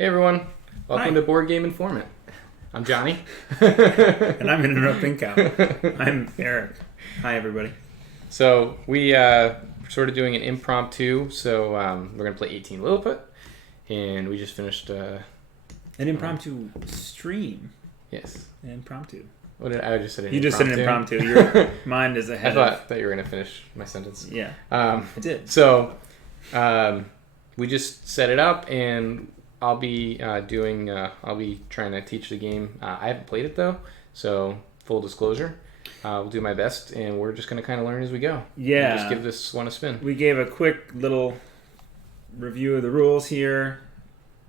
Hey everyone, welcome Hi. to Board Game Informant. I'm Johnny. And I'm Interrupting Cow. I'm Eric. Hi, everybody. So we sort of doing an impromptu. So we're gonna play 18Lilliput, and we just finished. An impromptu stream. Yes. An impromptu. What did I just said? You just said an impromptu. Your mind is I ahead thought you were gonna finish my sentence. Yeah, I did. So we just set it up, and I'll be I'll be trying to teach the game. I haven't played it though, so full disclosure. We'll do my best, and we're just going to kind of learn as we go. Yeah. We'll just give this one a spin. We gave a quick little review of the rules here.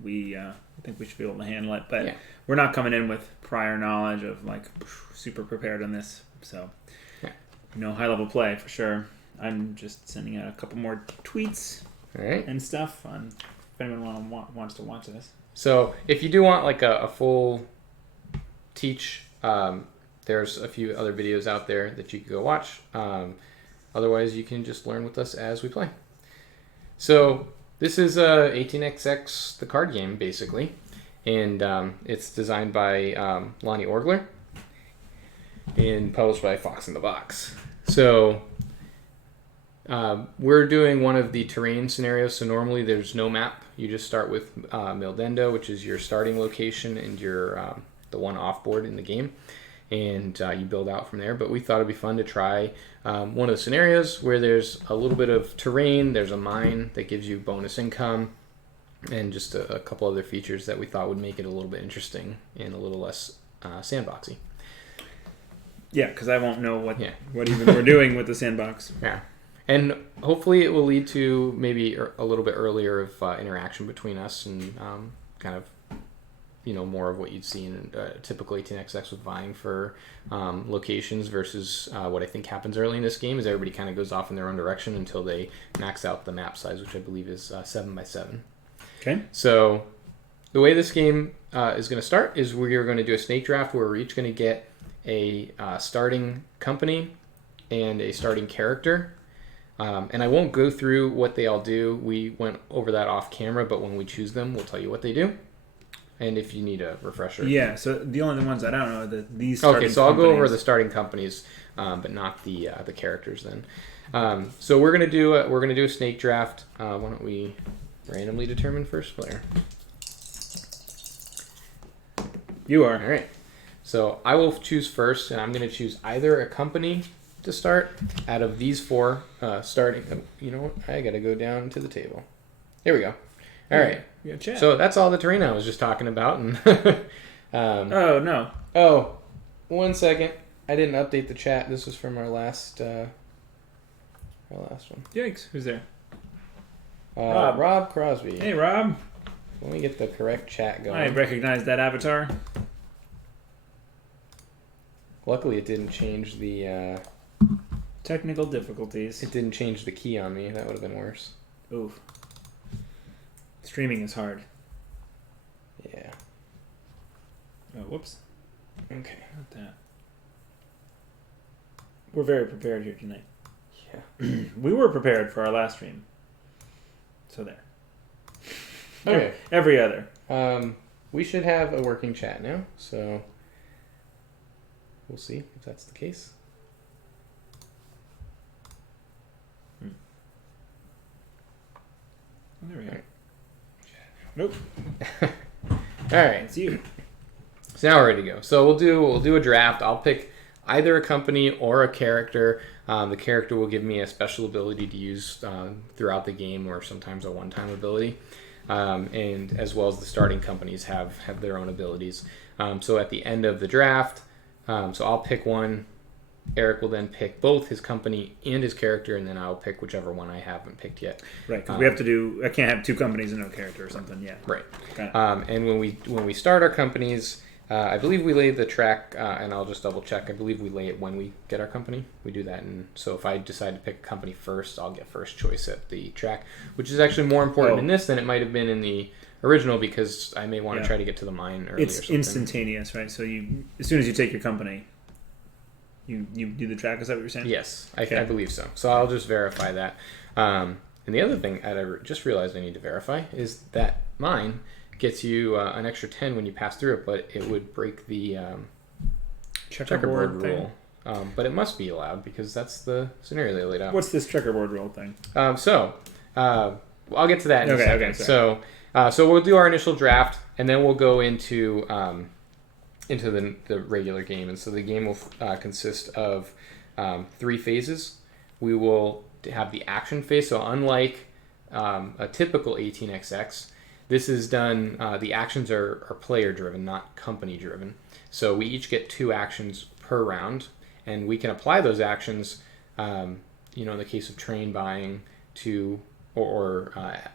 I think we should be able to handle it, but we're not coming in with prior knowledge of like super prepared on this, so no high level play for sure. I'm just sending out a couple more tweets and stuff on if anyone wants to watch this. So if you do want like a full teach, there's a few other videos out there that you can go watch. Otherwise, you can just learn with us as we play. So this is 18XX, the card game, basically. And it's designed by Lonnie Orgler and published by Fox in the Box. So we're doing one of the terrain scenarios. So normally there's no map. You just start with Mildendo, which is your starting location and your the one off board in the game. And you build out from there. But we thought it'd be fun to try one of the scenarios where there's a little bit of terrain. There's a mine that gives you bonus income, and just a couple other features that we thought would make it a little bit interesting and a little less sandboxy. Yeah, because I won't know what even we're doing with the sandbox. Yeah, and hopefully it will lead to maybe a little bit earlier of interaction between us and kind of, more of what you'd see in typical 18XX with vying for locations versus what I think happens early in this game is everybody kind of goes off in their own direction until they max out the map size, which I believe is 7x7. Okay. So the way this game is going to start is we're going to do a snake draft where we're each going to get a starting company and a starting character. And I won't go through what they all do. We went over that off camera, but when we choose them, we'll tell you what they do. And if you need a refresher. Yeah, so the only ones I don't know are these starting so I'll go over companies. the starting companies, but not the characters then. So we're gonna do a snake draft. Why don't we randomly determine first player? You are. All right. So I will choose first, and I'm gonna choose either a company to start out of these four starting. You know what? I gotta go down to the table. Here we go. All right. So that's all the terrain I was just talking about. And oh no! Oh, 1 second. I didn't update the chat. This was from our last one. Yikes! Who's there? Rob Crosby. Hey, Rob. Let me get the correct chat going. I recognize that avatar. Luckily, it didn't change the technical difficulties. It didn't change the key on me. That would have been worse. Oof. Streaming is hard. Yeah. Oh, whoops. Okay. Not that. We're very prepared here tonight. Yeah. We were prepared for our last stream. So there. Okay. Every other. We should have a working chat now, so we'll see if that's the case. Oh, there we go. Right. Nope. All right. It's you. So now we're ready to go. So we'll do a draft. I'll pick either a company or a character. The character will give me a special ability to use throughout the game, or sometimes a one-time ability. And as well as the starting companies have their own abilities. So at the end of the draft, so I'll pick one. Eric will then pick both his company and his character, and then I'll pick whichever one I haven't picked yet. Right, because we have to do. I can't have two companies and no character or something. Yeah. Right. Okay. And when we start our companies, I believe we lay the track, and I'll just double check. I believe we lay it when we get our company. We do that, and so if I decide to pick a company first, I'll get first choice at the track, which is actually more important in this than it might have been in the original, because I may want to try to get to the mine early. It's instantaneous, right? So as soon as you take your company, you do the track. Is that what you're saying? Yes, I believe so. So I'll just verify that. And the other thing I just realized I need to verify is that mine gets you an extra 10 when you pass through it, but it would break the checkerboard thing? rule. But it must be allowed because that's the scenario they laid out. What's this checkerboard rule thing? I'll get to that in a second. Okay, so we'll do our initial draft, and then we'll go into the regular game. And so the game will consist of 3 phases. We will have the action phase. So unlike a typical 18xx, this is done, the actions are player driven, not company driven. So we each get 2 actions per round, and we can apply those actions, in the case of train buying to, or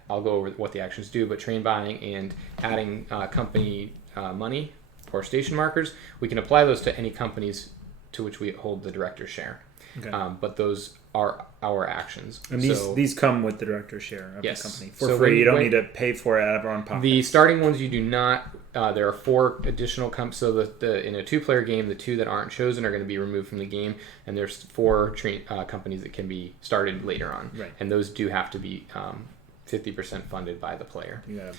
I'll go over what the actions do, but train buying and adding company money or station markers, we can apply those to any companies to which we hold the director's share. Okay. But those are our actions. And these come with the director's share of the company for free. You don't need to pay for it out of our own pocket. The starting ones you do not. There are 4 additional companies. So in a 2-player game, the 2 that aren't chosen are going to be removed from the game, and there's 4 companies that can be started later on. Right. And those do have to be 50% funded by the player. You gotta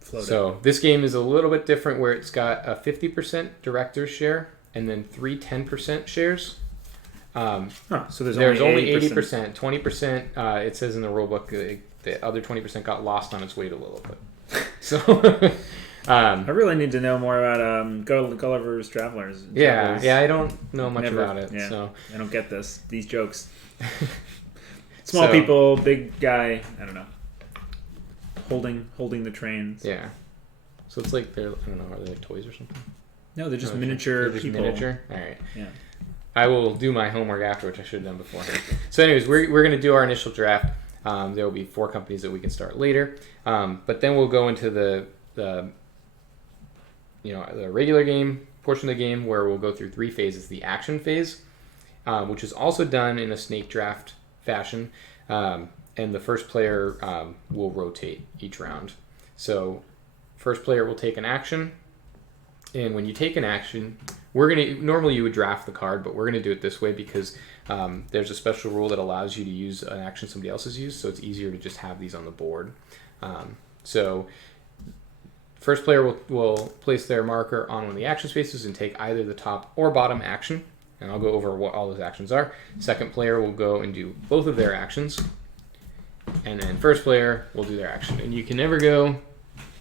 float So this game is a little bit different, where it's got a 50% director's share and then 3 10% shares. So there's only 80%. 20%, it says in the rule book, the other 20% got lost on its way to Lilliput. So I really need to know more about Gulliver's Travelers. Yeah, I don't know much about it. Yeah, so I don't get these jokes. Small people, big guy. I don't know. Holding the trains. Yeah. So it's like they're, I don't know, are they like toys or something? No, they're just miniature people. Miniature. All right. Yeah. I will do my homework after, which I should have done beforehand. So anyways, we're going to do our initial draft. There will be 4 companies that we can start later. But then we'll go into the regular game portion of the game, where we'll go through 3 phases. The action phase, which is also done in a snake draft fashion. And the first player will rotate each round. So first player will take an action. And when you take an action, normally you would draft the card, but we're gonna do it this way because there's a special rule that allows you to use an action somebody else has used, so it's easier to just have these on the board. So first player will place their marker on one of the action spaces and take either the top or bottom action, and I'll go over what all those actions are. Second player will go and do both of their actions, and then first player will do their action. And you can never go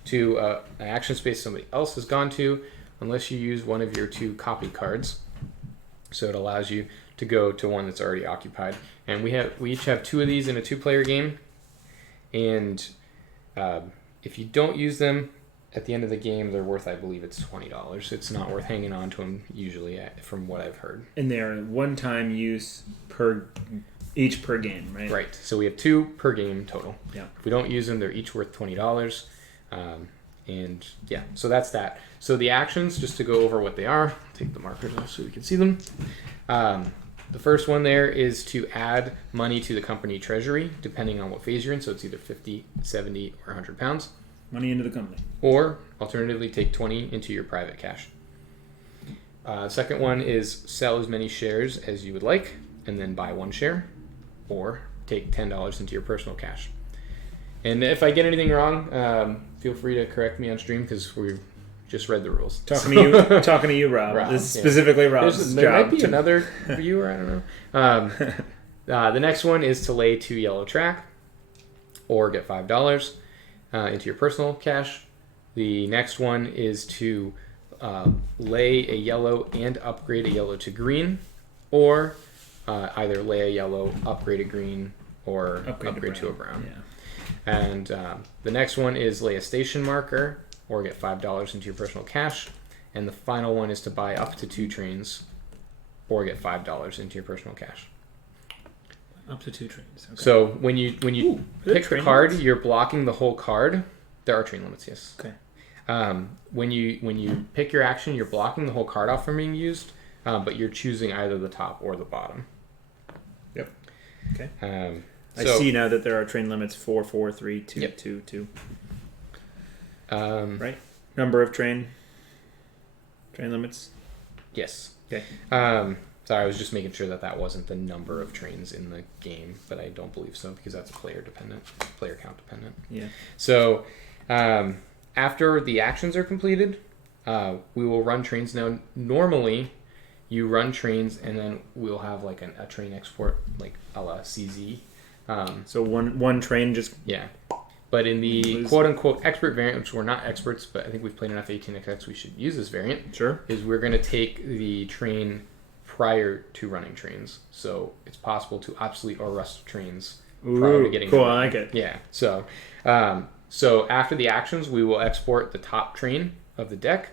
to an action space somebody else has gone to unless you use one of your 2 copy cards. So it allows you to go to one that's already occupied. And we each have 2 of these in a 2-player game. And if you don't use them at the end of the game, they're worth, I believe it's $20. It's not worth hanging on to them usually, from what I've heard. And they're one-time use each per game, right? Right. So we have 2 per game total. Yeah. If we don't use them, they're each worth $20. And yeah, so that's that. So the actions, just to go over what they are, take the markers off so we can see them. The first one there is to add money to the company treasury, depending on what phase you're in. So it's either 50, 70, or 100 pounds. Money into the company. Or alternatively, take 20 into your private cash. Second one is sell as many shares as you would like, and then buy 1 share, or take $10 into your personal cash. And if I get anything wrong, feel free to correct me on stream because we just read the rules. Talking to you, Rob. This is specifically Rob's there job. Might be another viewer, I don't know. The next one is to lay 2 yellow track or get $5 into your personal cash. The next one is to lay a yellow and upgrade a yellow to green, or either lay a yellow, upgrade a green, or upgrade to a brown. Yeah. And the next one is lay a station marker or get $5 into your personal cash. And the final one is to buy up to 2 trains or get $5 into your personal cash. Up to 2 trains. Okay. So when you pick the card, you're blocking the whole card. There are train limits, yes. Okay. When you pick your action, you're blocking the whole card off from being used, but you're choosing either the top or the bottom. Yep. Okay. I see now that there are train limits 4, 4, 3, 2, yep. 2, 2. Right. Number of train limits. Yes. Okay. Sorry, I was just making sure that wasn't the number of trains in the game, but I don't believe so because that's player count dependent. Yeah. So, After the actions are completed, we will run trains. Now, normally, you run trains, and then we'll have like a train export, like a la CZ. So one train just Yeah. But in the quote-unquote expert variant, which we're not experts, but I think we've played enough 18XX, we should use this variant. Sure. Is we're going to take the train prior to running trains. So it's possible to obsolete or rust trains prior to getting cool, I like it. Yeah. So after the actions, we will export the top train of the deck.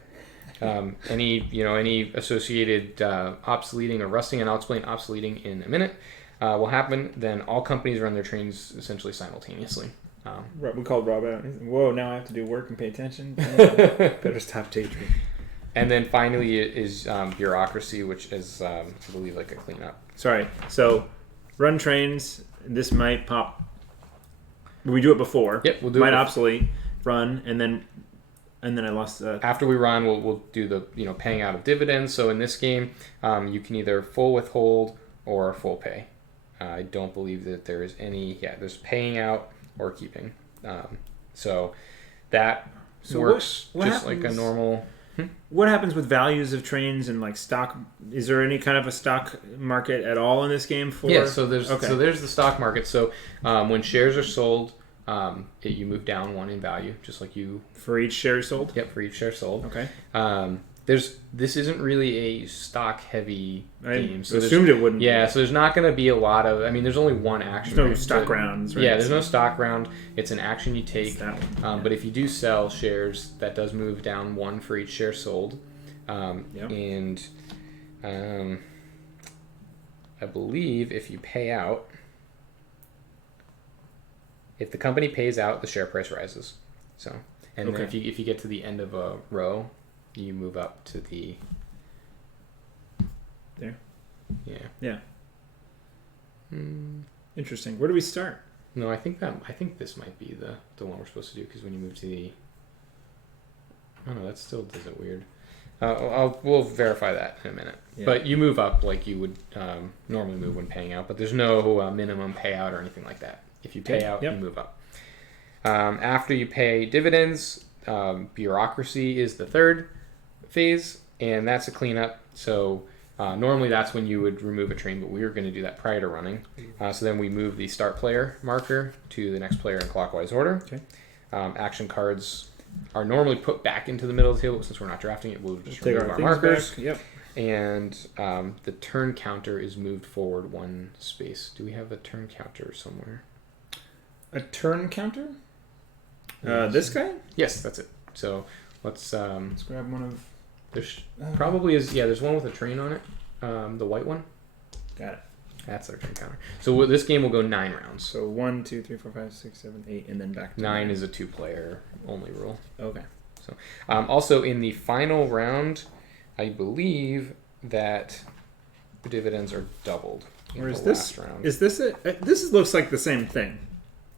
Any associated obsoleting or rusting, and I'll explain obsoleting in a minute, will happen. Then all companies run their trains essentially simultaneously. We called Rob out. Whoa! Now I have to do work and pay attention. Better stop daydreaming. And then finally is bureaucracy, which is I believe like a cleanup. Sorry. So run trains. This might pop. We do it before. Yep, we'll do might it. Obsolete. Run and then I lost. After we run, we'll do the paying out of dividends. So in this game, you can either full withhold or full pay. I don't believe that there is any. Yeah, there's paying out or keeping. So that works what just happens, like a normal. What happens with values of trains and like stock? Is there any kind of a stock market at all in this game? So there's the stock market. So when shares are sold, you move down one in value, just like you for each share sold. Yep, for each share sold. Okay. This isn't really a stock heavy game. So assumed it wouldn't. Yeah, so there's not going to be a lot of. I mean, there's only one action. There's no stock rounds. Right? Yeah, there's no stock round. It's an action you take. That one. But if you do sell shares, that does move down one for each share sold. And I believe if you pay out, if the company pays out, the share price rises. So, and then if you get to the end of a row, you move up to the there. Yeah. Yeah. Interesting. Where do we start? No, I think this might be the one we're supposed to do, because when you move to the that still does it weird. We'll verify that in a minute. Yeah. But you move up like you would normally move when paying out, but there's no minimum payout or anything like that. If you pay out, you move up. After you pay dividends, bureaucracy is the third phase, and that's a cleanup. So normally that's when you would remove a train, but we were going to do that prior to running. So then we move the start player marker to the next player in clockwise order. Okay. Action cards are normally put back into the middle of the table, but since we're not drafting it, we'll just remove our markers. Back. Yep. And the turn counter is moved forward one space. Do we have a turn counter somewhere? A turn counter? This guy? Yes, that's it. So let's grab one of. There's probably is there's one with a train on it. The white one. Got it. That's our turn counter. So this game will go 9 rounds. So 1, 2, 3, 4, 5, 6, 7, 8, and then back to 9 is a 2-player only rule. Okay. So also in the final round, I believe that the dividends are doubled. Or is this round. Is this it? This looks like the same thing.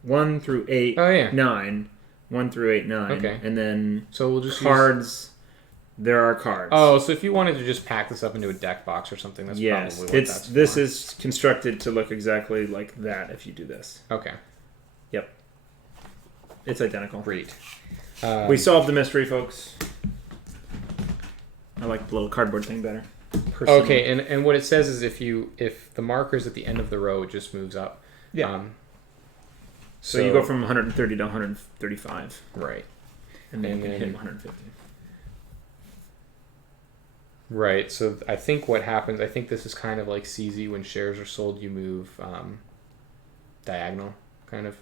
1 through 8. Oh yeah. 9. 1 through 8, 9. Okay. And then so we'll just cards. There are cards. Oh, so if you wanted to just pack this up into a deck box or something, that's probably what that's for. This is constructed to look exactly like that if you do this. Okay. Yep. It's identical. Great. We solved the mystery, folks. I like the little cardboard thing better. Personally. Okay, and what it says is if the marker's at the end of the row, it just moves up. Yeah. So you go from 130 to 135. Right. And then you can hit 150. Right. So I think what happens, I think this is kind of like CZ when shares are sold, you move diagonal, kind of.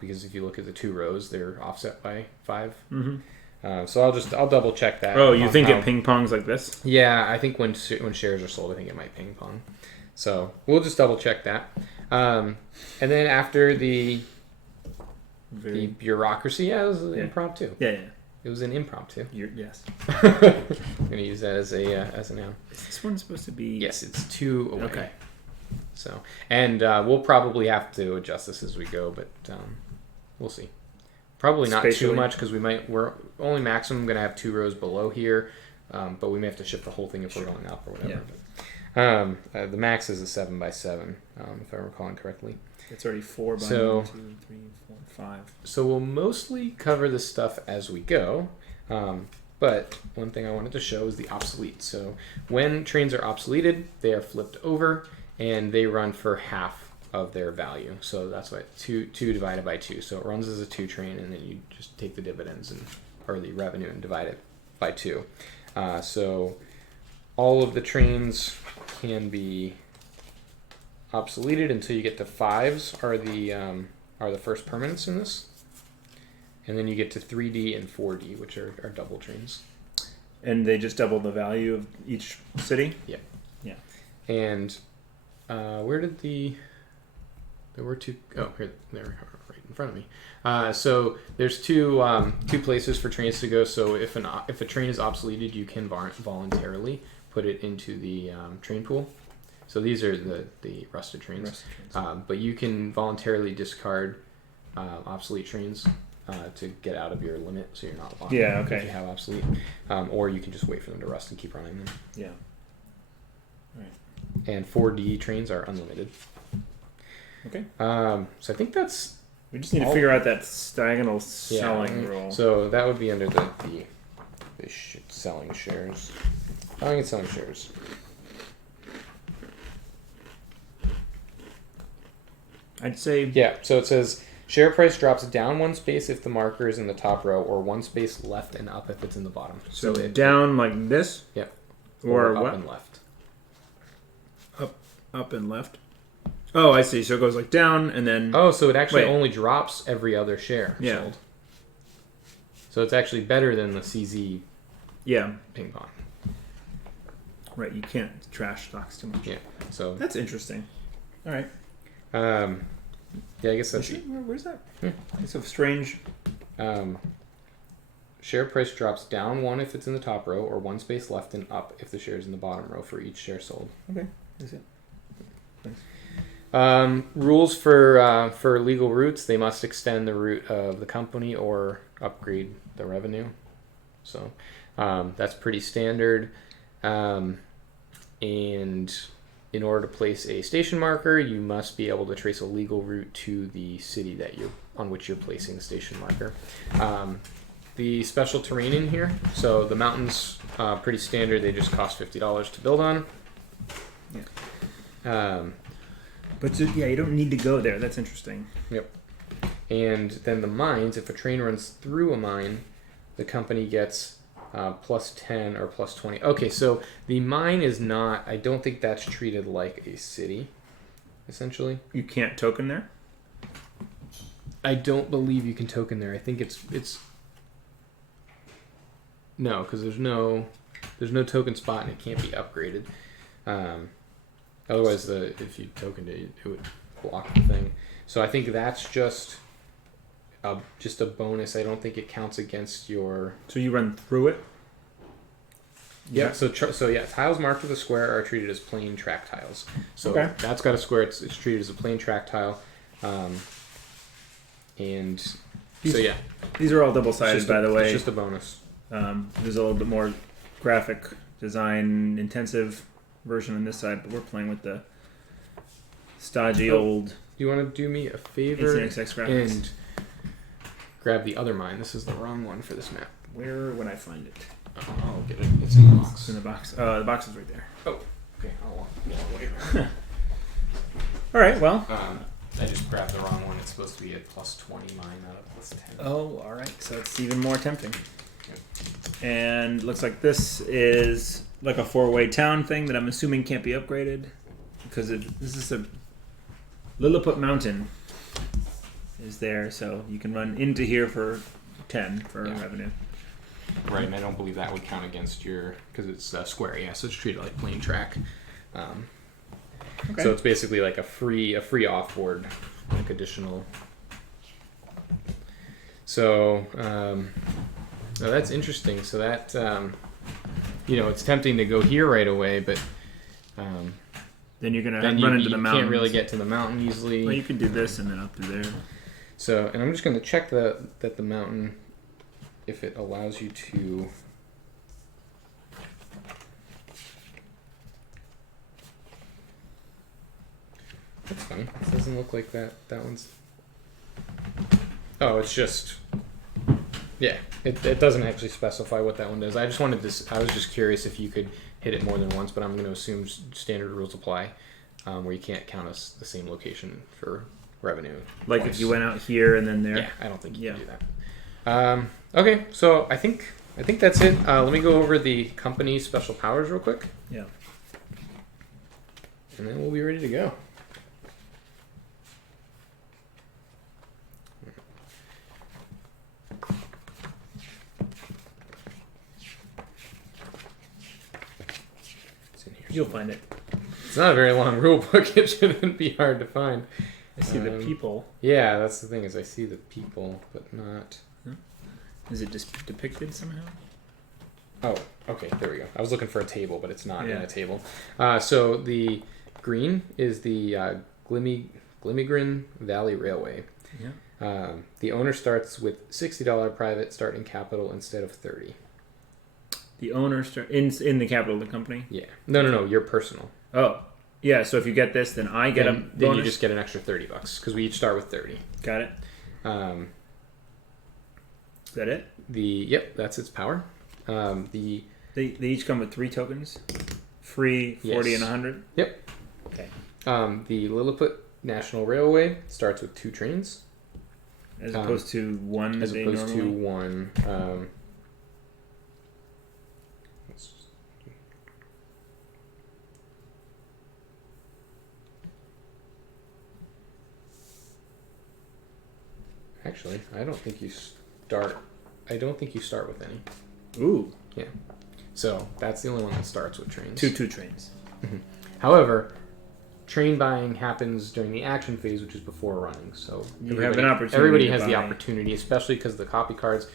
Because if you look at the 2 rows, they're offset by 5. Mm-hmm. So I'll double check that. Oh, you think it ping pongs like this? Yeah, I think when shares are sold, I think it might ping pong. So we'll just double check that. And then after the bureaucracy, it was impromptu. Yeah. It was an impromptu. Yes. I'm going to use that as a noun. Is this one supposed to be? Yes, it's 2 away. Okay. So, and we'll probably have to adjust this as we go, but we'll see. Probably not too much because we're only maximum going to have 2 rows below here, but we may have to shift the whole thing if we're going up or whatever. Yeah. But, the max is a 7x7, if I'm recalling correctly. It's already 4 by So 1, 2, 3, 4, 5. So we'll mostly cover this stuff as we go. But one thing I wanted to show is the obsolete. So when trains are obsoleted, they are flipped over and they run for half of their value. So that's why 2 divided by 2. So it runs as a 2 train, and then you just take the dividends or the revenue and divide it by 2. So all of the trains can be obsoleted until you get to 5s are the first permanents in this. And then you get to 3D and 4D, which are double trains. And they just double the value of each city? Yeah. Yeah. And where did there were 2, oh, here, they're right in front of me. So there's two places for trains to go. So if a train is obsoleted, you can voluntarily put it into the train pool. So these are the rusted trains. But you can voluntarily discard obsolete trains to get out of your limit, so you're not locked if you have obsolete. Or you can just wait for them to rust and keep running them. Yeah. Right. And 4D trains are unlimited. Okay. So I think that's... We just need to figure out that diagonal selling Yeah. rule. So that would be under the selling shares. Buying and selling shares. I'd say... Yeah, so it says share price drops down 1 space if the marker is in the top row, or 1 space left and up if it's in the bottom. So down like this? Yep. Or up what? and left. Up and left? Oh, I see. So it goes like down and then... Oh, so it actually only drops every other share sold. So it's actually better than the CZ ping pong. Right, you can't trash stocks too much. Yeah, so... That's interesting. All right. Yeah, I guess that's... Where's that? It's so strange. Share price drops down 1 if it's in the top row, or 1 space left and up if the share is in the bottom row for each share sold. Okay, that's it. Rules for legal routes: they must extend the route of the company or upgrade the revenue. So that's pretty standard. And in order to place a station marker, you must be able to trace a legal route to the city on which you're placing the station marker. The special terrain in here, so the mountains, pretty standard. They just cost $50 to build on. Yeah. But you don't need to go there. That's interesting. Yep. And then the mines, if a train runs through a mine, the company gets plus 10 or plus 20. Okay, so the mine is not, I don't think that's treated like a city, essentially. You can't token there? I don't believe you can token there. I think it's no, because there's no token spot and it can't be upgraded. Otherwise, if you tokened it, it would block the thing. So I think that's just a bonus. I don't think it counts against your... So you run through it? Yeah. So tiles marked with a square are treated as plain track tiles. So that's got a square. It's treated as a plain track tile. These are all double-sided, by the way. It's just a bonus. There's a little bit more graphic design intensive version on this side, but we're playing with the stodgy old... Do you want to do me a favor 18XX graphics and grab the other mine? This is the wrong one for this map. Where would I find it? I'll get it. It's in the box. It's in the box. The box is right there. Oh, okay. I'll walk away. All right, well... I just grabbed the wrong one. It's supposed to be a plus 20 mine, not a plus 10. Oh, all right. So it's even more tempting. Yep. And looks like this is like a 4-way town thing that I'm assuming can't be upgraded because this is a Lilliput Mountain is there, so you can run into here for 10 for revenue. Right, and I don't believe that would count against your because it's square. Yeah, so it's treated like plain track. So it's basically like a free off-board, like additional. So that's interesting. So that it's tempting to go here right away, but then you're gonna run into the mountain. You can't really get to the mountain easily. Well, you can do this and then up through there. So, and I'm just gonna check that the mountain, if it allows you to. That's funny. It doesn't look like that. That one's. Oh, it's just. Yeah, it doesn't actually specify what that one does. I just wanted this. I was just curious if you could hit it more than once, but I'm going to assume standard rules apply, where you can't count us the same location for revenue. Like twice. if you went out here and then there. Yeah, I don't think you can do that. Okay, so I think that's it. Let me go over the company special powers real quick. Yeah. And then we'll be ready to go. It's in here. You'll find it. It's not a very long rule book. It shouldn't be hard to find. I see the people. Yeah, that's the thing is I see the people, but not... Is it just depicted somehow? Oh, okay, there we go. I was looking for a table, but it's not in a table. So the green is the Glimigrin Valley Railway. Yeah. The owner starts with $60 private starting capital instead of $30. The owner in the capital of the company? Yeah. No, your personal. Oh. Yeah, so if you get this, then I get a bonus? Then you just get an extra $30 because we each start with 30. Got it. Is that it? Yep, that's its power. They each come with 3 tokens. Free, 40, yes. and 100? Yep. Okay. The Lilliput National Railway starts with 2 trains. As opposed to one as that they opposed normally... to one. Actually, I don't think you start with any. Ooh. Yeah. So that's the only one that starts with trains. 2 trains. Mm-hmm. However, train buying happens during the action phase, which is before running. So you have an opportunity. Everybody has the opportunity, especially because of the copy cards.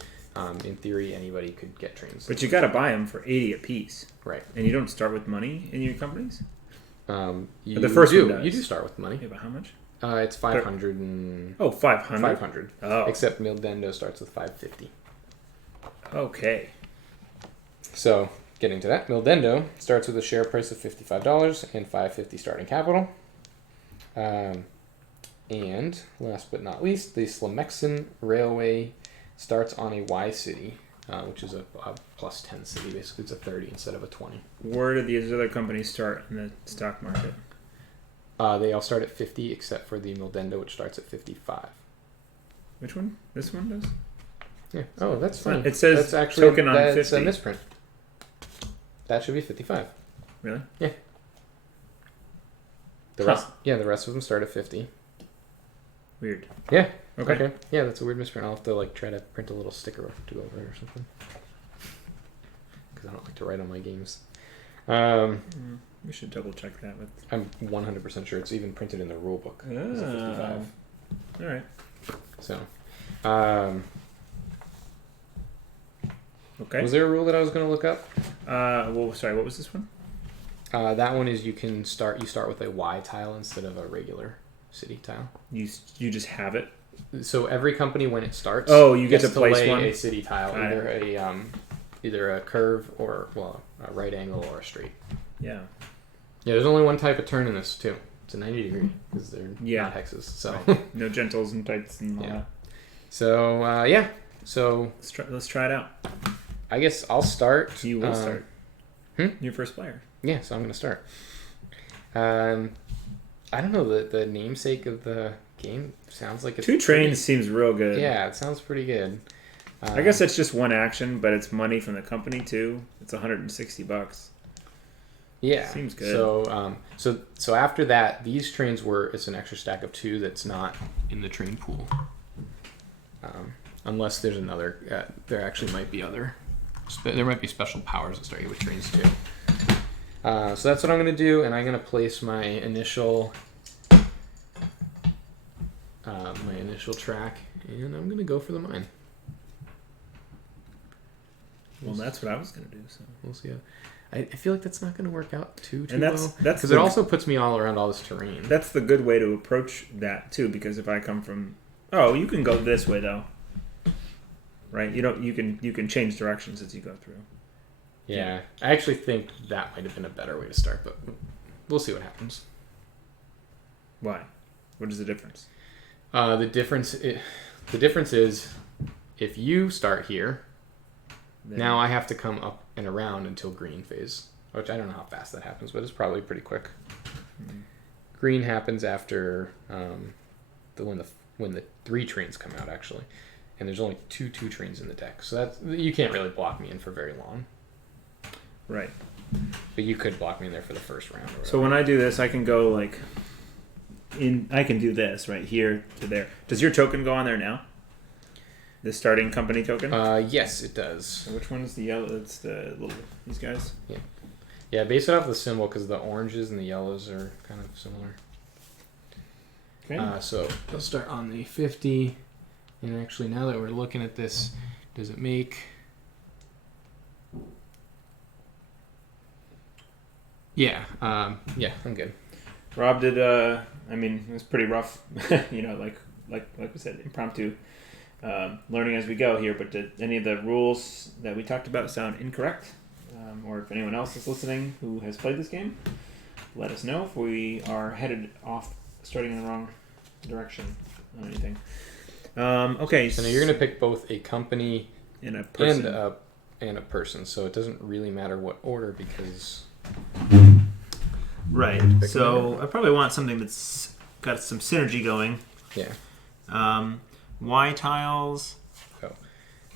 In theory, anybody could get trains. But you got to buy them for 80 apiece. Right. And you don't start with money in your companies? The first one does. You do start with money. Yeah, but how much? It's 500 and... Oh, 500? 500. Oh. Except Mildendo starts with 550. Okay. So, getting to that, Mildendo starts with a share price of $55 and $550 starting capital. And, last but not least, the Slamexan Railway starts on a Y city, which is a plus 10 city. Basically, it's a 30 instead of a 20. Where do these other companies start in the stock market? They all start at 50, except for the Mildendo, which starts at 55. Which one? This one does? Yeah. Oh, that's funny. It says that's actually, token on 50. That's a misprint. That should be 55. Really? Yeah. The rest of them start at 50. Weird. Yeah. Okay. Yeah, that's a weird misprint. I'll have to try to print a little sticker to go over it or something. Because I don't like to write on my games. We should double check that. I'm 100% sure it's even printed in the rule book. Oh. It's a 55. All right. So, okay. Was there a rule that I was going to look up? Well, sorry. What was this one? That one is you start with a Y tile instead of a regular city tile. You just have it. So every company when it starts, you get to place lay one? a city tile, either a curve or a right angle or a straight. Yeah. Yeah, there's only one type of turn in this too. It's a 90 degree because they're not hexes. So right. No gentles and tights and all that. So So let's try it out. I guess I'll start. You will start. Your first player. Yeah, so I'm gonna start. I don't know, the namesake of the game sounds like it's 2 trains seems real good. Yeah, it sounds pretty good. I guess it's just one action, but it's money from the company too. It's $160. Yeah, seems good. So after that, these trains it's an extra stack of 2 that's not in the train pool. Unless there's another, there actually might be there might be special powers that start you with trains too. So that's what I'm gonna do, and I'm gonna place my initial track, and I'm gonna go for the mine. Well, that's what I was gonna do. So we'll see. I feel like that's not going to work out too and well. Because it also puts me all around all this terrain. That's the good way to approach that too. Because if I come from, you can go this way though, right? You can change directions as you go through. Yeah, I actually think that might have been a better way to start, but we'll see what happens. Why? What is the difference? The difference is if you start here, now I have to come up and around until green phase, which I don't know how fast that happens, but it's probably pretty quick. Green happens after when the 3 trains come out, actually, and there's only 2 trains in the deck, so you can't really block me in for very long. Right. But you could block me in there for the first round. So when I do this, I can go like I can do this right here to there. Does your token go on there now? The starting company token? Yes, it does. So which one is the yellow? It's the little these guys. Yeah, base it off the symbol because the oranges and the yellows are kind of similar. Okay. So let's start on the 50. And actually, now that we're looking at this, does it make... Yeah, I'm good. Rob did. I mean, it was pretty rough. Like we said, impromptu learning as we go here. But did any of the rules that we talked about sound incorrect? Or if anyone else is listening who has played this game, let us know if we are headed off, starting in the wrong direction on anything. Okay. So now you're going to pick both a company and a person. And a person. So it doesn't really matter what order because... Right. So I probably want something that's got some synergy going. Yeah. Y tiles. Oh,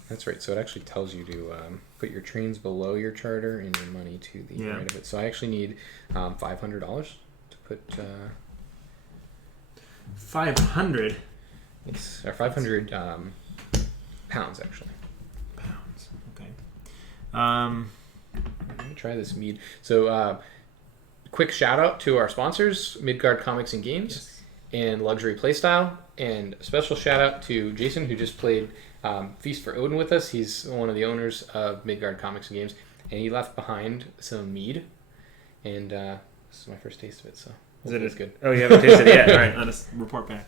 that's right. So it actually tells you to put your trains below your charter and your money to the right of it. So I actually need $500 to put... 500? Yes, or 500 pounds, actually. Pounds. Okay. Let me try this mead. So, quick shout out to our sponsors, Midgard Comics and Games, and Luxury Playstyle, and a special shout out to Jason, who just played Feast for Odin with us. He's one of the owners of Midgard Comics and Games, and he left behind some mead, and this is my first taste of it, so it's good. Oh, you haven't tasted it yet? All right, let us report back.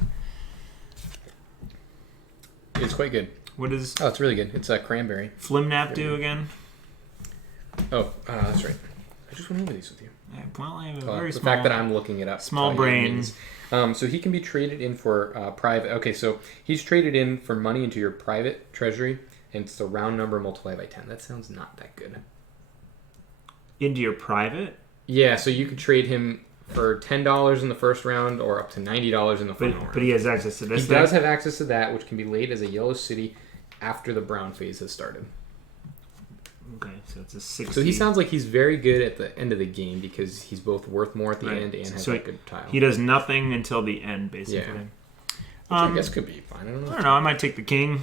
It's quite good. What is... Oh, it's really good. It's a cranberry. Flimnap do again? Oh, that's right. I just went over these with you. Well, I have a very the small... fact that I'm looking it up. Small brain. So he can be traded in for private... Okay, so he's traded in for money into your private treasury, and it's the round number multiplied by 10. That sounds not that good. Into your private? Yeah, so you could trade him for $10 in the first round or up to $90 in the final round. But he has access to this He does have access to that, which can be laid as a yellow city after the brown phase has started. Okay, so it's a 60. So he sounds like he's very good at the end of the game because he's both worth more at the end and has a good tile. He does nothing until the end, basically. Yeah. Which I guess could be fine. I don't know. I might take the king.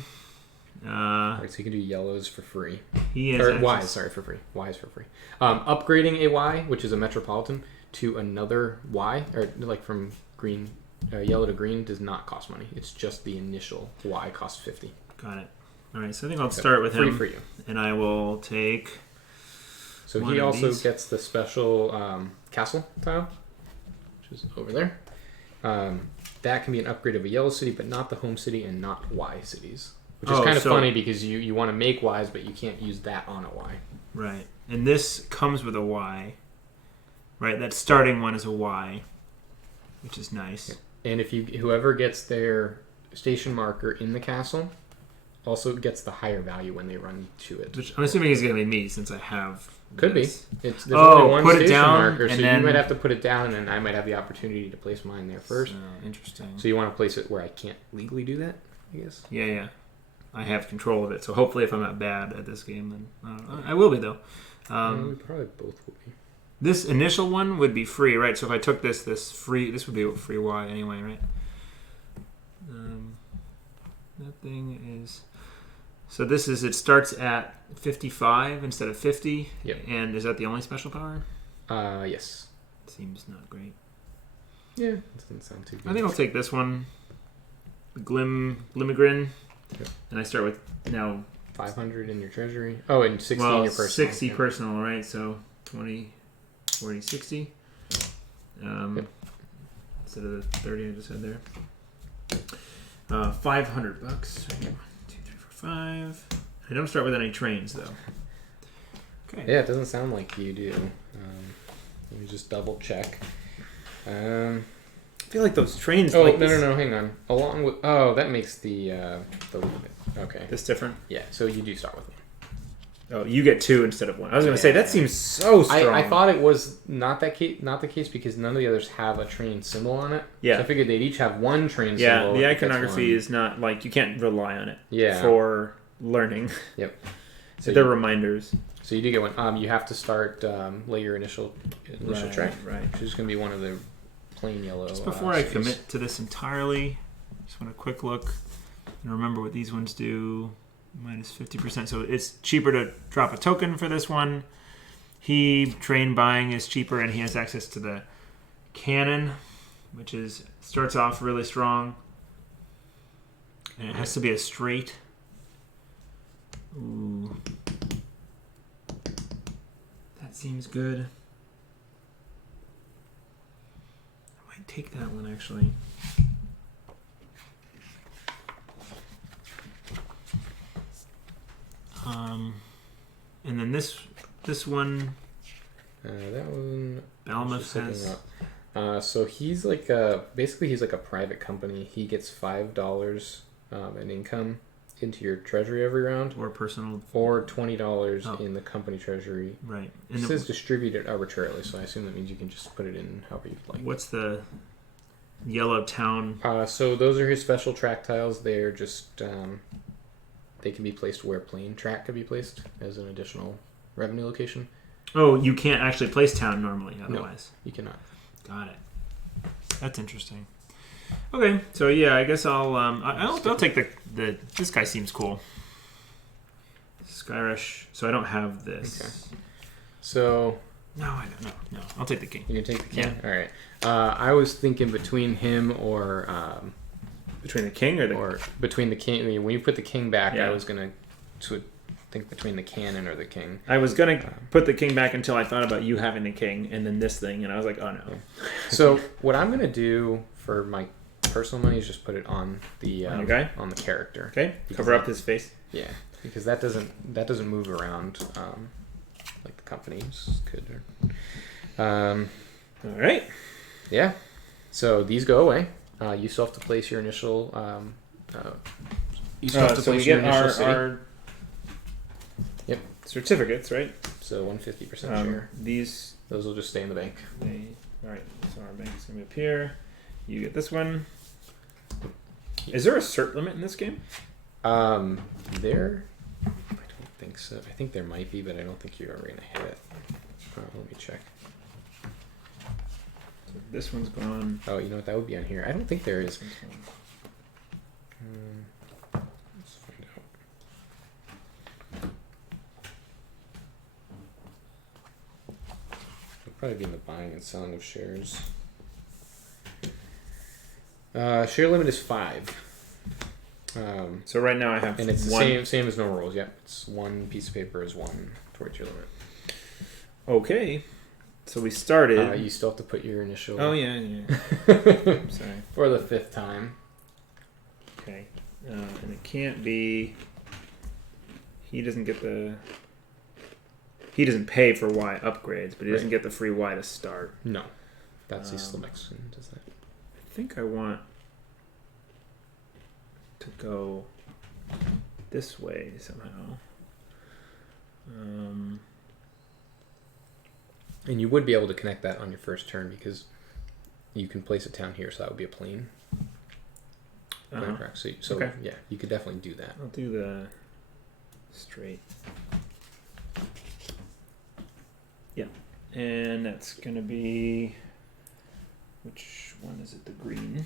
Alright, so you can do yellows for free. He has or Ys, sorry, for free. Ys for free. Upgrading a Y, which is a metropolitan, to another Y, or like from green, yellow to green, does not cost money. It's just the initial Y costs 50. Got it. All right, so I think I'll start with him. Free for you. And I will take... So he also gets the special castle tile, which is over there. That can be an upgrade of a yellow city, but not the home city and not Y cities. Which is kind of funny because you want to make Ys, but you can't use that on a Y. Right. And this comes with a Y. Right, that starting one is a Y, which is nice. Yeah. And if whoever gets their station marker in the castle also gets the higher value when they run to it. Which I'm assuming is going to be me since I have... Could be. There's only one put station it down, marker, so then... you might have to put it down, and then I might have the opportunity to place mine there first. Interesting. So you want to place it where I can't legally do that, I guess? Yeah. I have control of it, so hopefully if I'm not bad at this game, then... I will be, though. We probably both will be. This initial one would be free, right? So if I took this would be a free Y anyway, right? That thing is... So it starts at 55 instead of 50. Yep. And is that the only special power? Yes. Seems not great. Yeah, it doesn't sound too good. I think I'll take this one. Glimigrin. Yep. And I start with now 500 in your treasury. Oh, and 60 in your personal. 60 personal, right? So 20, 40, 60. Instead of the 30 I just had there. $500. 1, 2, 3, 4, 5. I don't start with any trains though. Okay. Yeah, it doesn't sound like you do. Let me just double check. feel like those trains. Oh, like no, hang on. Along with that makes the limit. Okay. This different. Yeah, so you do start with one. Oh, you get 2 instead of 1. I was going to say that seems so strong. I thought it was not the case because none of the others have a train symbol on it. Yeah. So I figured they'd each have one train yeah, symbol. the iconography is not like you can't rely on it. Yeah. For learning. Yep. So they're reminders. So you do get one. You have to start lay your initial track. Right. Which is going to be one of the plain yellow. Just before I commit to this entirely, just want a quick look and remember what these ones do. Minus 50%. So it's cheaper to drop a token for this one. Train buying is cheaper, and he has access to the cannon, which starts off really strong. And it has to be a straight. Ooh. That seems good. I might take that one, actually. And then this one. That one. Behemoth has. So he's like basically he's like a private company. He gets $5 in income into your treasury every round, or personal, or $20 in the company treasury. Right. And it says distributed arbitrarily, so I assume that means you can just put it in however you'd like. What's the yellow town? So those are his special track tiles. They're just they can be placed where plain track could be placed as an additional revenue location. Oh, you can't actually place town normally otherwise. No, you cannot. Got it. That's interesting. Okay, so yeah, I guess I'll take the this guy seems cool. Skyrush. So I don't have this. Okay. So no, I don't. No, I'll take the king. You can take the king. Yeah. All right. I was thinking between him or between the king or between the king. I mean, when you put the king back, yeah. I was gonna think between the cannon or the king. I was gonna put the king back until I thought about you having the king and then this thing, and I was like, oh no. So what I'm gonna do for my personal money is just put it on the guy? on the character. Okay. Cover up his face. Yeah, because that doesn't move around like the companies could. All right. Yeah. So these go away. You still have to place your initial. You still have to place your initial city. Our Yep. certificates, right? So 150% share. Those will just stay in the bank. All right. So our bank's gonna be up here. You get this one. Is there a cert limit in this game? There. I don't think so. I think there might be, but I don't think you're ever gonna hit it. Let me check. So this one's gone. Oh, you know what? That would be on here. I don't think there is. Let's find out. It'll probably be in the buying and selling of shares. Share limit is 5. So right now I have and it's one. the same as normal rules. Yep, it's one piece of paper is 1 towards your limit. Okay, so we started. You still have to put your initial. Oh yeah. I'm sorry. For the 5th time. Okay, and it can't be. He doesn't get the. He doesn't pay for Y upgrades, but he doesn't get the free Y to start. No, that's the Mexican. Does that? I think I want to go this way somehow. And you would be able to connect that on your first turn because you can place it down here, so that would be a plane. So okay. Yeah, you could definitely do that. I'll do the straight. Yeah, and that's gonna be. Which one is it? The green.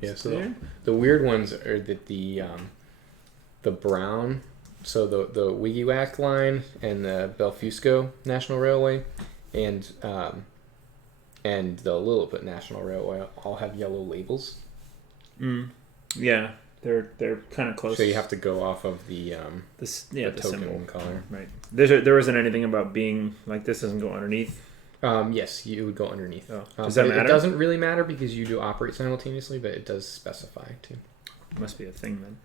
Yeah, so the weird ones are that the brown, so the Wiggy-Whack line and the Belfusco National Railway, and the Lilliput National Railway all have yellow labels. Yeah, they're kind of close. So you have to go off of the token symbol color. Right. There wasn't anything about being like this doesn't go underneath. Yes, you would go underneath. Oh. Does that matter? It doesn't really matter because you do operate simultaneously, but it does specify too. Must be a thing then.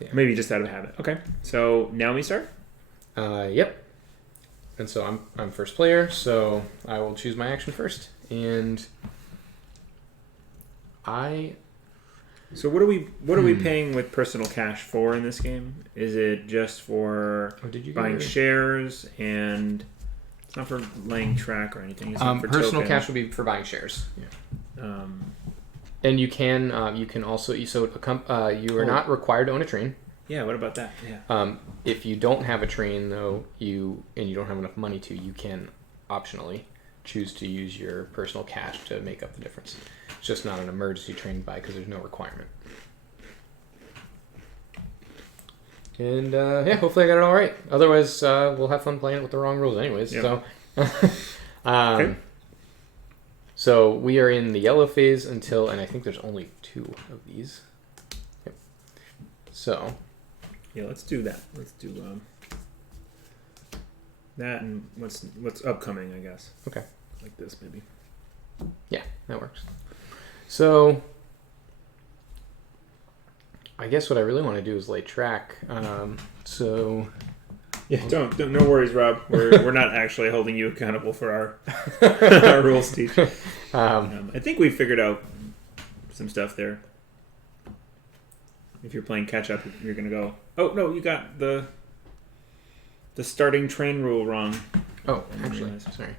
Yeah. Maybe just out of habit. Okay, so now we start? Yep. And so I'm first player, so I will choose my action first. And So what are we paying with personal cash for in this game? Is it just for buying shares, and it's not for laying track or anything? It's not for personal token. cash will be for buying shares. Yeah. And you can also you are not required to own a train. Yeah. What about that? Yeah. If you don't have a train though, you don't have enough money you can optionally choose to use your personal cash to make up the difference. It's just not an emergency train buy because there's no requirement. And hopefully I got it all right. Otherwise, we'll have fun playing it with the wrong rules anyways. Yep. So, okay. So we are in the yellow phase and I think there's only 2 of these. Yep. So. Yeah, let's do that. Let's do that and what's upcoming, I guess. Okay. Like this, maybe. Yeah, that works. So, I guess what I really want to do is lay track. Yeah, don't no worries, Rob. We're not actually holding you accountable for our rules teach. I think we figured out some stuff there. If you're playing catch up, you're gonna go, oh no, you got the starting train rule wrong. Oh, actually, sorry.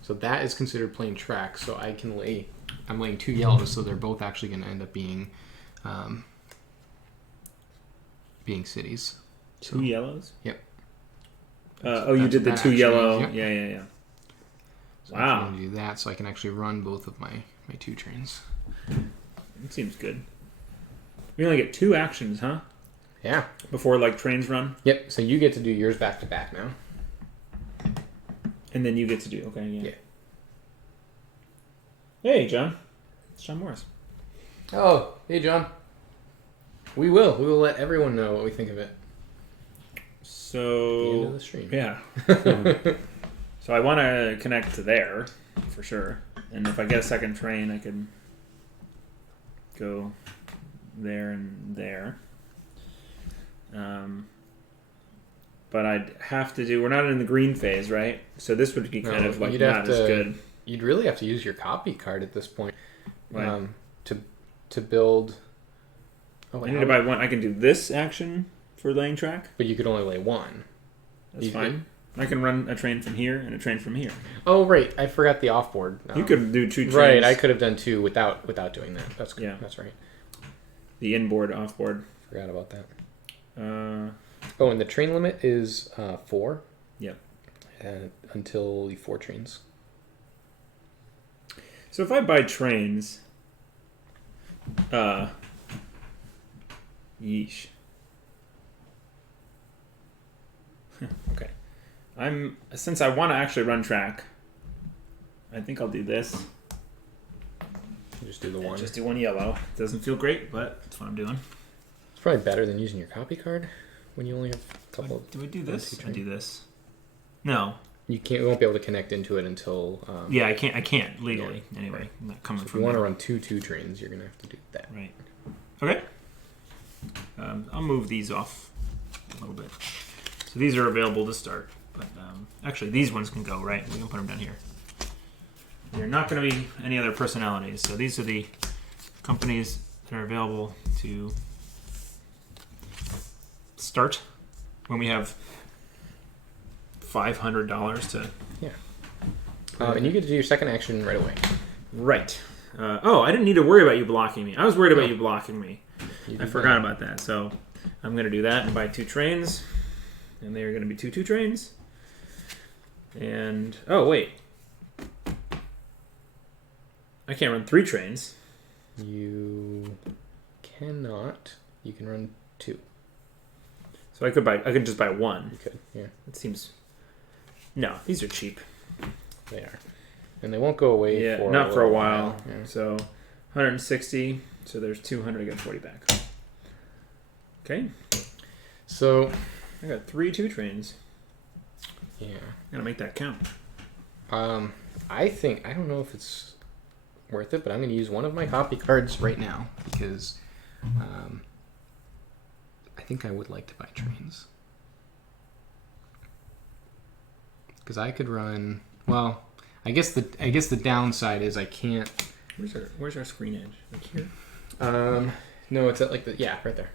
So that is considered playing track. So I'm laying 2 yellows, so they're both actually going to end up being cities. 2 yellows? Yep. You did the 2 yellow. Yep. Yeah. So wow. I'm going to do that so I can actually run both of my 2 trains. It seems good. We only get 2 actions, huh? Yeah. Before trains run? Yep. So you get to do yours back to back now. And then you get to do, okay, yeah. Yeah. Hey, John. It's John Morris. Oh, hey, John. We will let everyone know what we think of it. So, at the end of the stream. Yeah. So I want to connect to there, for sure. And if I get a second train, I could go there and there. But I'd have to do... We're not in the green phase, right? So this would be kind of not as good. You'd really have to use your copy card at this point. Right. To build... Oh, I need to buy 1. I can do this action for laying track. But you could only lay 1. That's fine. I can run a train from here and a train from here. Oh, right. I forgot the offboard. You could do 2 trains. Right. I could have done 2 without doing that. That's good. Yeah. That's right. The inboard, offboard. Forgot about that. And the train limit is 4. Yep. Until 4 trains. So if I buy trains, yeesh. Okay. Since I want to actually run track, I think I'll do this. Just do the 1. Just do 1 yellow. Doesn't feel great, but that's what I'm doing. It's probably better than using your copy card when you only have a couple. Do I do this? I do this. No. You won't be able to connect into it until. Yeah, I can't legally. Yeah. Anyway, right. I'm not coming if you want to run 2 trains, you're gonna have to do that. Right. Okay. I'll move these off a little bit. So these are available to start, but actually these ones can go, right? We can put them down here. There are not going to be any other personalities, so these are the companies that are available to start when we have $500 to... Yeah. And you get to do your second action right away. Right. I didn't need to worry about you blocking me. I was worried about you blocking me. I forgot about that. So I'm going to do that and buy 2 trains. And they are going to be 2 trains. And... Oh, wait. I can't run 3 trains. You cannot. You can run 2. So I could just buy 1. You could, yeah. It seems... No, these are cheap. They are. And they won't go away for a while. Yeah. So 160. So there's 200. I get 40 back. Okay. So I got 3 2 trains. Yeah. Gotta make that count. I don't know if it's worth it, but I'm going to use one of my copy cards right now because I think I would like to buy trains. because I could run. Well, I guess the downside is I can't. Where's our screen edge? Like here? No, it's at like right there.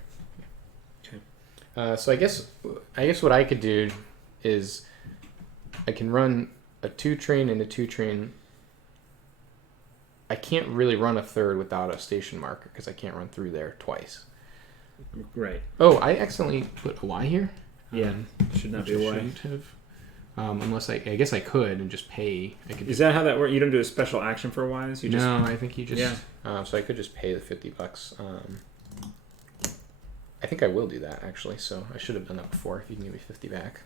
Okay. So I guess what I could do is I can run a 2-train and a 2-train. I can't really run a third without a station marker because I can't run through there twice. Right. Oh, I accidentally put a Y here. Yeah, should not be a Y. Unless I guess I could and just pay. Is that how that works? You don't do a special action for Ys? No, I think you just. So I could just pay the $50. I think I will do that actually. So I should have done that before. If you can give me 50 back.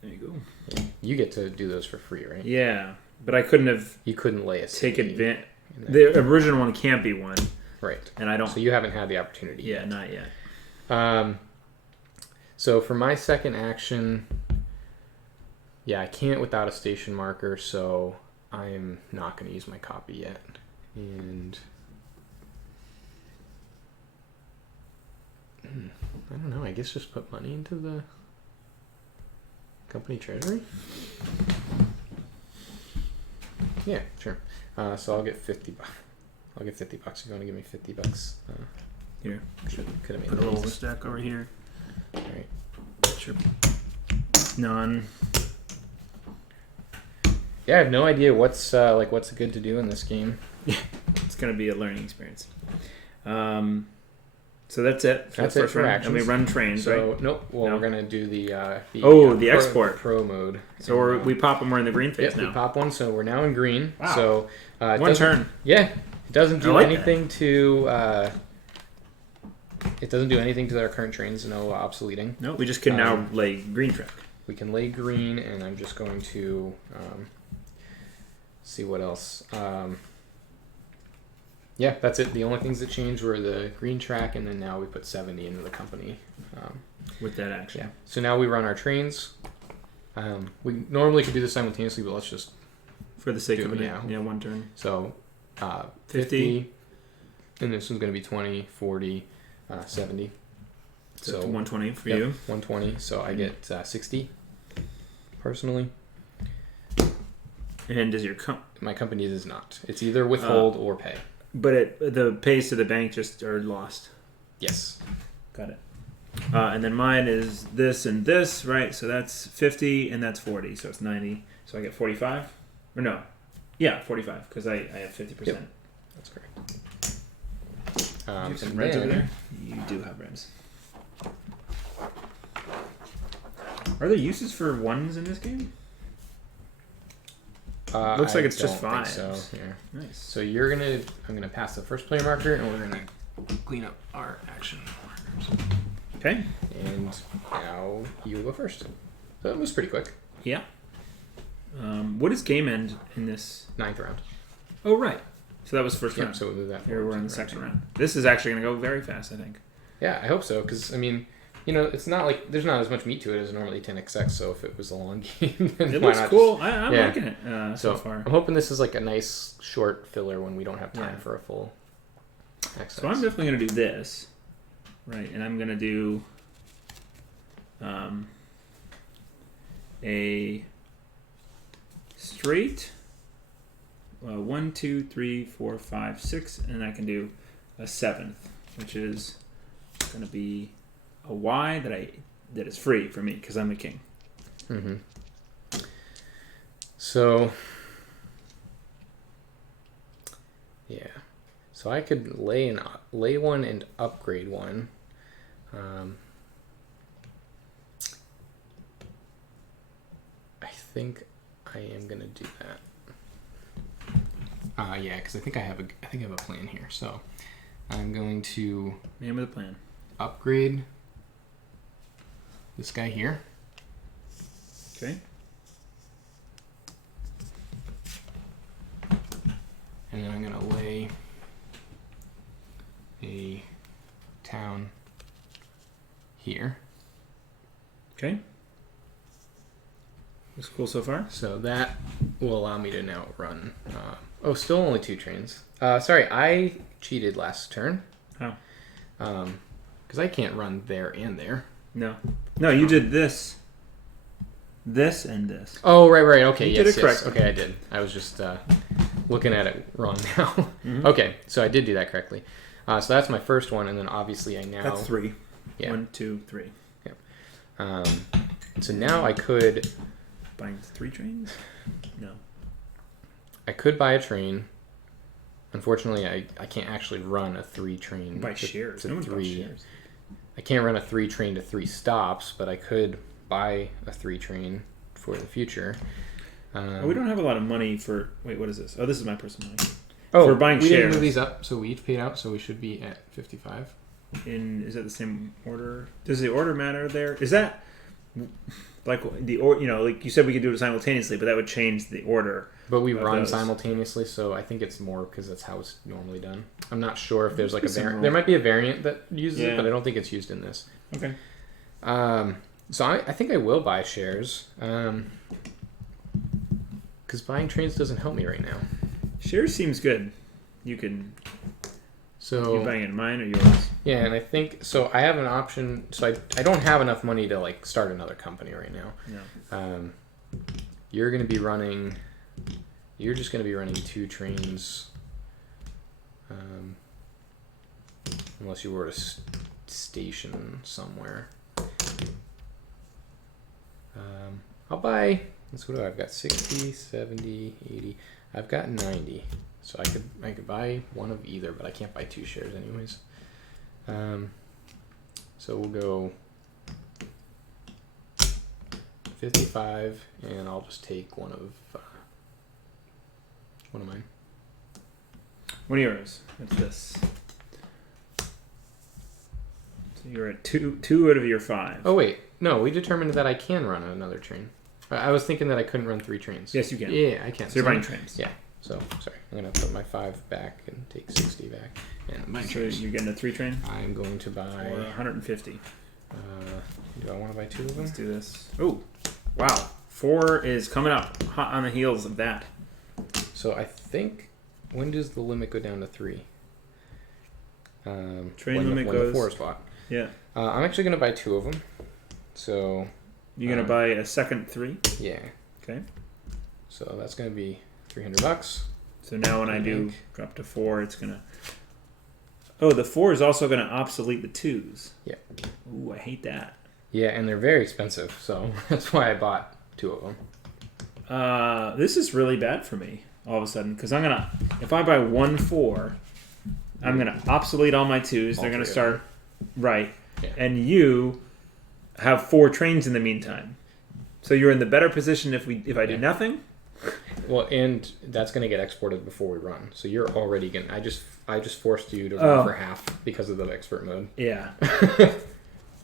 There you go. Yeah. You get to do those for free, right? Yeah, but I couldn't have. You couldn't lay a take CD advantage. The original one can't be one. Right. And I don't. So you haven't had the opportunity. Yeah, not yet. So for my second action, I can't without a station marker, so I'm not going to use my copy yet. And I don't know. I guess just put money into the company treasury. Yeah, sure. So I'll get 50 bucks. I'll get $50 if you want to give me $50. Here. Could have made Put a little stack over here. All right. Sure. None. Yeah, I have no idea what's good to do in this game. It's gonna be a learning experience. So that's it. That's it for actions. And we run trains, right? Nope. Well, no. We're gonna do the export pro mode. So we pop them. We're in the green phase now. We pop one. So we're now in green. Wow. So one turn. Yeah, it doesn't do anything to. It doesn't do anything to our current trains. No obsoleting. No, we just can now lay green track. We can lay green, and I'm just going to see what else. Yeah, that's it. The only things that changed were the green track, and then now we put 70 into the company. With that action. Yeah. So now we run our trains. We normally could do this simultaneously, but let's just... For the sake of it, now. Yeah, one turn. So 50, and this one's going to be 20, 40, 70. So 120 for you. 120. So I get 60, personally. And does your my company does not. It's either withhold or pay. But the pays to the bank just are lost. Yes. Got it. And then mine is this and this, right? So that's 50 and that's 40. So it's 90. So I get 45? Or no. Yeah, 45 because I have 50%. Yep. That's correct. You have some reds over there? You do have reds. Are there uses for ones in this game? Looks like it's just fives. So yeah. Nice. So I'm gonna pass the first player marker, and we're gonna clean up our action markers. Okay. And now you go first. So it was pretty quick. Yeah. What is game end in this? 9th round. Oh right. So that was first round. So we'll move that. Here we're in the second round. This is actually gonna go very fast, I think. Yeah, I hope so. Because I mean, it's not like there's not as much meat to it as normally 10xx. So if it was a long game, then it why looks not cool. I'm liking it so far. I'm hoping this is like a nice short filler when we don't have time for a full XX. So I'm definitely gonna do this, right? And I'm gonna do a straight 1, 2, 3, 4, 5, 6, and I can do a 7th, which is gonna be a Y that is free for me because I'm the king. Mm-hmm. So, yeah. So I could lay one and upgrade one. I think I am gonna do that. Yeah, because I think I have a plan here. So I'm going to name of the plan. Upgrade this guy here. Okay. And then I'm going to lay a town here. Okay. Looks cool so far. So that will allow me to now run. Still only 2 trains. Sorry, I cheated last turn. How? Because I can't run there and there. No, you did this, and this. Oh, right. Okay, You yes, did it correctly. Okay, I did. I was just looking at it wrong now. Mm-hmm. Okay, so I did do that correctly. So that's my first one, and then obviously I now... That's 3. Yeah. 1, 2, 3. Yeah. So now I could... Buying 3 trains? No. I could buy a train. Unfortunately, I can't actually run a 3 train. Buy shares. No one buys shares. I can't run a 3 train to 3 stops, but I could buy a 3 train for the future. We don't have a lot of money for... Wait, what is this? Oh, this is my personal money. Oh, for buying we shares. didn't move these up, so we each paid out, so we should be at 55. Is that the same order? Does the order matter there? Is that like like you said we could do it simultaneously, but that would change the order. But we run simultaneously, so I think it's more because that's how it's normally done. I'm not sure if there's like a variant. There might be a variant that uses it, but I don't think it's used in this. Okay. So I think I will buy shares. Because buying trains doesn't help me right now. Shares seems good. You can... So you buying it mine or yours? Yeah, and I think... So I have an option... So I don't have enough money to like start another company right now. No. You're going to be running... You're just going to be running 2 trains. Unless you were to station somewhere. I'll buy... That's what I've got 60, 70, 80. I've got 90. So I could buy one of either, but I can't buy 2 shares anyways. So we'll go 55, and I'll just take one of mine. One of yours. What's this? So you're at 2 out of your 5. Oh wait, no, we determined that I can run another train. I was thinking that I couldn't run 3 trains. Yes, you can. Yeah, I can. So you're buying trains. Yeah. So sorry, I'm gonna put my 5 back and take 60 back. And so you're getting a 3 train. I'm going to buy or 150. Do I want to buy 2 of them? Let's do this. Oh, wow! 4 is coming up, hot on the heels of that. So I think, when does the limit go down to 3? Train limit goes... the 4 is blocked. Yeah. I'm actually going to buy 2 of them. So... You're going to buy a second 3? Yeah. Okay. So that's going to be $300. So now when I do drop to 4, it's going to... Oh, the 4 is also going to obsolete the 2s. Yeah. Ooh, I hate that. Yeah, and they're very expensive, so that's why I bought 2 of them. This is really bad for me all of a sudden, because I'm going to... If I buy 1 4, I'm going to obsolete all my 2s. They're going to start... Right. Yeah. And you have 4 trains in the meantime. So you're in the better position if I do nothing. Well, and that's going to get exported before we run. So you're already going to... I just forced you to run for half because of the expert mode. Yeah.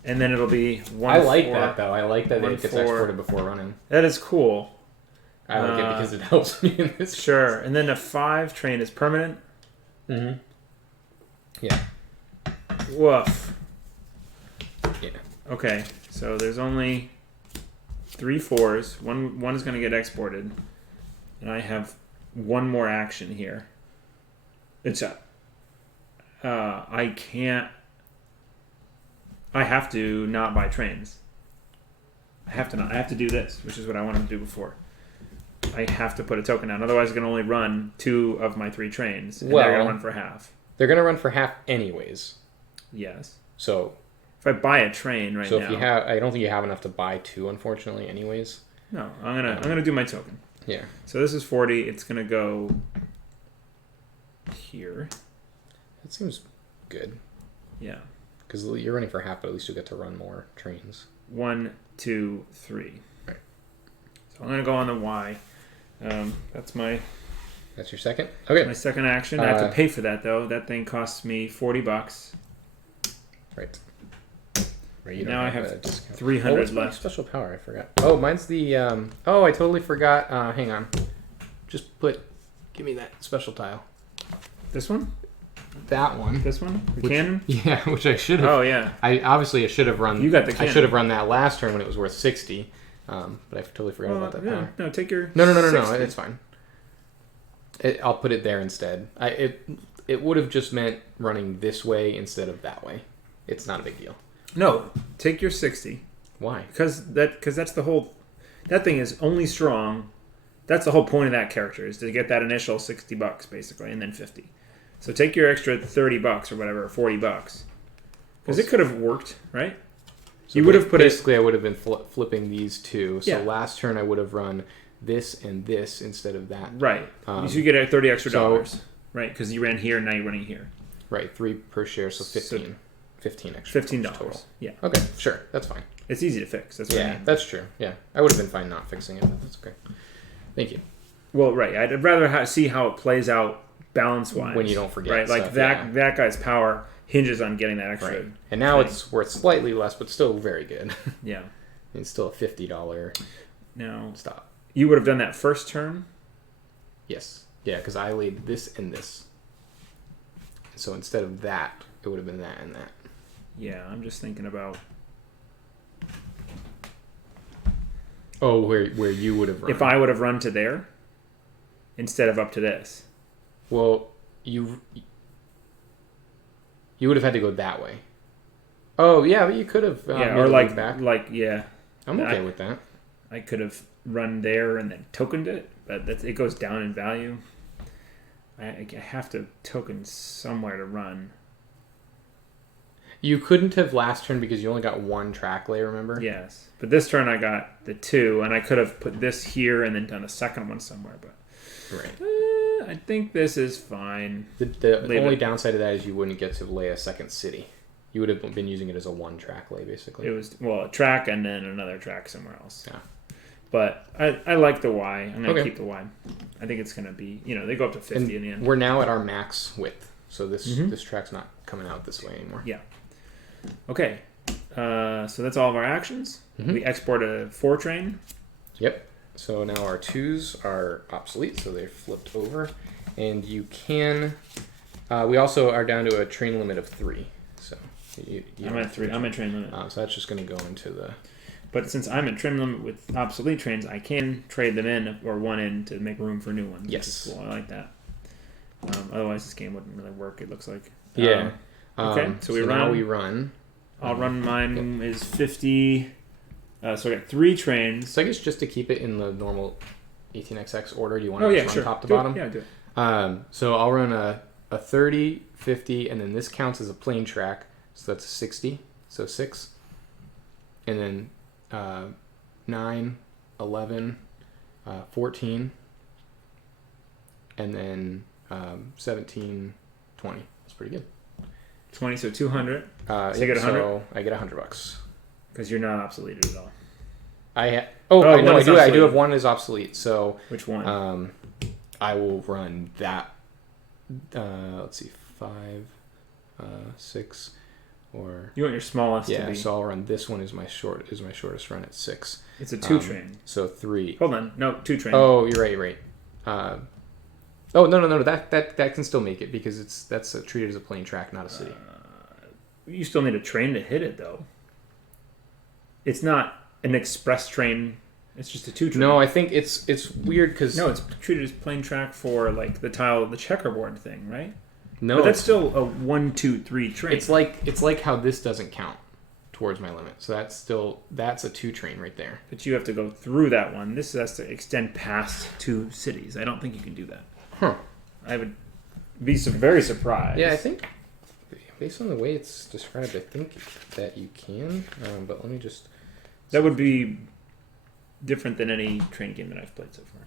And then it'll be 1 I like 4, that, though. I like that it gets 4. exported before running. That is cool. I like it because it helps me in this. Sure. And then a 5 train is permanent. Mm-hmm. Yeah. Woof. Yeah. Okay. So there's only 3 4s. One is going to get exported. And I have 1 more action here. It's I can't... I have to not buy trains. I have to do this, which is what I wanted to do before. I have to put a token down. Otherwise, I can only run 2 of my 3 trains. And they're going to run for half. They're going to run for half anyways. Yes. So... If I buy a train now... So if you have... I don't think you have enough to buy 2, unfortunately, anyways. No, I'm gonna do my token. Yeah. So this is 40. It's going to go here. That seems good. Yeah. Because you're running for half, but at least you'll get to run more trains. 1, 2, 3. Right. So I'm going to go on the Y. That's your second? Okay. my second action. I have to pay for that, though. That thing costs me $40. Right. Right. Now I have 300 300 left. Special power, I forgot. Oh, mine's the... Oh, I totally forgot. Hang on. Give me that special tile. This one? That one. This one? The cannon? Yeah, which I should have. Oh, yeah. I should have run. You got the cannon. I should have run that last turn when it was worth 60. But I totally forgot about that power. No, take your... No. It's fine. I'll put it there instead. It would have just meant running this way instead of that way. It's not a big deal. No, take your 60. Why? Because that's the whole. That thing is only strong. That's the whole point of that character is to get that initial $60 basically, and then 50. So take your extra $30 or whatever, or $40, because it could have worked, right? So you would have put basically. I would have been flipping these two. So Yeah. last turn I would have run this and this instead of that. Right. You should get 30 extra so- dollars, right? Because you ran here, and now you're running here. Right, 3 per share, so 15. 15 extra. $15 total. Yeah. Okay, sure, that's fine. It's easy to fix. That's what I Yeah, mean. that's true. Yeah, I would have been fine not fixing it, but that's okay. Thank you. Well, right. I'd rather see how it plays out balance-wise. When you don't forget Right, like stuff, that guy's power hinges on getting that extra. Right. And now thing. it's worth slightly less, but still very good. Yeah. It's still a $50 Now, stop. you would have done that first turn? Yes. Yeah, because I laid this and this. So instead of that, it would have been that and that. Yeah, I'm just thinking about... Oh, where you would have run. If I would have run to there instead of up to this. Well, you would have had to go that way. Oh, yeah, but you could have Yeah, made or it like, loop back. yeah. I'm okay with that. I could have run there and then tokened it, but it goes down in value. I have to token somewhere to run. You couldn't have last turn because you only got one track lay, remember? Yes. But this turn I got the 2, and I could have put this here and then done a second one somewhere. But Right. I think this is fine. The Leave only it. downside of that is you wouldn't get to lay a second city. You would have been using it as a one track lay, basically. It was, a track and then another track somewhere else. Yeah. But I like the Y. I'm going to Okay. keep the Y. I think it's going to be, they go up to 50 And in the end. we're now at our max width, so this Mhm. this track's not coming out this way anymore. Yeah. Okay. So that's all of our actions. Mhm. We export a 4 train. Yep. So now our 2s are obsolete, so they're flipped over, and you can. We also are down to a train limit of 3. So you I'm at 3. I'm at train limit. So that's just going to go into the. But since I'm at train limit with obsolete trains, I can trade them in or one in to make room for new ones. which Yes. is cool. I like that. Otherwise, this game wouldn't really work. It looks like. Yeah. Okay, so we now run. we run. I'll run mine is 50. So I got 3 trains. So I guess just to keep it in the normal 18xx order, do you want Oh to yeah, just sure. run top to Do it. bottom? Yeah, do it. So I'll run a 30, 50, and then this counts as a plane track, so that's a 60, so 6. And then 9, 11, 14, and then 17, 20. That's pretty good. 20, so 200. So you get 100? So I get $100. Because you're not obsoleted at all. I one know I is do. I obsolete. do have one is obsolete. So Which one? I will run that. Let's see, 5, 6, or You want your smallest to yeah. be. So I'll run this one is my shortest run at 6. It's a 2 train. So 3. Hold on. No, 2 train. Oh, you're right. You're right. No. That can still make it because that's treated as a plane track, not a city. You still need a train to hit it, though. It's not an express train. It's just a 2 train. No, I think it's weird because No, it's treated as plane track for like the checkerboard thing, right? no, But that's still a 1, 2, 3 train. it's like how this doesn't count towards my limit. So that's a 2 train right there. But you have to go through that one. This has to extend past 2 cities. I don't think you can do that. Huh. I would be very surprised. Yeah, I think based on the way it's described, I think that you can. But let me just. That would be different than any train game that I've played so far.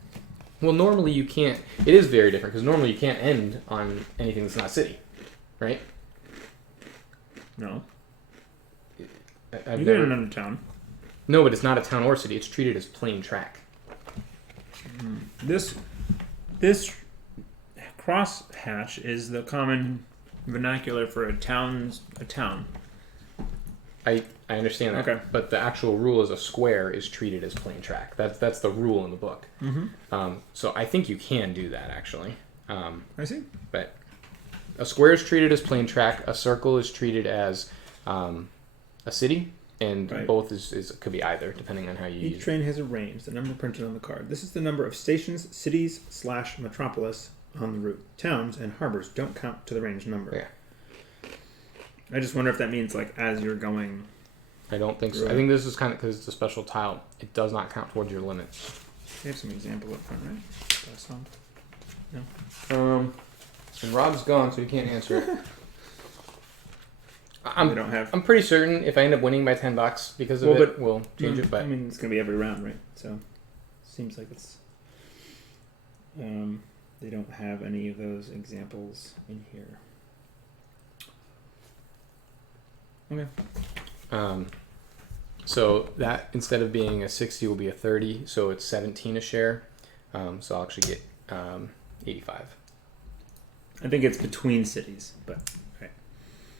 Well, normally you can't. It is very different because normally you can't end on anything that's not city, right? No. I've You get never- in another town. No, but it's not a town or city. It's treated as plain track. This crosshatch is the common vernacular for a town. I understand that. Okay. But the actual rule is a square is treated as plain track. That's the rule in the book. Mm-hmm. So I think you can do that actually. I see. But a square is treated as plain track. A circle is treated as a city, and Right. both is could be either depending on how you use Each it. train has a range, the number printed on the card. This is the number of stations, cities / metropolis on the route. Towns and harbors don't count to the range number. Yeah. I just wonder if that means like as you're going I don't think so. Right. I think this is kind of because it's a special tile. It does not count towards your limits. We have some example up front, right? Last time. And Rob's gone, so he can't answer it. We don't have. I'm pretty certain if I end up winning by $10 because of it, we'll change it. But I mean, it's gonna be every round, right? So seems like it's. They don't have any of those examples in here. Okay. So that instead of being a 60 will be a 30, so it's 17 a share. So I'll actually get 85. I think it's between cities, but right.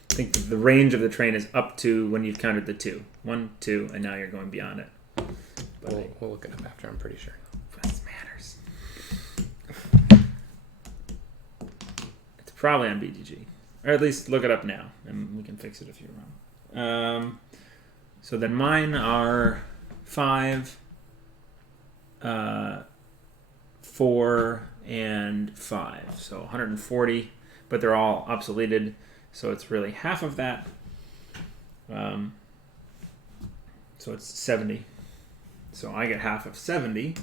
I think the range of the train is up to when you've counted the 2. 1, 2, and now you're going beyond it. But We'll look it up after, I'm pretty sure. That matters. It's probably on BGG. Or at least look it up now, and we can fix it if you're wrong. So then mine are 5, 4, and 5. So 140, but they're all obsoleted. So it's really half of that. So it's 70. So I get half of 70,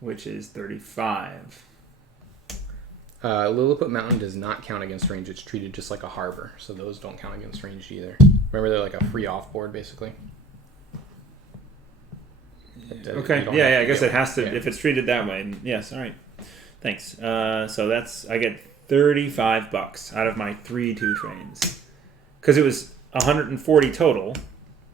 which is 35. Lilliput Mountain does not count against range. It's treated just like a harbor, so those don't count against range either. Remember, they're like a free off-board, basically. Okay. Yeah. I guess it has to if it's treated that way. Yes. All right. Thanks. So I get $35 out of my 3-2 trains because it was 140 total.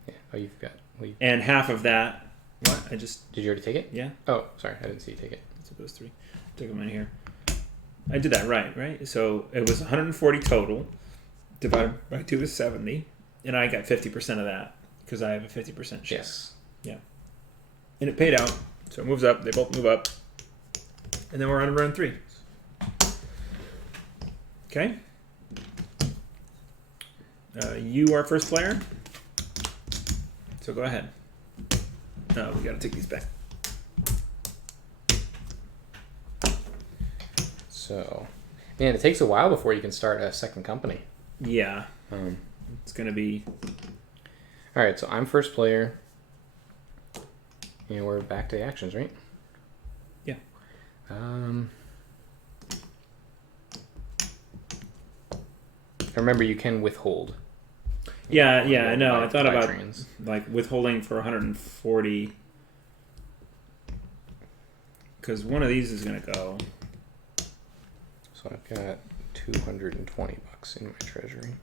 Yeah. Oh, you've got. And half of that. What? Did you already take it? Yeah. Oh, sorry, I didn't see you take it. So those 3. Took them in here. I did that right? So it was 140 total. Divided by 2 is 70, and I got 50% of that because I have a 50% share. Yes. Yeah. And it paid out, so it moves up. They both move up, and then we're on round 3. Okay. You are first player, so go ahead. No, we got to take these back. So, man, it takes a while before you can start a second company. Yeah. It's going to be... All right, so I'm first player. And we're back to the actions, right? Yeah. Remember, you can withhold. Yeah, I know. I thought about trains. Like withholding for 140 because one of these is going to go. So I've got $220 in my treasury.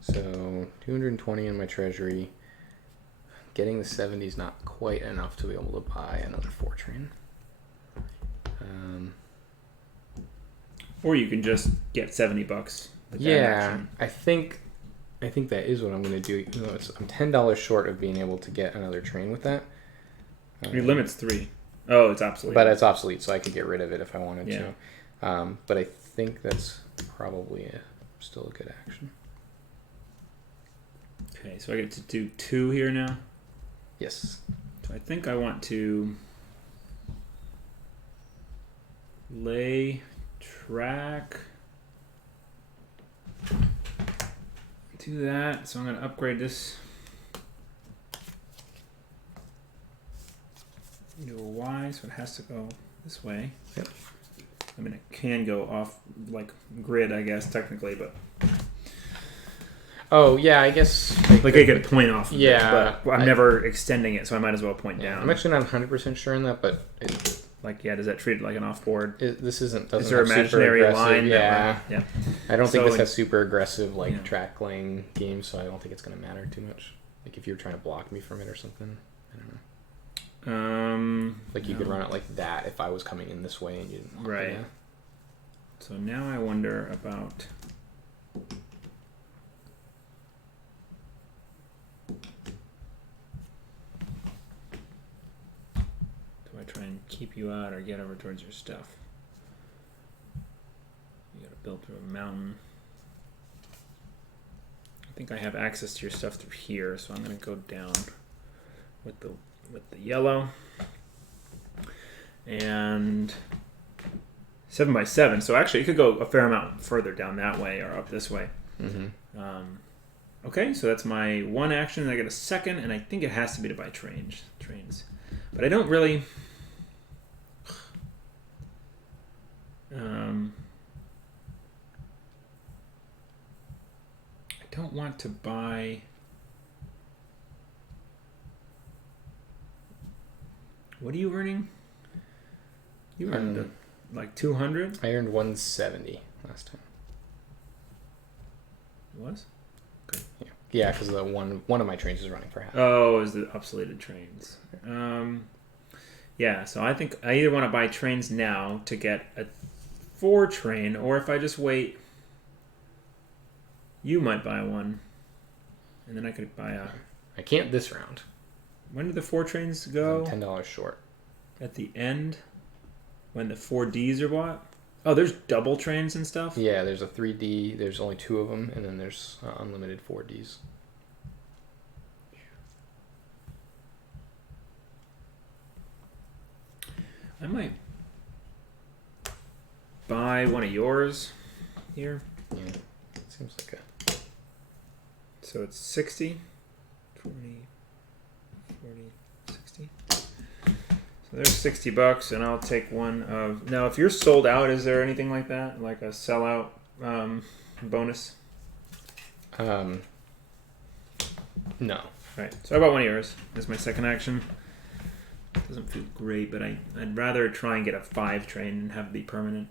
So 220 in my treasury. Getting the 70 is not quite enough to be able to buy another 4 train. Or you can just get $70. Yeah, I think that is what I'm going to do. Even though I'm $10 short of being able to get another train with that. Your limit's 3. Oh, it's obsolete. But it's obsolete, so I could get rid of it if I wanted Yeah. to. But I think that's probably still a good action. Okay, so I get to do 2 here now. Yes. So I think I want to lay track. Do that. So I'm going to upgrade this into a Y, so it has to go this way. Yep. I mean, it can go off like grid, I guess, technically, but Oh yeah, I guess like I get a point off. Yeah, but I'm never extending it, so I might as well point down. I'm actually not 100% sure on that, but like, yeah, does that treat it like an off-board? this doesn't. Is there an imaginary line? Yeah, yeah. I don't think So, this has super aggressive like yeah. track laying games, so I don't think it's going to matter too much. Like if you're trying to block me from it or something, I don't know. Like you could run it like that if I was coming in this way and you didn't. Right. So now I wonder about. Do I try and keep you out or get over towards your stuff? You gotta build through a mountain. I think I have access to your stuff through here, so I'm gonna go down with the yellow. And 7 by 7, so actually it could go a fair amount further down that way or up this way. Okay, so that's my one action. I get a second, and I think it has to be to buy trains. But I don't really... I don't want to buy... What are you earning? You earned like 200? I earned 170 last time. It was? Okay. Yeah, because the one of my trains is running for half. Oh, is the obsoleted trains. Yeah, so I think I either want to buy trains now to get a 4 train, or if I just wait, you might buy one. And then I could buy a... I can't this round. When did the 4 trains go? I'm $10 short. At the end? When the 4Ds are bought? Oh, there's double trains and stuff? Yeah, there's a 3D. There's only 2 of them, and then there's unlimited 4Ds. I might buy one of yours here. Yeah, seems like a... So it's 60, 20, 40, 60. So there's $60, and I'll take one of... Now, if you're sold out, is there anything like that? Like a sellout bonus? No. Right. So I bought one of yours as my second action. Doesn't feel great, but I'd rather try and get a 5 train and have it be permanent.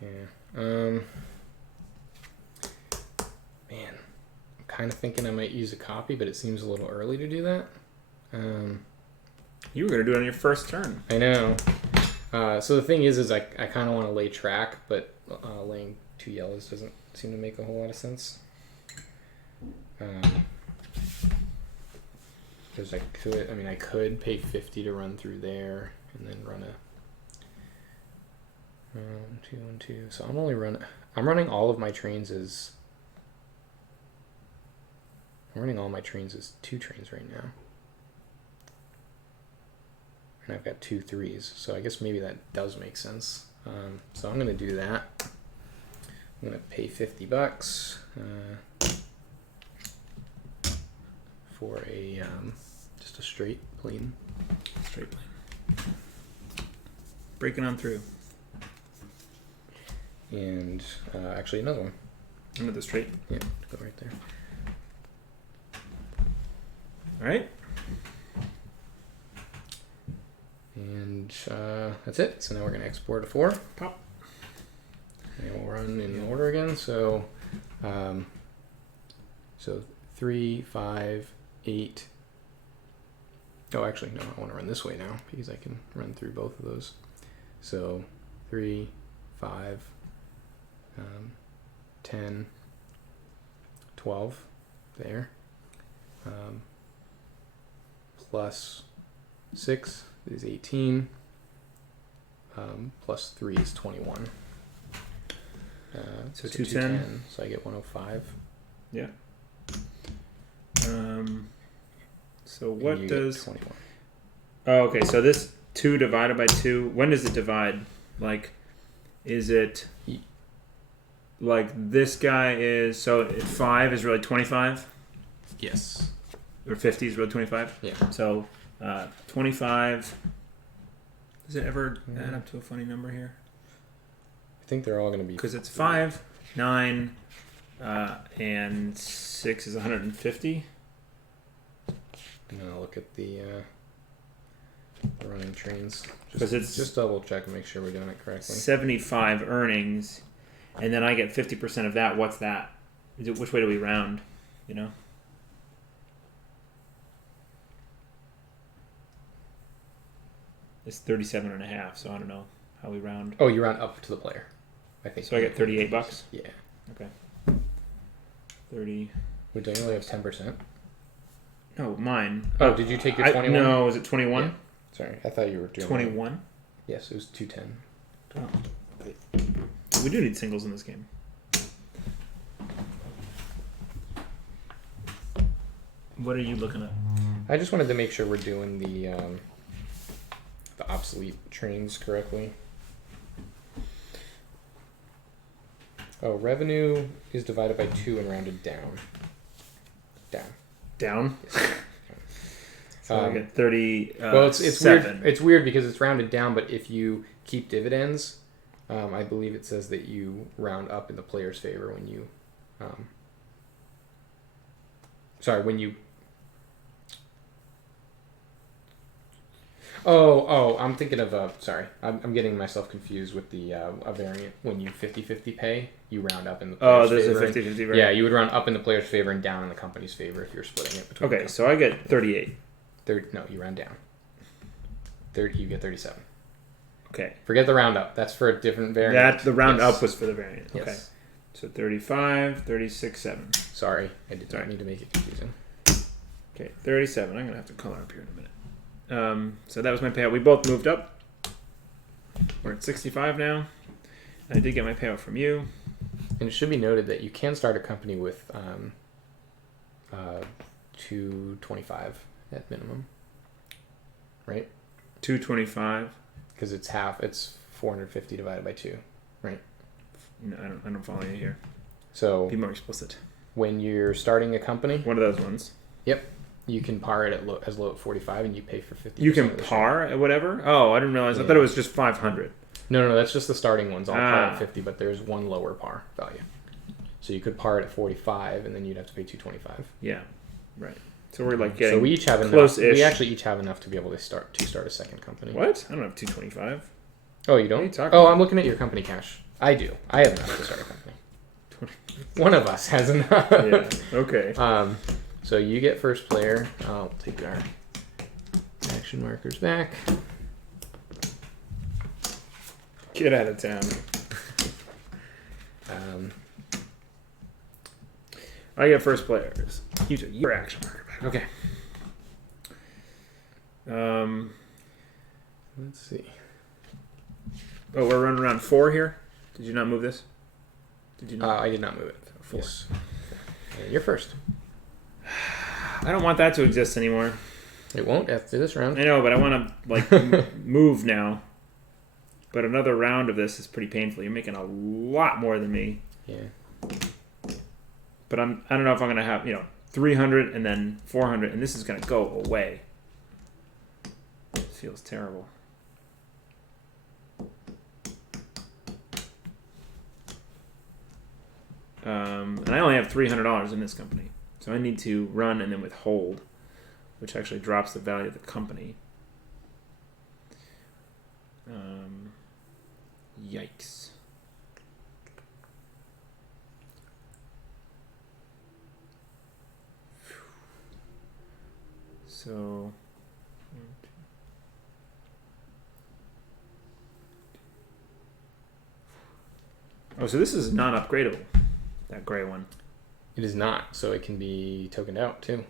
Yeah. Man, I'm kind of thinking I might use a copy, but it seems a little early to do that. You were going to do it on your first turn. I know. So the thing is I kind of want to lay track, but laying 2 yellows doesn't seem to make a whole lot of sense. Because I could pay 50 to run through there and then run a 2 and 2. So I'm running all of my trains as 2 trains right now. And I've got 2 3s, so I guess maybe that does make sense. So I'm gonna do that. I'm gonna pay $50 for a just a straight plain. Breaking on through. And actually another one. Another straight. Yeah, go right there. All right. And that's it. So now we're going to export a 4. Pop. And we'll run in order again. So, 3, 5, 8. Oh, actually, no, I want to run this way now because I can run through both of those. So 3, 5, 10, 12 there. Plus 6 is 18. Plus 3 is 21. So 210. So I get 105. Yeah. So what does... 21. Oh, okay. So this 2 divided by 2, when does it divide? Like, is it... Like, this guy is... So 5 is really 25? Yes. Or 50 is really 25? Yeah. So 25... Does it ever add up to a funny number here? I think they're all going to be... Because it's 5, 9, and 6 is 150. And then I'll look at the running trains. Because it's just double check and make sure we're doing it correctly. 75 earnings, and then I get 50% of that. What's that? Which way do we round? You know? It's 37.5, so I don't know how we round. Oh, you round up to the player, I think. So I get $38? Yeah. Okay. 30. Wait, don't you only have 10%? No, mine. Oh, did you take your 21? No, was it 21? Yeah. Sorry, I thought you were doing 21? Yes, it was 210. Oh. We do need singles in this game. What are you looking at? I just wanted to make sure we're doing the obsolete trains correctly. Oh, revenue is divided by 2 and rounded down. Down? Yes. So I get 30. Well, it's weird. It's weird because it's rounded down, but if you keep dividends, I believe it says that you round up in the player's favor when you. When you. Oh, I'm thinking of I'm getting myself confused with the a variant. When you 50-50 pay, you round up in the player's favor. Oh, there's a 50-50 variant. Yeah, you would round up in the player's favor and down in the company's favor if you're splitting it between. Okay, so I get 38. No, you round down. You get 37. Okay. Forget the round up. That's for a different variant. The round up was for the variant. Yes. Okay. So 35, 36, 7. Sorry, I did not need to make it confusing. Okay, 37. I'm going to have to color up here in a minute. So that was my payout. We both moved up. We're at 65 now. I did get my payout from you. And it should be noted that you can start a company with 225 at minimum, right? 225. Because it's half. It's 450 divided by 2, right? No, I don't follow you here. So be more explicit. When you're starting a company, one of those ones. Yep. You can par it as low at 45, and you pay for 50. You can par at whatever? Oh, I didn't realize. Yeah. I thought it was just 500. No, that's just the starting ones. All par at 50, but there's one lower par value. So you could par it at 45, and then you'd have to pay 225. Yeah, right. So we're like getting so we each have enough. We actually each have enough to be able to start a second company. What? I don't have 225. Oh, you don't? I'm looking at your company cash. I do. I have enough to start a company. One of us has enough. Yeah. Okay. So you get first player. I'll take our action markers back. Get out of town. I get first players. You took your action marker back. Okay. Let's see. Oh, we're running around 4 here. Did you not move this? Did you not? I did not move it. 4. Yes. You're first. I don't want that to exist anymore. It won't after this round. I know, but I want to move now. But another round of this is pretty painful. You're making a lot more than me. Yeah. But I don't know if I'm gonna have 300 and then 400, and this is gonna go away. It feels terrible. And I only have $300 in this company. So I need to run and then withhold, which actually drops the value of the company. Yikes. So... Oh, so this is non-upgradable, that gray one. It is not, so it can be tokened out too.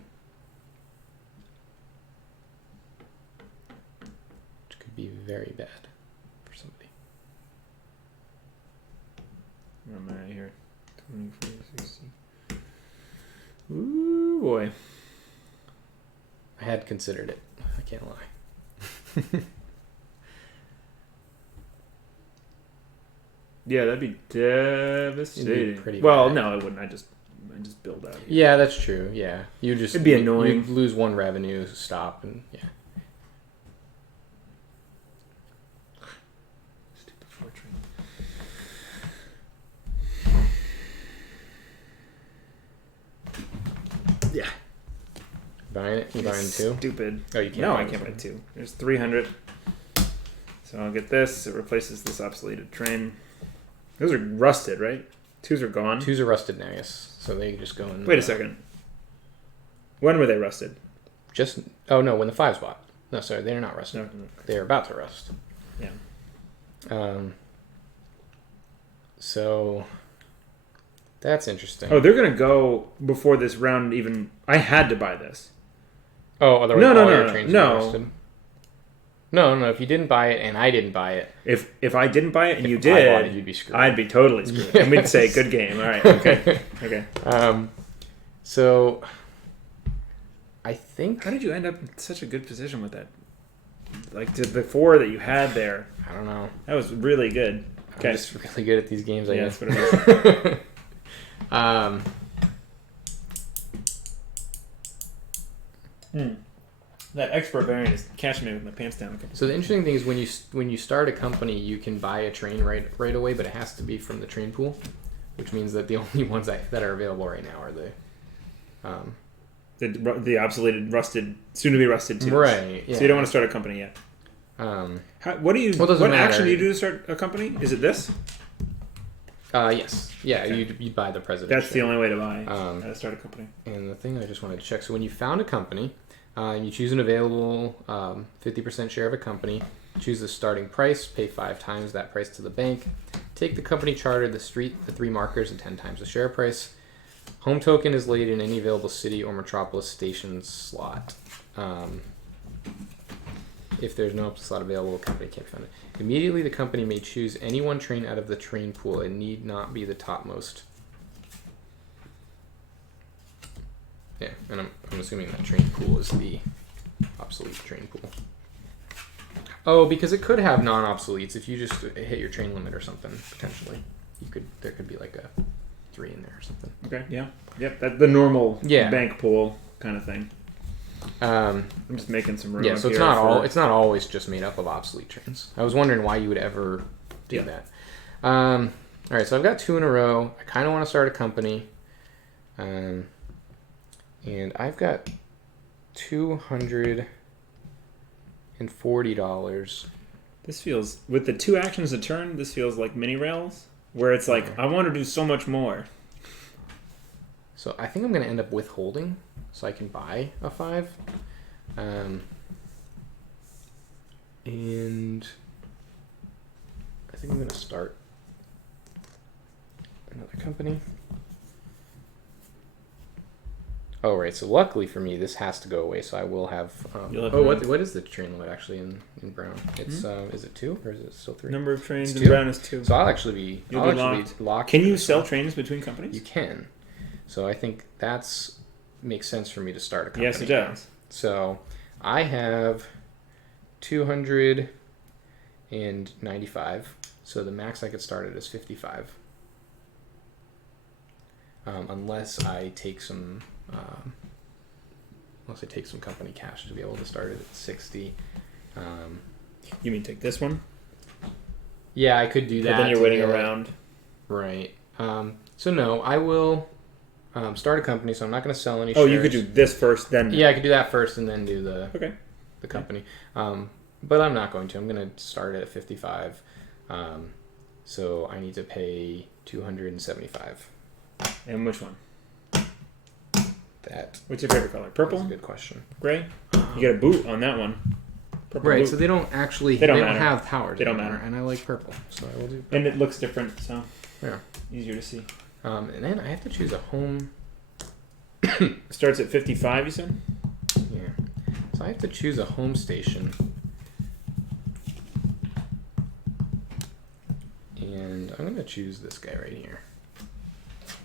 Which could be very bad for somebody. Where am I here? 24, 60. Ooh, boy. I had considered it. I can't lie. Yeah, that'd be devastating. It'd be pretty well, bad. No, it wouldn't. I just build out here. Yeah, that's true. Yeah, it'd be annoying. You'd lose one revenue, stop, and yeah. Stupid fortune. Yeah. Buying it? You buying 2? Stupid. Oh, you can't. No, I can't buy 2. There's 300. So I'll get this. It replaces this obsoleted train. Those are rusted, right? 2s are gone. 2s are rusted now, yes. So they just go in. Wait a second. When were they rusted? When the 5s bought. No, sorry, they're not rusted. No. They're about to rust. Yeah. So that's interesting. Oh, they're gonna go before this round even. I had to buy this. Oh, otherwise all your trains no. are rusted. No. If you didn't buy it and I didn't buy it, if I didn't buy it and you I did, bought it, you'd be screwed. I'd be totally screwed. Yes. And we'd say, "Good game." All right. Okay. Okay. So I think. How did you end up in such a good position with that? Like the 4 that you had there. I don't know. That was really good. Okay. I'm just really good at these games, I guess. That's what it is. That expert variant is catching me with my pants down. So the interesting thing is when you start a company, you can buy a train right away, but it has to be from the train pool, which means that the only ones that are available right now are the obsoleted, rusted, soon to be rusted too. Right. Yeah. So you don't want to start a company yet. What action do you do to start a company? Is it this? Yes. Yeah. Okay. You buy the president. That's the only way to buy. To start a company. And the thing I just wanted to check. So when you found a company, you choose an available 50% share of a company. Choose the starting price. Pay 5 times that price to the bank. Take the company charter, the street, the 3 markers, and 10 times the share price. Home token is laid in any available city or metropolis station slot. If there's no slot available, the company can't find it. Immediately, the company may choose any one train out of the train pool. It need not be the topmost. Yeah, and I'm assuming that train pool is the obsolete train pool. Oh, because it could have non-obsoletes if you just hit your train limit or something, potentially. There could be like a 3 in there or something. Okay, yeah. Yep, that's the normal Yeah. bank pool kind of thing. I'm just making some room. Yeah, so it's not always just made up of obsolete trains. I was wondering why you would ever do that. All right, so I've got 2 in a row. I kind of want to start a company, and I've got $240. This feels, with the 2 actions a turn, this feels like mini rails, where it's like I want to do so much more. So I think I'm going to end up withholding, so I can buy a 5. And I think I'm going to start another company. Oh, right. So luckily for me, this has to go away, so I will have... what is the train limit actually in brown? It's is it 2 or is it still 3? Number of trains It's in 2? brown is 2. So I'll actually be locked. Can you sell trains between companies? You can. So I think makes sense for me to start a company. Yes, it does. So I have 295. So the max I could start at is 55. Unless I take some company cash to be able to start it at 60. You mean take this one? Yeah, I could do that. But then you're waiting around. Right. So no, I will start a company, so I'm not going to sell any shares. Oh, you could do this first, then... Yeah, I could do that first and then do the company. But I'm not going to. I'm going to start at 55. So I need to pay 275. And which one? That. What's your favorite color? Purple? That's a good question. Gray? You get a boot on that one. Purple right, boot. So they don't actually... They don't have powers. They don't matter. And I like purple, so I will do purple. And it looks different, so... Yeah. Easier to see. And then I have to choose a home... Starts at 55, you said? Yeah. So I have to choose a home station. And I'm going to choose this guy right here.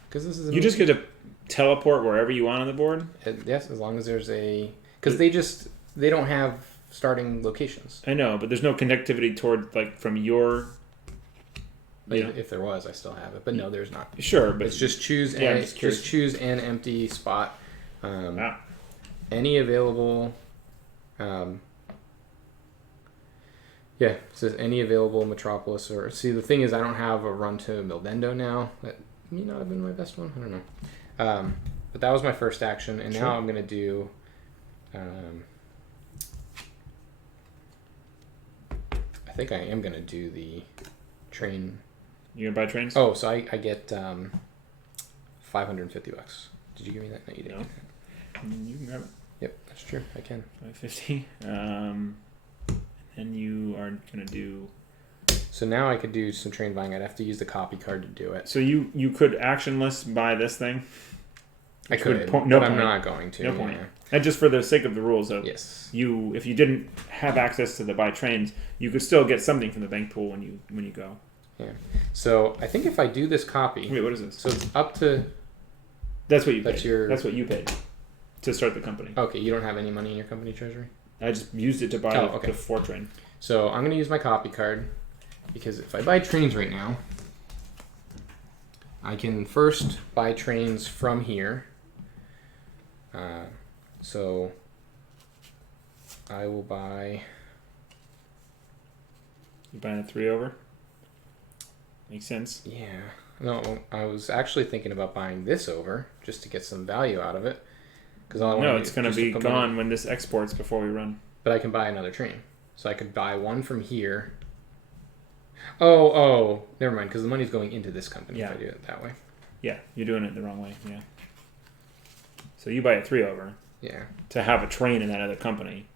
Because this is... You just get to teleport wherever you want on the board? Yes, as long as there's a... Because they don't have starting locations. I know, but there's no connectivity toward, like, from your... If there was, I still have it, but no, there's not. Sure, but it's just choose choose an empty spot. Any available. It says any available metropolis or the thing is I don't have a run to Mildendo now. That may not have been my best one. I don't know. But that was my first action, and now I'm gonna do. I think I am gonna do the train. You gonna buy trains? Oh, so I get $550. Did you give me that? No, you didn't. No. You can grab it. Yep, that's true. I can. $550. And you are gonna do. So now I could do some train buying. I'd have to use the copy card to do it. So you could actionless buy this thing. I could, but I'm not going to. No point. Yeah. And just for the sake of the rules, though. Yes. If you didn't have access to the buy trains, you could still get something from the bank pool when you go. Yeah. So I think if I do this copy. Wait, what is this? So it's up to. That's what you paid. That's what you paid to start the company. Okay, you don't have any money in your company treasury? I just used it to buy the 4 train. So I'm going to use my copy card, because if I buy trains right now, I can first buy trains from here. So I will buy. You buying a 3 over? Makes sense. Yeah. No, I was actually thinking about buying this over just to get some value out of it. No, it's going to be gone when this exports before we run. But I can buy another train. So I could buy one from here. Oh, never mind, because the money's going into this company if I do it that way. Yeah, you're doing it the wrong way, yeah. So you buy a 3 over. Yeah. To have a train in that other company.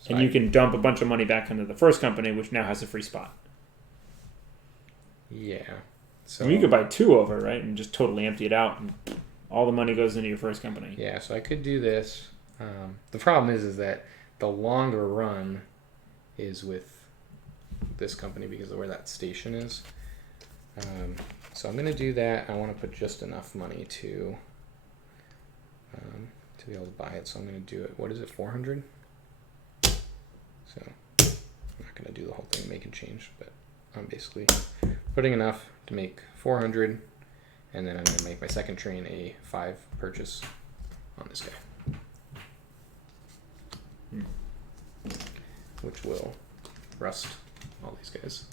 So and you can dump a bunch of money back into the first company, which now has a free spot. Yeah. So and you could buy 2 over, right? And just totally empty it out, and all the money goes into your first company. Yeah, so I could do this. The problem is that the longer run is with this company because of where that station is. So I'm going to do that. I want to put just enough money to be able to buy it. So I'm going to do it. What is it, 400? So I'm not going to do the whole thing, make and change, but I'm basically putting enough to make 400, and then I'm going to make my second train a 5 purchase on this guy, which will rust all these guys.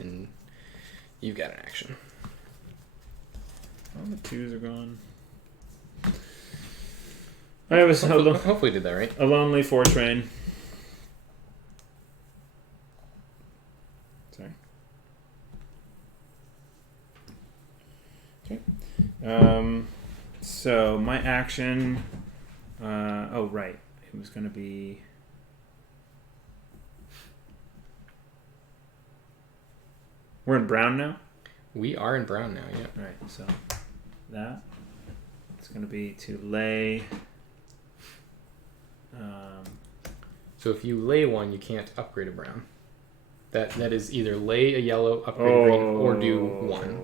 And you've got an action. All the 2s are gone. I was hopefully did that right. A lonely 4 train. Sorry. Okay. So my action. Oh right, it was going to be. We're in brown now? We are in brown now, yeah. All right, so that. It's going to be to lay. So if you lay one, you can't upgrade a brown. That is either lay a yellow, upgrade a green, or do 1.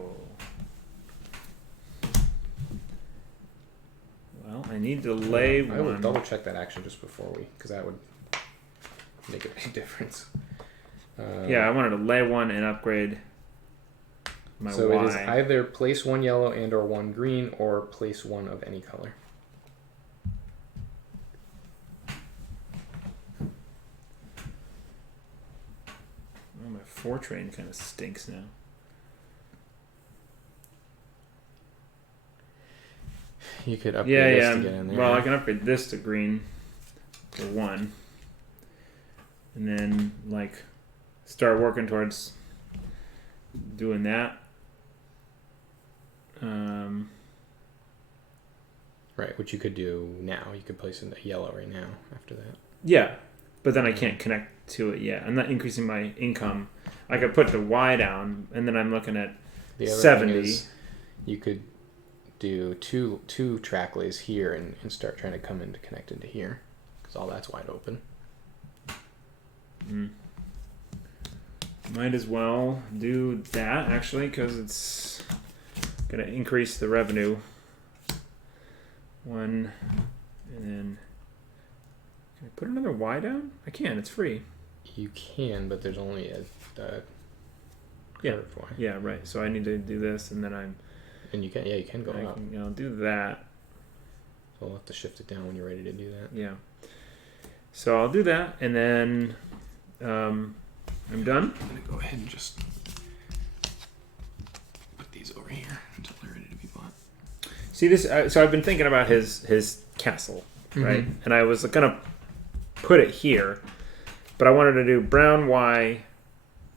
Well, I need to lay one. I would double check that action just before because that would make a big difference. Yeah, I wanted to lay 1 and upgrade my so Y. It is either place 1 yellow and or 1 green, or place 1 of any color. Oh, my 4 train kind of stinks now. You could upgrade this to get in there. Well, I can upgrade this to green for 1. And then, start working towards doing that. Right, which you could do now. You could place in a yellow right now after that. Yeah, but then I can't connect to it yet. I'm not increasing my income. I could put the Y down, and then I'm looking at the other 70. Thing is you could do two track lays here and start trying to come in to connect into here because all that's wide open. Might as well do that actually because it's gonna increase the revenue. 1, and then can I put another Y down? I can. It's free. You can, but there's only a curved Y. Yeah, right. So I need to do this, and then And you can go up. Do that. So I'll have to shift it down when you're ready to do that. Yeah. So I'll do that, and then I'm done. I'm gonna go ahead and just put these over here until they're ready to be bought. See this? So I've been thinking about his castle, right? And I was gonna put it here, but I wanted to do brown Y,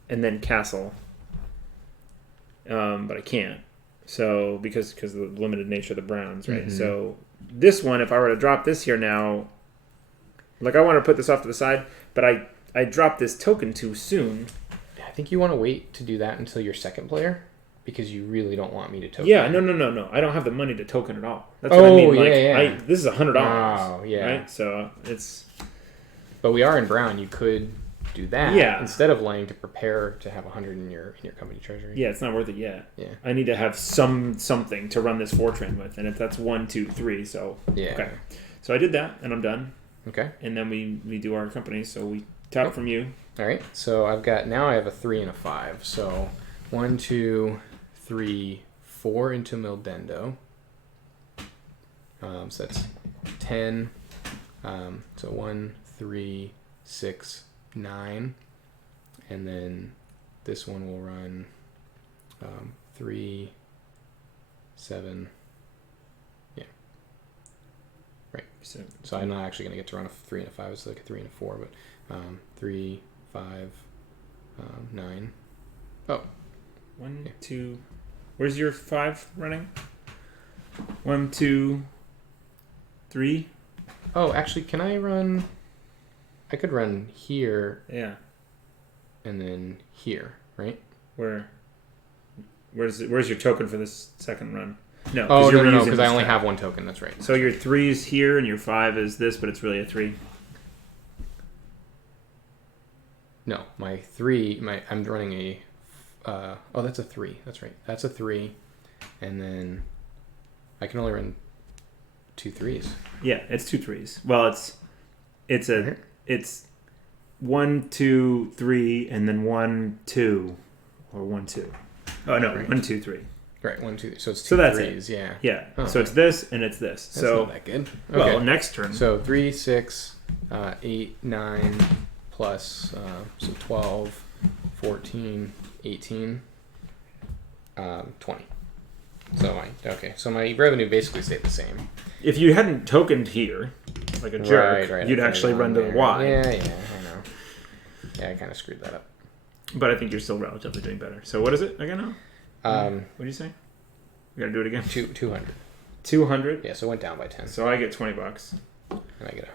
and then castle. But I can't. So because of the limited nature of the browns, right? So this one, if I were to drop this here now, I want to put this off to the side, but I dropped this token too soon. I think you want to wait to do that until your second player because you really don't want me to token. Yeah, no. I don't have the money to token at all. That's what I mean. This is $100. Oh, yeah. Right? So it's. But we are in brown. You could do that instead of laying to prepare to have 100 in your company treasury. Yeah, it's not worth it yet. Yeah. I need to have something to run this Fortran with, and if that's 1, 2, 3, so yeah. Okay. So I did that, and I'm done. Okay. And then we do our company, so we tap from you. All right. So I have a 3 and a 5. So 1, 2, 3, 4 into Mildendo. So that's 10. So 1, 3, 6, 9. And then this one will run 3, 7. Yeah. Right. So I'm not actually going to get to run a 3 and a 5. It's like a 3 and a 4, but 3, 5, 9. Oh. 1, 2. Where's your 5 running? 1, 2, 3. Oh, actually, can I run? I could run here. Yeah. And then here, right? Where's your token for this second run? No. Oh, no, because I only have 1 token. That's right. So your 3 is here, and your 5 is this, but it's really a 3. No, my 3. I'm running a. Oh, that's a 3. That's right. That's a 3, and then I can only run 2 3s. Yeah, it's 2 3s. Well, it's 1, 2, 3, and then 1, 2, or 1, 2. Oh no, right. 1, 2, 3. Right, 1, 2. So it's 2 so that's 3s. It. Yeah. Yeah. Oh, so it's this and it's this. That's so not that good. Okay. Well, next turn. So 3, 6, 8, 9, plus so 12, 14, 18, 20. So my revenue basically stayed the same. If you hadn't tokened here, like a jerk, right, you'd actually run to the Y. Yeah, I know. Yeah, I kind of screwed that up. But I think you're still relatively doing better. So what is it again now? What do you say? We gotta do it again. 200. 200. Yeah, so it went down by 10. So I get $20. And I get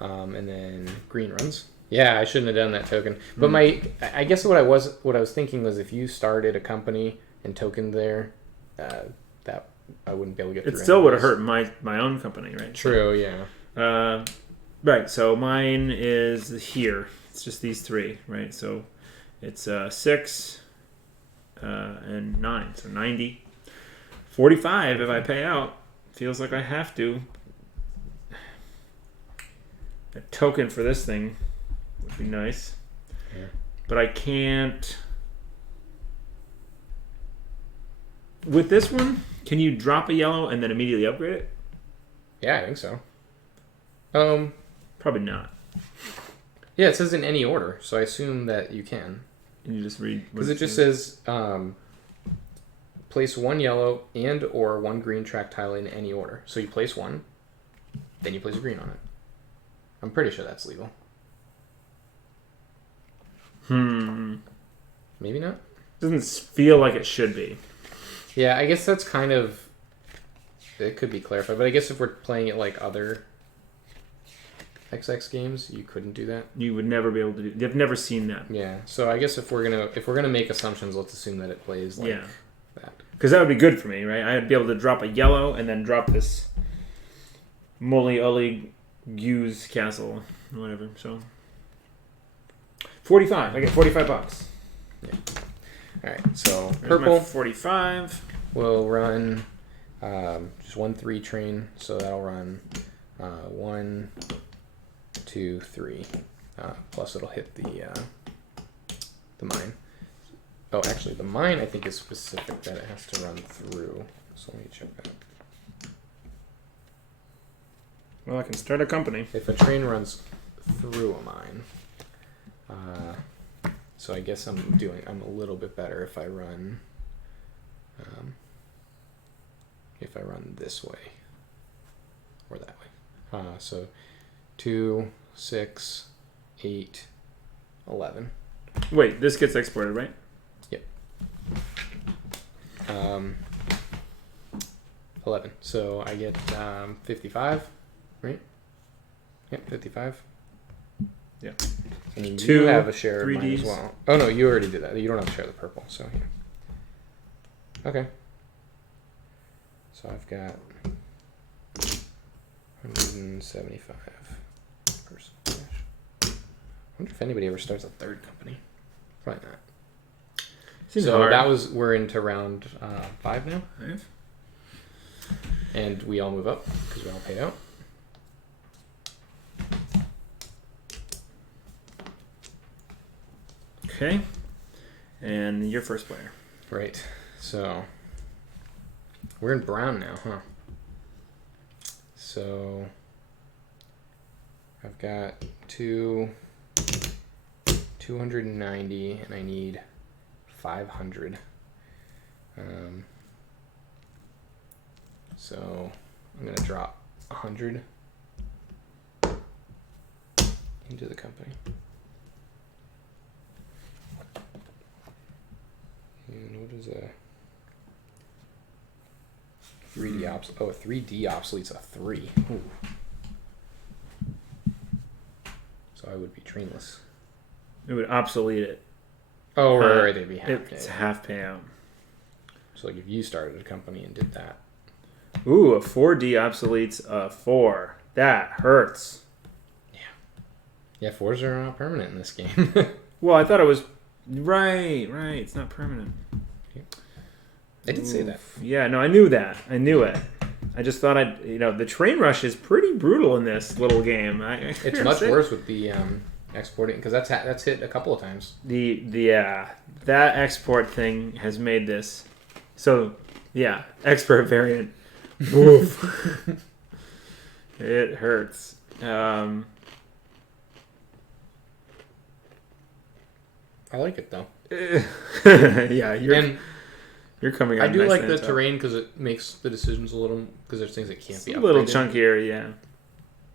100. And then green runs. Yeah, I shouldn't have done that token. But I guess what I was thinking was if you started a company and tokened there, that I wouldn't be able to get through. It still would have hurt my own company, right? True, yeah. Right, so mine is here. It's just these 3, right? So it's 6 and 9, so 90. 45 if I pay out. Feels like I have to. A token for this thing would be nice. Yeah. But I can't. With this one, can you drop a yellow and then immediately upgrade it? Yeah, I think so. Probably not. Yeah, it says in any order, so I assume that you can. Can you just read? Because it just says place 1 yellow and or 1 green track tile in any order. So you place 1, then you place a green on it. I'm pretty sure that's legal. Maybe not? Doesn't feel like it should be. Yeah, I guess that's kind of... It could be clarified, but I guess if we're playing it like other XX games, you couldn't do that. You would never be able to do. They've never seen that. Yeah, so I guess if we're gonna make assumptions, let's assume that it plays like that. Because that would be good for me, right? I'd be able to drop a yellow and then drop this Molly Ollie Hughes Castle, or whatever. So 45. I get $45. Yeah. All right. So There's purple 45 will run just 1 3 train, so that'll run 1, 2, 3. Plus it'll hit the mine. Oh, actually, the mine I think is specific that it has to run through. So let me check that. Well, I can start a company. If a train runs through a mine, so I guess I'm a little bit better if I run this way or that way. So 2, 6, 8, 11. Wait, this gets exported, right? Yep. 11. So I get 55, right? Yep, 55. Yeah. And you 2 have a share of mine 3Ds. as well. Oh no, you already did that. You don't have a share of the purple, so here. Okay. So I've got 175 person. wonder if anybody ever starts a third company. Probably not. Seems so hard. we're into round 5 now. 5. And we all move up because we all paid out. Okay. And your first player. Right. So we're in brown now, huh? So I've got 290 and I need 500. So I'm going to drop 100 into the company. And what is a 3D a 3D obsolete's a 3. Ooh. So I would be trainless. It would obsolete it. Oh, right, they'd be half. It's half payout. So like if you started a company and did that. Ooh, a 4D obsoletes a 4. That hurts. Yeah, 4s are not permanent in this game. Well, I thought it was... Right. It's not permanent. I did say that. Yeah, no, I knew that. I knew it. I just thought the train rush is pretty brutal in this little game. It's much worse with the exporting, because that's hit a couple of times. That export thing has made this. So, yeah, expert variant. Oof. It hurts. I like it though. Yeah, you're coming out. I do nice like the top. terrain because it makes the decisions a little, because there's things that can't be upgraded. A little chunkier, yeah.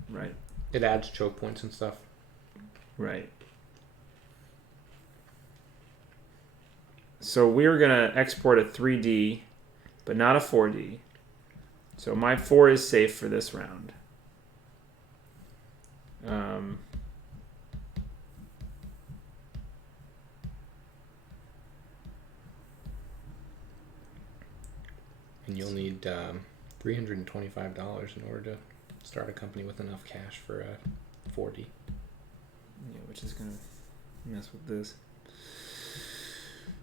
Right. It adds choke points and stuff. Right. So we're gonna export a 3D, but not a 4D. So my 4 is safe for this round. And you'll need $325 in order to start a company with enough cash for a 4D. Yeah, which is gonna mess with this.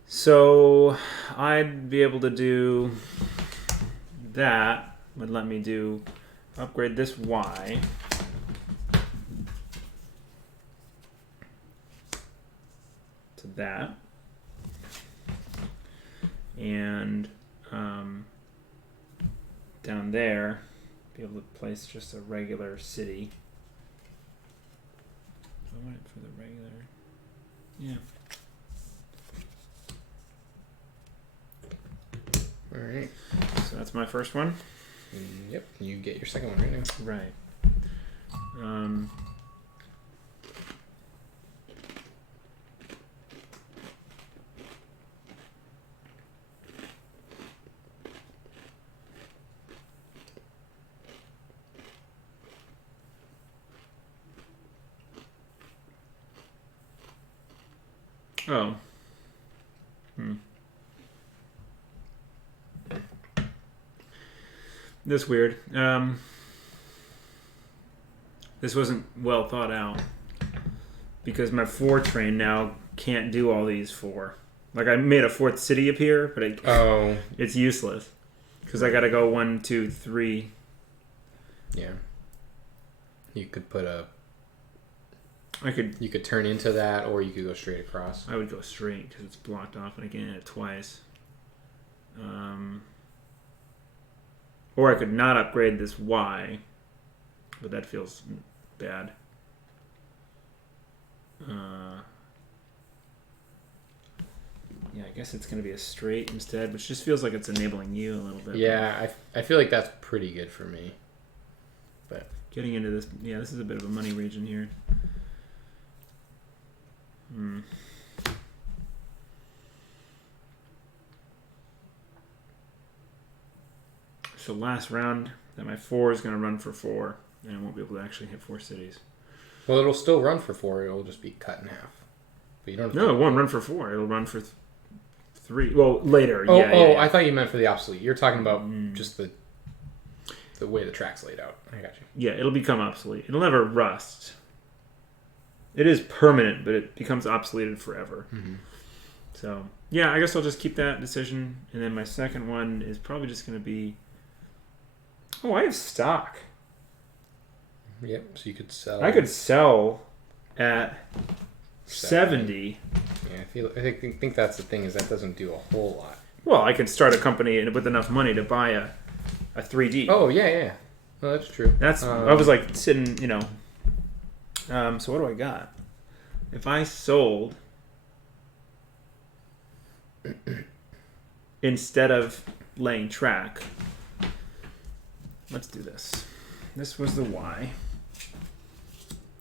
So I'd be able to do that. Would let me do upgrade this Y. To that. And down there, be able to place just a regular city. I want it for the regular. Yeah. All right. So that's my first one. Yep. You get your second one right now. Right. Oh. This weird. This wasn't well thought out because my 4 train now can't do all these 4. Like I made a 4th city appear, but it's useless because I got to go 1, 2, 3. Yeah. You could put a. I could. You could turn into that, or you could go straight across. I would go straight because it's blocked off, and I can hit it twice. Or I could not upgrade this Y, but that feels bad. Yeah, I guess it's going to be a straight instead, which just feels like it's enabling you a little bit. Yeah, I feel like that's pretty good for me. But getting into this, yeah, this is a bit of a money region here. So last round, that my 4 is going to run for 4, and I won't be able to actually hit 4 cities. Well, it'll still run for 4. It'll just be cut in half. But you don't. No, it won't run for 4. It'll run for 3. Well, later. Oh, yeah. I thought you meant for the obsolete. You're talking about just the way the track's laid out. I got you. Yeah, it'll become obsolete. It'll never rust. It is permanent, but it becomes obsoleted forever. Mm-hmm. So, yeah, I guess I'll just keep that decision. And then my second one is probably just going to be... Oh, I have stock. Yep, so you could sell... I could sell at 70. Yeah, I think that's the thing, is that doesn't do a whole lot. Well, I could start a company with enough money to buy a 3D. Oh, yeah. No, that's true. I was like sitting, so what do I got? If I sold... instead of laying track, let's do this. This was the Y.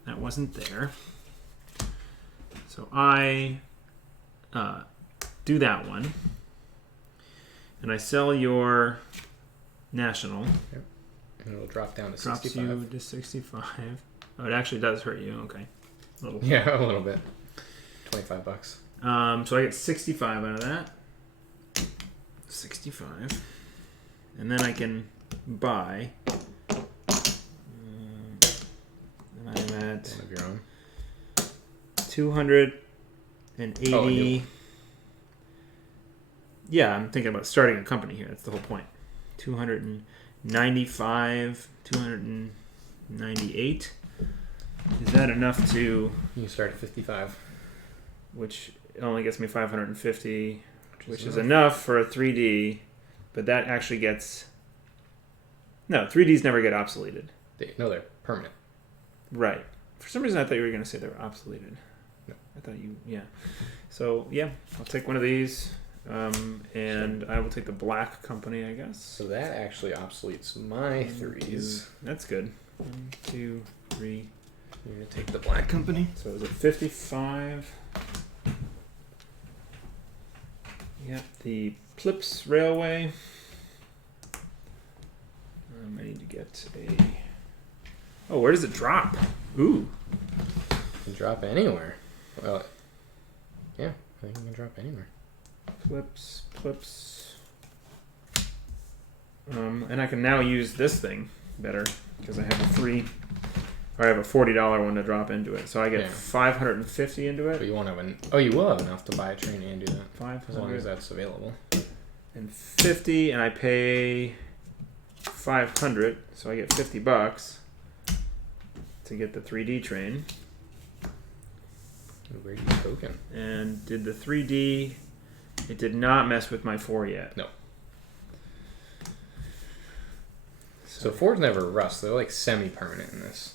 That wasn't there. So I do that one. And I sell your national. Yep. And it'll drop down to Drops 65. you to 65. Oh, it actually does hurt you. Okay. Yeah, a little bit. $25. So I get 65 out of that. 65. And then I can buy. And I'm at One of your own. 280. Oh, yeah, I'm thinking about starting a company here. That's the whole point. 295, 298. Is that enough to... You can start at 55. Which only gets me 550, which is enough for a 3D, but that actually gets... No, 3Ds never get obsoleted. They're permanent. Right. For some reason, I thought you were going to say they were obsoleted. No. I thought you... Yeah. So, yeah, I'll take one of these, and I will take the black company, I guess. So that actually obsoletes my 3s. That's good. 1, 2, 3... You're going to take the black company. So is it 55? Yep, the Plips Railway. I need to get a... Oh, where does it drop? Ooh. You can drop anywhere. Well, yeah, I think you can drop anywhere. Plips. And I can now use this thing better because I have a free... Or I have a $40 one to drop into it. So I get 550 into it. But you won't have you will have enough to buy a train and do that. 500. As long as that's available. And 50, and I pay 500, so I get $50 to get the 3D train. Where do you token? And did the 3D, it did not mess with my 4 yet. No. So 4s never rust. They're like semi-permanent in this.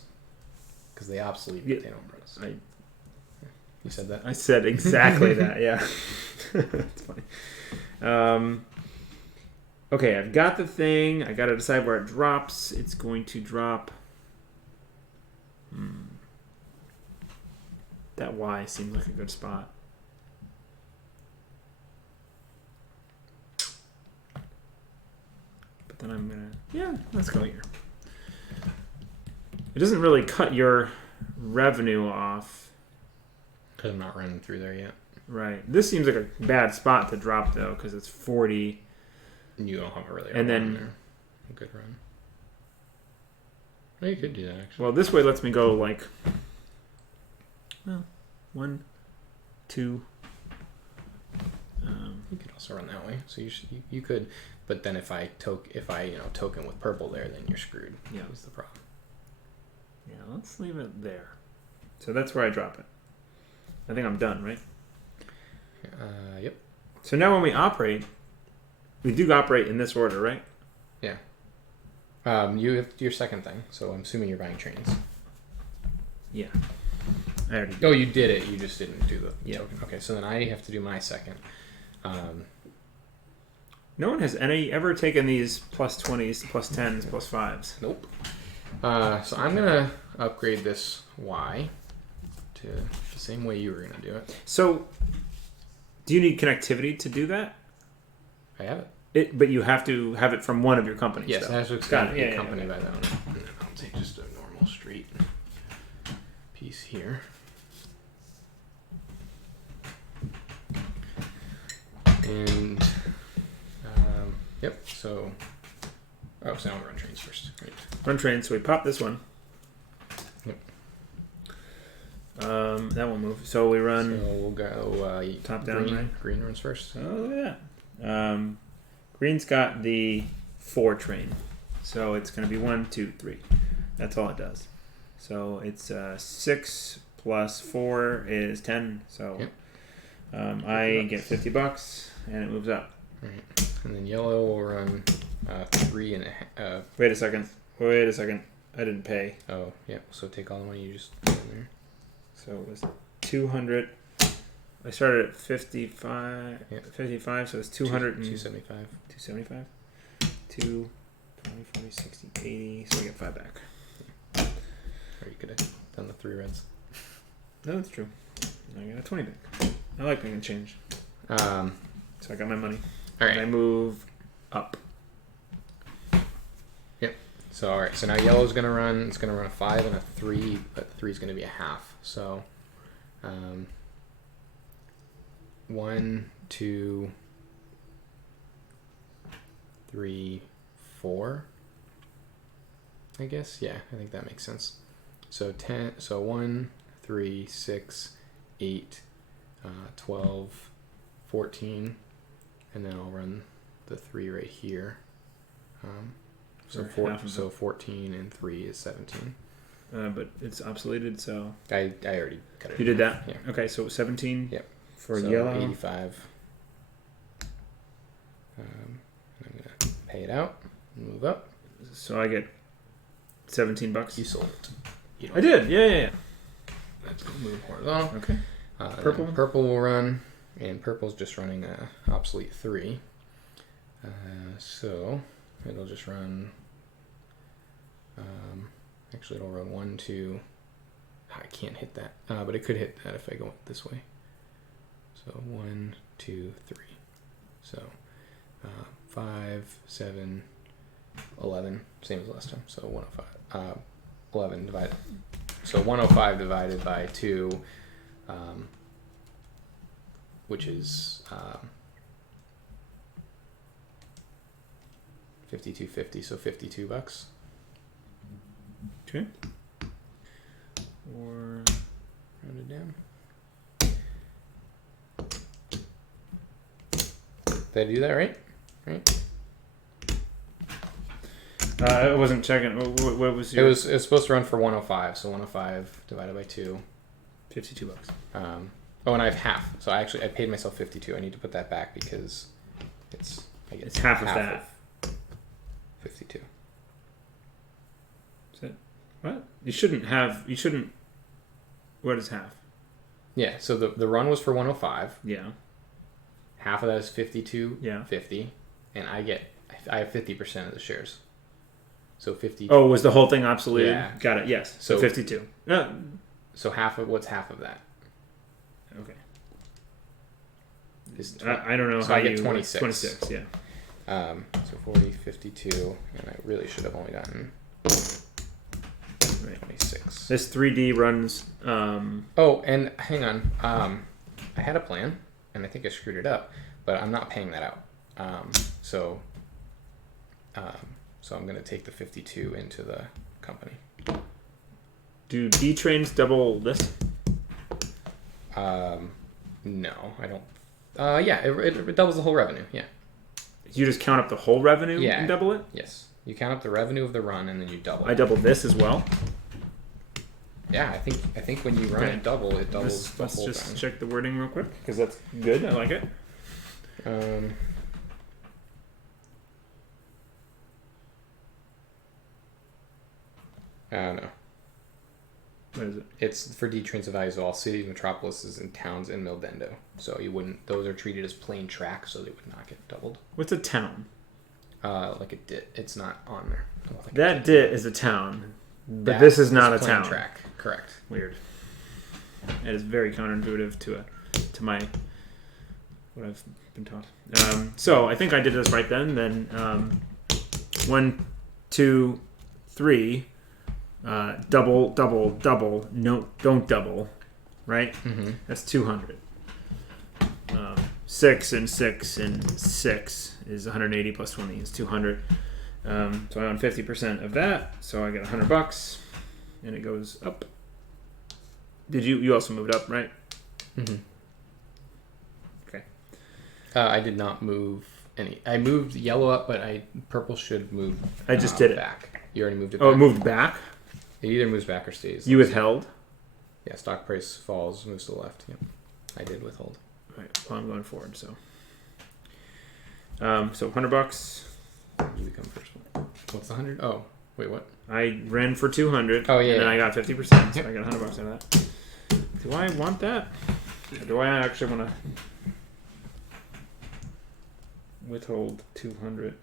Because they obsolete, but they don't rust. You said that? I said exactly that, yeah. That's funny. Okay, I've got the thing. I got to decide where it drops. It's going to drop... That Y seems like a good spot. But then I'm going to... Yeah, let's go here. It doesn't really cut your revenue off. Because I'm not running through there yet. Right. This seems like a bad spot to drop, though, because it's 40. You don't have a really and then there. A good run. Well, you could do that, actually. Well, this way lets me go, like... Well, 1, 2... You could also run that way. So you could... But then if I token with purple there, then you're screwed. Yeah. That's the problem. Yeah, let's leave it there. So that's where I drop it. I think I'm done, right? Yep. So now when we operate, we do operate in this order, right? Yeah. You have your second thing, so I'm assuming you're buying trains. Yeah. I already did. Oh, you did it. You just didn't do the token. Okay, so then I have to do my second. No one has ever taken these plus 20s, plus 10s, plus 5s. Nope. So I'm going to upgrade this Y to the same way you were going to do it. So, do you need connectivity to do that? I have it. But you have to have it from one of your companies. Yes, though. it has to extend Yeah, the company yeah. by that one. And then I'll take just a normal straight piece here. And, yep, so... Oh, so now we'll run trains first. Right. Run trains, so we pop this one. Yep. That won't move. So we run. So we'll go top down, green. right? Green runs first. Oh, look at that. Green's got the 4 train. So it's going to be 1, 2, 3. That's all it does. So it's 6 plus 4 is 10. So I get $50 and it moves up. Right. And then yellow will run 3 and a half. Wait a second. I didn't pay. Oh, yeah. So take all the money you just put in there. So it was 200. I started at 55. Yeah. 55. So it's 200 and 275. 275. 2, 20, 40, 60, 80. So I get 5 back. Or you could have done the 3 reds. No, that's true. I got a 20 back. I like making change. So I got my money. All right. And I move up. Yep. So all right. So now yellow's gonna run. It's gonna run a 5 and a 3, but 3 is gonna be a half. So, 1, 2, 3, 4. I guess. Yeah, I think that makes sense. So 10. So 1, 3, 6, 8, 12, 14, and then I'll run the 3 right here. So For 14 and 3 is 17. But it's obsoleted, so I already cut it. you did that. Yeah. Okay, so 17. Yep. For So yellow. 85. I'm gonna pay it out. Move up. So I get $17. You sold it. You don't I did. Yeah. Let's move horizontal. Okay. Purple. Purple will run, and purple's just running obsolete 3. So it'll just run. Actually, it'll run 1, 2. I can't hit that, but it could hit that if I go this way. So 1, 2, 3. So 5, 7, 11, same as last time. So 105. 11 divided. So 105 divided by 2, which is 52.50. So $52. Okay. Or Round it down. Did I do that right? Right. I wasn't checking. What was your? It was supposed to run for 105. So 105 divided by 2. $52. Oh, and I have half. So I paid myself 52. I need to put that back because It's half of that. 52. Is it? What? You shouldn't. What is half? Yeah. So the run was for 105. Yeah. Half of that is 52. Yeah. 50, and I have 50% of the shares. So 50. Oh, was the whole thing obsolete? Yeah. Got it. Yes. So 52. So what's half of that? Okay. I I don't know so how I get you 26. 26. Yeah. So 40, 52, and I really should have only gotten 26. This 3D runs. Oh, and hang on. I had a plan, and I think I screwed it up, but I'm not paying that out. So I'm going to take the 52 into the company. Do D trains double this? No, I don't. Yeah, it doubles the whole revenue. Yeah. You just count up the whole revenue Yeah. and double it? Yes. You count up the revenue of the run, and then you double it. I doubled this as well. Yeah, I think when you run Okay. it doubles the Let's whole just thing. check the wording real quick because that's good. I like it. I don't know. What is it? It's for D-trains of values of all cities, metropolises, and towns in Mildendo. So those are treated as plain track, so they would not get doubled. What's a town? Like a dit. It's not on there. I don't think That dit is a town, but that this is not a plain town. track. Correct. Weird. It is very counterintuitive to my what I've been taught. So I think I did this right then. Then 1, 2, 3. Double, double, double. No, don't double. Right? Mm-hmm. That's 200. 6 and 6 and 6 is 180 plus 20 is 200. So I own 50% of that. So I get $100, and it goes up Did you also moved up, right? Mm-hmm. Okay. I did not move any. I moved yellow up, but purple should move. I just did it back. You already moved it. Oh, back? it moved back. It either moves back or stays. You withheld. Yeah, stock price falls, moves to the left. Yep, I did withhold. All right. Well, I'm going forward. So $100. You become first one. What's the 100? Oh, wait, what? I ran for 200. Oh yeah. And then I got 50%. So I got $100 out of that. Do I want that? Or do I actually want to withhold 200?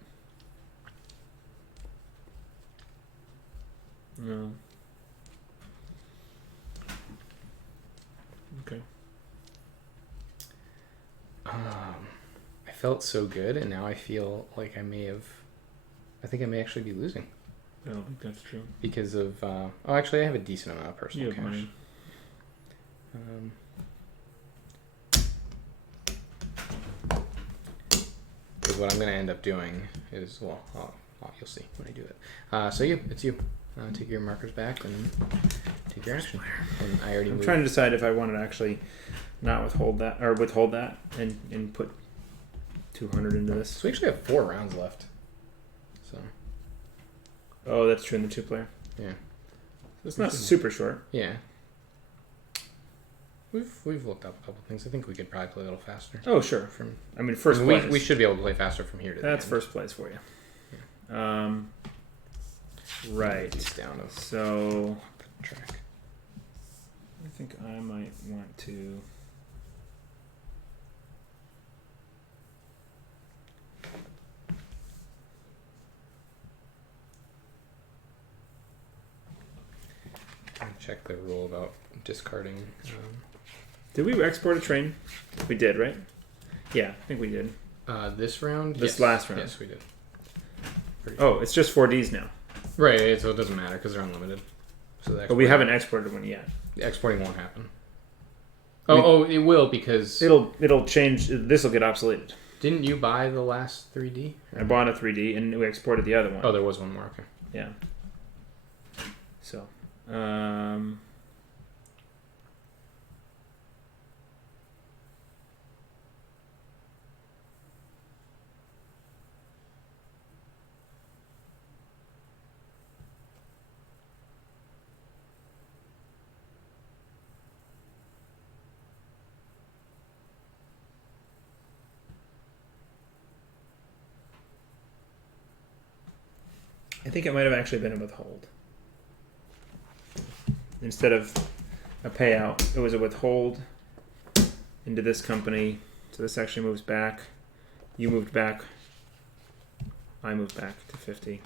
No. Okay. I felt so good, and now I feel like I think I may actually be losing. I don't think that's true. Because of, actually I have a decent amount of personal You have cash. money. Because what I'm going to end up doing is, well, you'll see when I do it. So it's you. Take your markers back and take your action. And I already I'm moved. trying to decide if I want to actually not withhold that or withhold that and put 200 into this. So we actually have 4 rounds left. So. Oh, that's true in the 2-player. Yeah. It's not super short. Yeah. We've looked up a couple things. I think we could probably play a little faster. Oh, sure. First place. We should be able to play faster from here to That's the end. first place for you. Yeah. Right. Down of so track. I think I might want to. Check the rule about discarding. Did we export a train? We did, right? Yeah, I think we did. This round? This last round? Yes, we did. Oh, it's just 4Ds now. Right, so it doesn't matter because they're unlimited. So but we haven't exported one yet. The exporting won't happen. It will because... It'll change. This will get obsoleted. Didn't you buy the last 3D? I bought a 3D and we exported the other one. Oh, there was one more, okay. Yeah. So, I think it might have actually been a withhold. Instead of a payout, it was a withhold into this company. So this actually moves back. You moved back. I moved back to 50.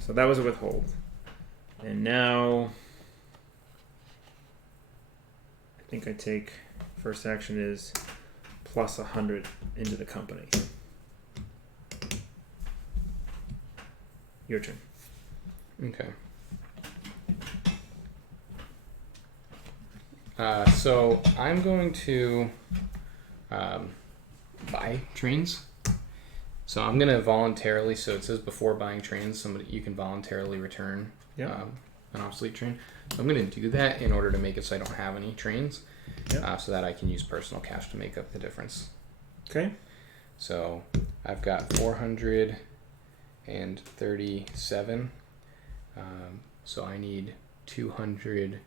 So that was a withhold. And now I think I take first action is plus 100 into the company. Your turn. Okay. So I'm going to buy trains. So I'm going to voluntarily, so it says before buying trains, you can voluntarily return an obsolete train. So I'm going to do that in order to make it so I don't have any trains, so that I can use personal cash to make up the difference. Okay. So I've got 437. So I need 213.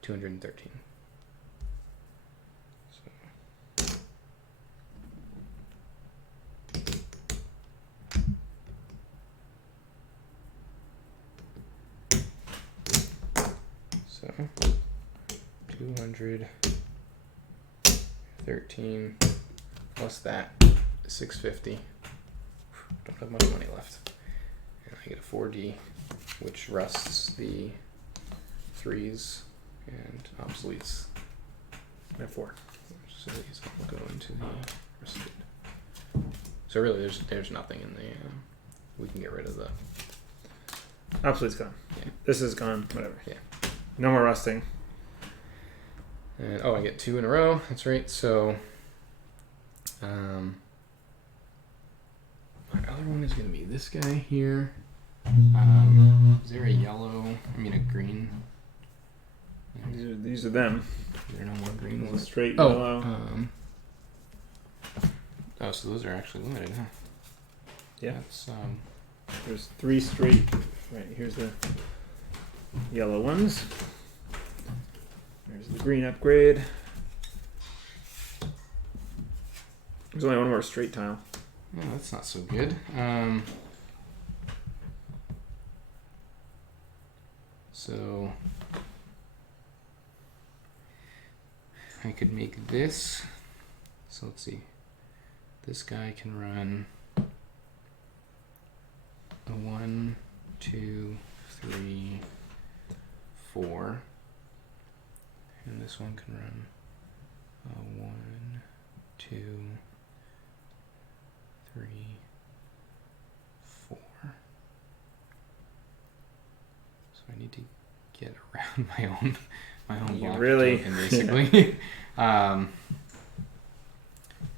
213. So 213 plus that 650. Don't have much money left. And I get a 4D, which rusts the 3s and obsoletes. I have 4. So these will go into the rusted. So really, there's nothing in the. We can get rid of the. Obsolete's gone. Yeah. This is gone. Whatever. Yeah. No more rusting. And I get 2 in a row. That's right. So, my other one is going to be this guy here. Is there a yellow? I mean a green. These are them. There are no more green There's a ones. straight yellow. Oh, so those are actually limited, huh? Yeah. That's, There's 3 straight. Right, here's the yellow ones. There's the green upgrade. There's only one more straight tile. oh, that's not so good. So I could make this. So let's see. This guy can run a 1, 2, 3, 4. And this one can run a 1, 2, 3, 4. So I need to get around my own You block really- token, basically.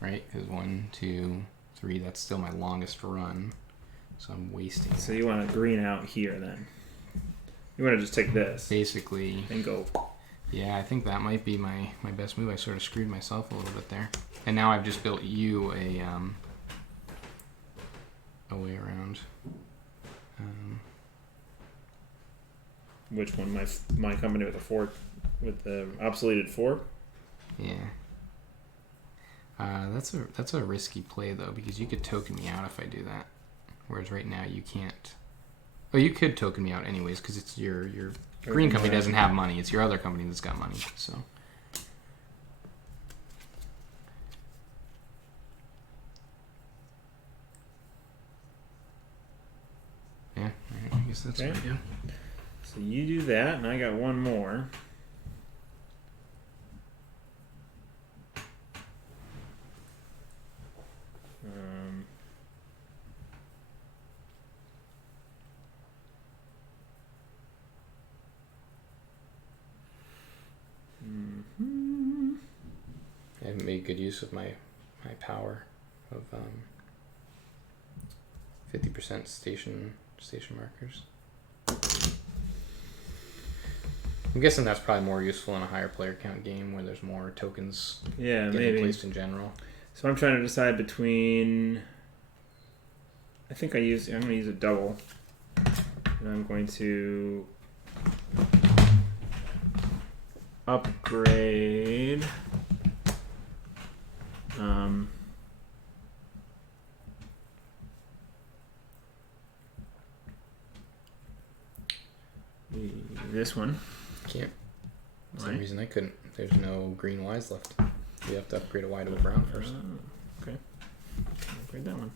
Right, because 1, 2, 3, that's still my longest run. So I'm wasting So it. you want to green out here then. You want to just take this Basically, and go. yeah, I think that might be my best move. I sort of screwed myself a little bit there. And now I've just built you a way around. Which one? My company with the 4, with the obsoleted 4. Yeah. That's a risky play though, because you could token me out if I do that. Whereas right now you can't. Oh, you could token me out anyways, because it's your green company doesn't have money. It's your other company that's got money. So. Yeah, I guess that's Okay. what I do. So you do that, and I got one more. I made good use of my power of 50% station markers. I'm guessing that's probably more useful in a higher player count game where there's more tokens Yeah, getting maybe. placed in general. So I'm trying to decide between. I think I'm going to use a double, and I'm going to upgrade. This one. Can't. For some Right. reason I couldn't. There's no green Ys left. You have to upgrade a Y to a brown first. Okay. Upgrade that one.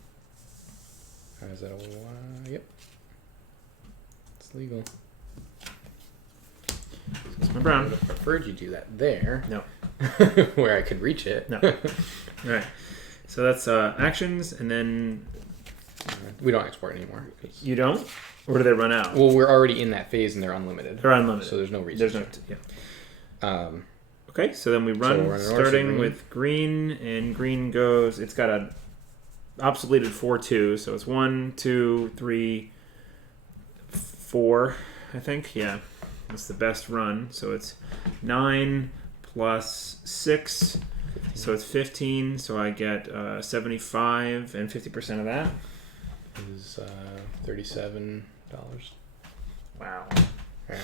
Is that a Y? Yep. It's legal. It's my I brown. would have preferred you do that there. No. Where I could reach it. No. Alright. So that's actions, and then We don't export anymore. you don't? Or do they run out? Well, we're already in that phase and they're unlimited. They're unlimited. So there's no reason. There's no. Yeah. Okay, so then we run, we're running starting green. with green, and green goes. It's got a obsoleted 4-2, so it's 1, 2, 3, 4. I think, yeah, that's the best run. So it's 9 plus 6, 15. so it's 15. So I get 75, and 50% of that is $37. Wow. Yeah.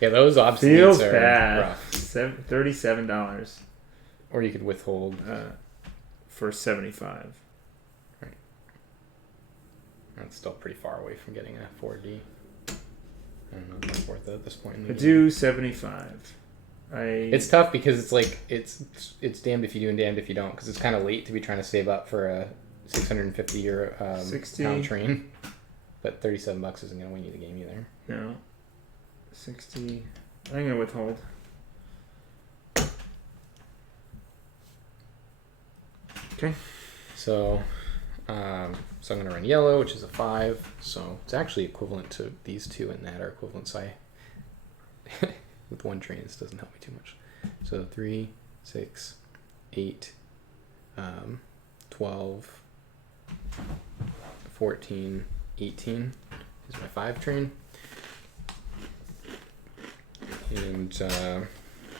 Yeah, those obsoletes Feels are bad. rough. $37 Or you could withhold. for 75. That's still pretty far away from getting a 4D. I don't know if it's worth it at this point in the I game. do 75. It's tough because it's like it's damned if you do and damned if you don't, because it's kind of late to be trying to save up for a 650 euro 60. pound train. But $37 isn't gonna win you the game either. No. 60. I'm gonna withhold. Okay. So I'm gonna run yellow, which is a 5. So it's actually equivalent to these two in that are equivalent. So with one train, this doesn't help me too much. So 3, 6, 8, 12, 14, 18. Here's my 5 train. And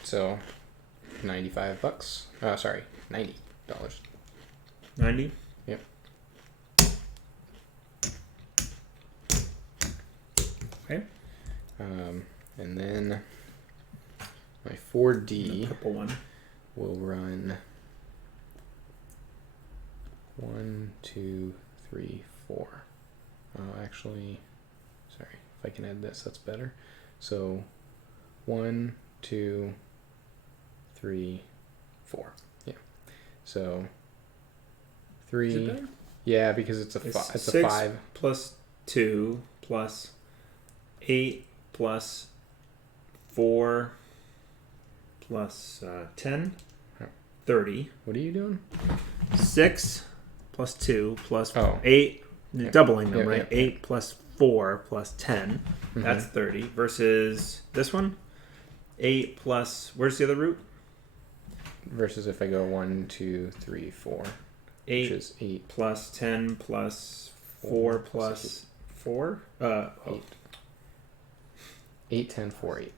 so $95. Sorry, $90. 90. Yep. Okay. And then my 4D The purple one will run 1, 2, 3, 4. Actually, sorry, if I can add this, that's better. So 1, 2, 3, 4. Yeah. So 3. Yeah, because it's a 5 plus 2 plus 8 plus 4 plus 10, 30. What are you doing? 6 plus 2 plus 8. Yeah. Doubling them, Yeah, right? yeah. 8 plus 4 plus 10. Mhm. That's 30. Versus this one. 8 plus... Where's the other root? Versus if I go 1, 2, 3, 4, 8 which is 8. plus 10 plus 4 plus 4? 8. 8, 10, 4, 8.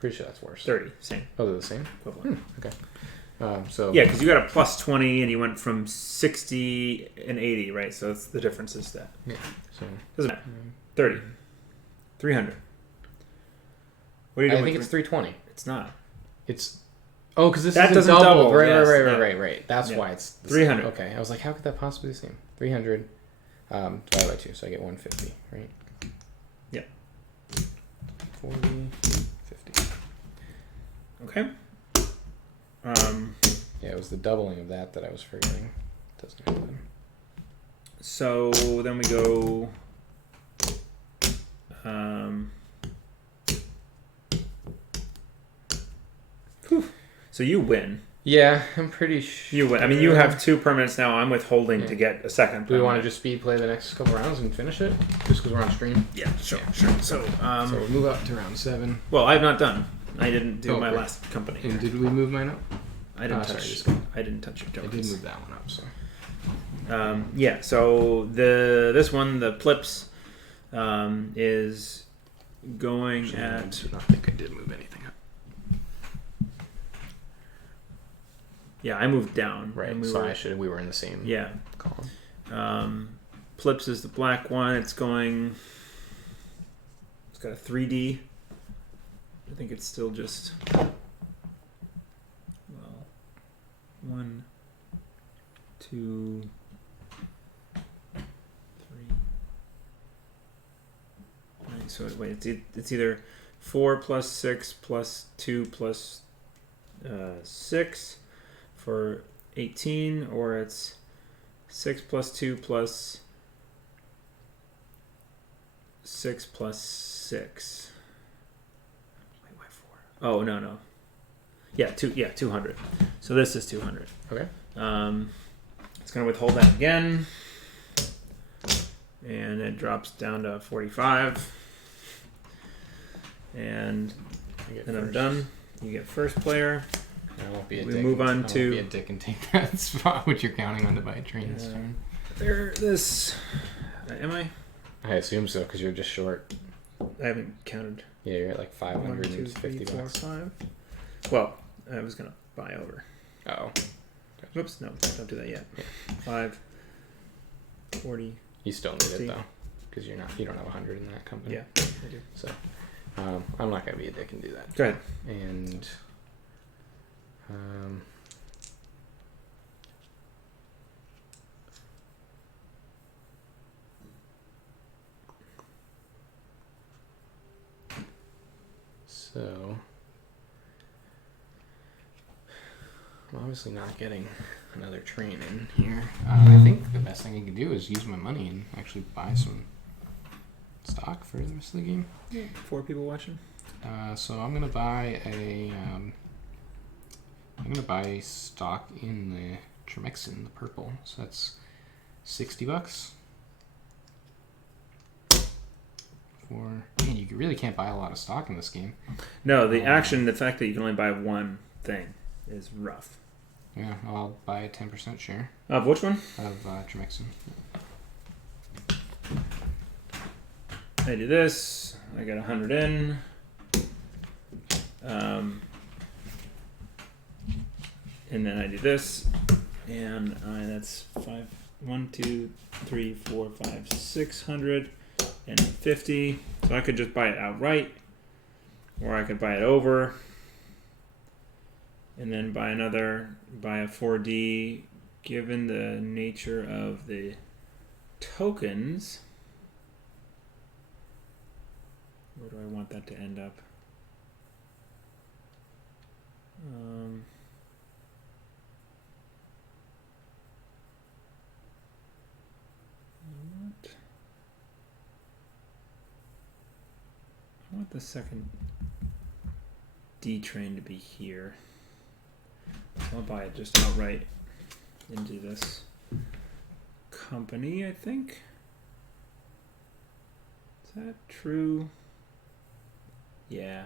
Pretty sure that's worse. 30. Same. Oh, they're the same? Equivalent. Okay. So Yeah, because you got a plus 20 and you went from 60 and 80, right? So that's the difference is that. Yeah. So Doesn't matter. 30. 300. What are you doing? I think it's 320. It's not. It's because this That isn't doesn't doubled. double, Right, yes, right. That's Yeah. why it's the 300. Same. Okay, I was like, how could that possibly be the same? 300 divided by 2, so I get 150, right? Yep. 40, 50. Okay. Yeah, it was the doubling of that I was forgetting. Doesn't happen. So then we go. So you win. Yeah, I'm pretty sure. You win. I mean, you have 2 permanents now. I'm withholding to get a second. Do we want to permanent. just speed play the next couple rounds and finish it? Just because we're on stream? Yeah, sure. So, So we'll move up to round 7. well, I've not done. I didn't do my great. last company. And did we move mine up? I didn't sorry, touch. just go. I didn't touch your I tokens. did move that one up, so. Yeah. So this one, the Plips, is going Actually, I at. do not think I did move anything up. Yeah, I moved down. Right, and we were in the same Yeah. column. Plips is the black one. It's going. It's got a 3D. I think it's still just. Well, 1, 2, 3. Right, so wait, it's either 4 plus 6 plus 2 plus 6 for 18, or it's 6 plus 2 plus 6 plus 6. Wait, why 4? Oh, no. Yeah, 200. So this is 200. Okay. It's going to withhold that again. And it drops down to 45. And then I'm done. You get first player. I won't be a We dick. move on I won't to- be a dick and take that spot, which you're counting on to buy trains. Am I? I assume so, because you're just short. I haven't counted. Yeah, you're at like 1, 2, 3, 550 4, bucks. 5. Well, I was gonna buy over. Oh. Whoops, no, don't do that yet. 5, 40. You still need See? it though, because you don't have 100 in that company. Yeah, I do. So, I'm not gonna be a dick and do that. Go ahead. And, so I'm obviously not getting another train in here. I think the best thing I could do is use my money and actually buy some stock for the rest of the game. Yeah, 4 people watching. So I'm gonna buy I'm gonna buy stock in the Tremexin, the purple. So that's $60. Man, you really can't buy a lot of stock in this game. No, the fact that you can only buy one thing is rough. Yeah, I'll buy a 10% share Of which one? of Tremexin. I do this. I get 100 in. And then I do this, and that's 650. So I could just buy it outright, or I could buy it over, and then buy a 4D. Given the nature of the tokens, where do I want that to end up? I want the second D train to be here. So I'll buy it just outright into this company, I think. Is that true? Yeah.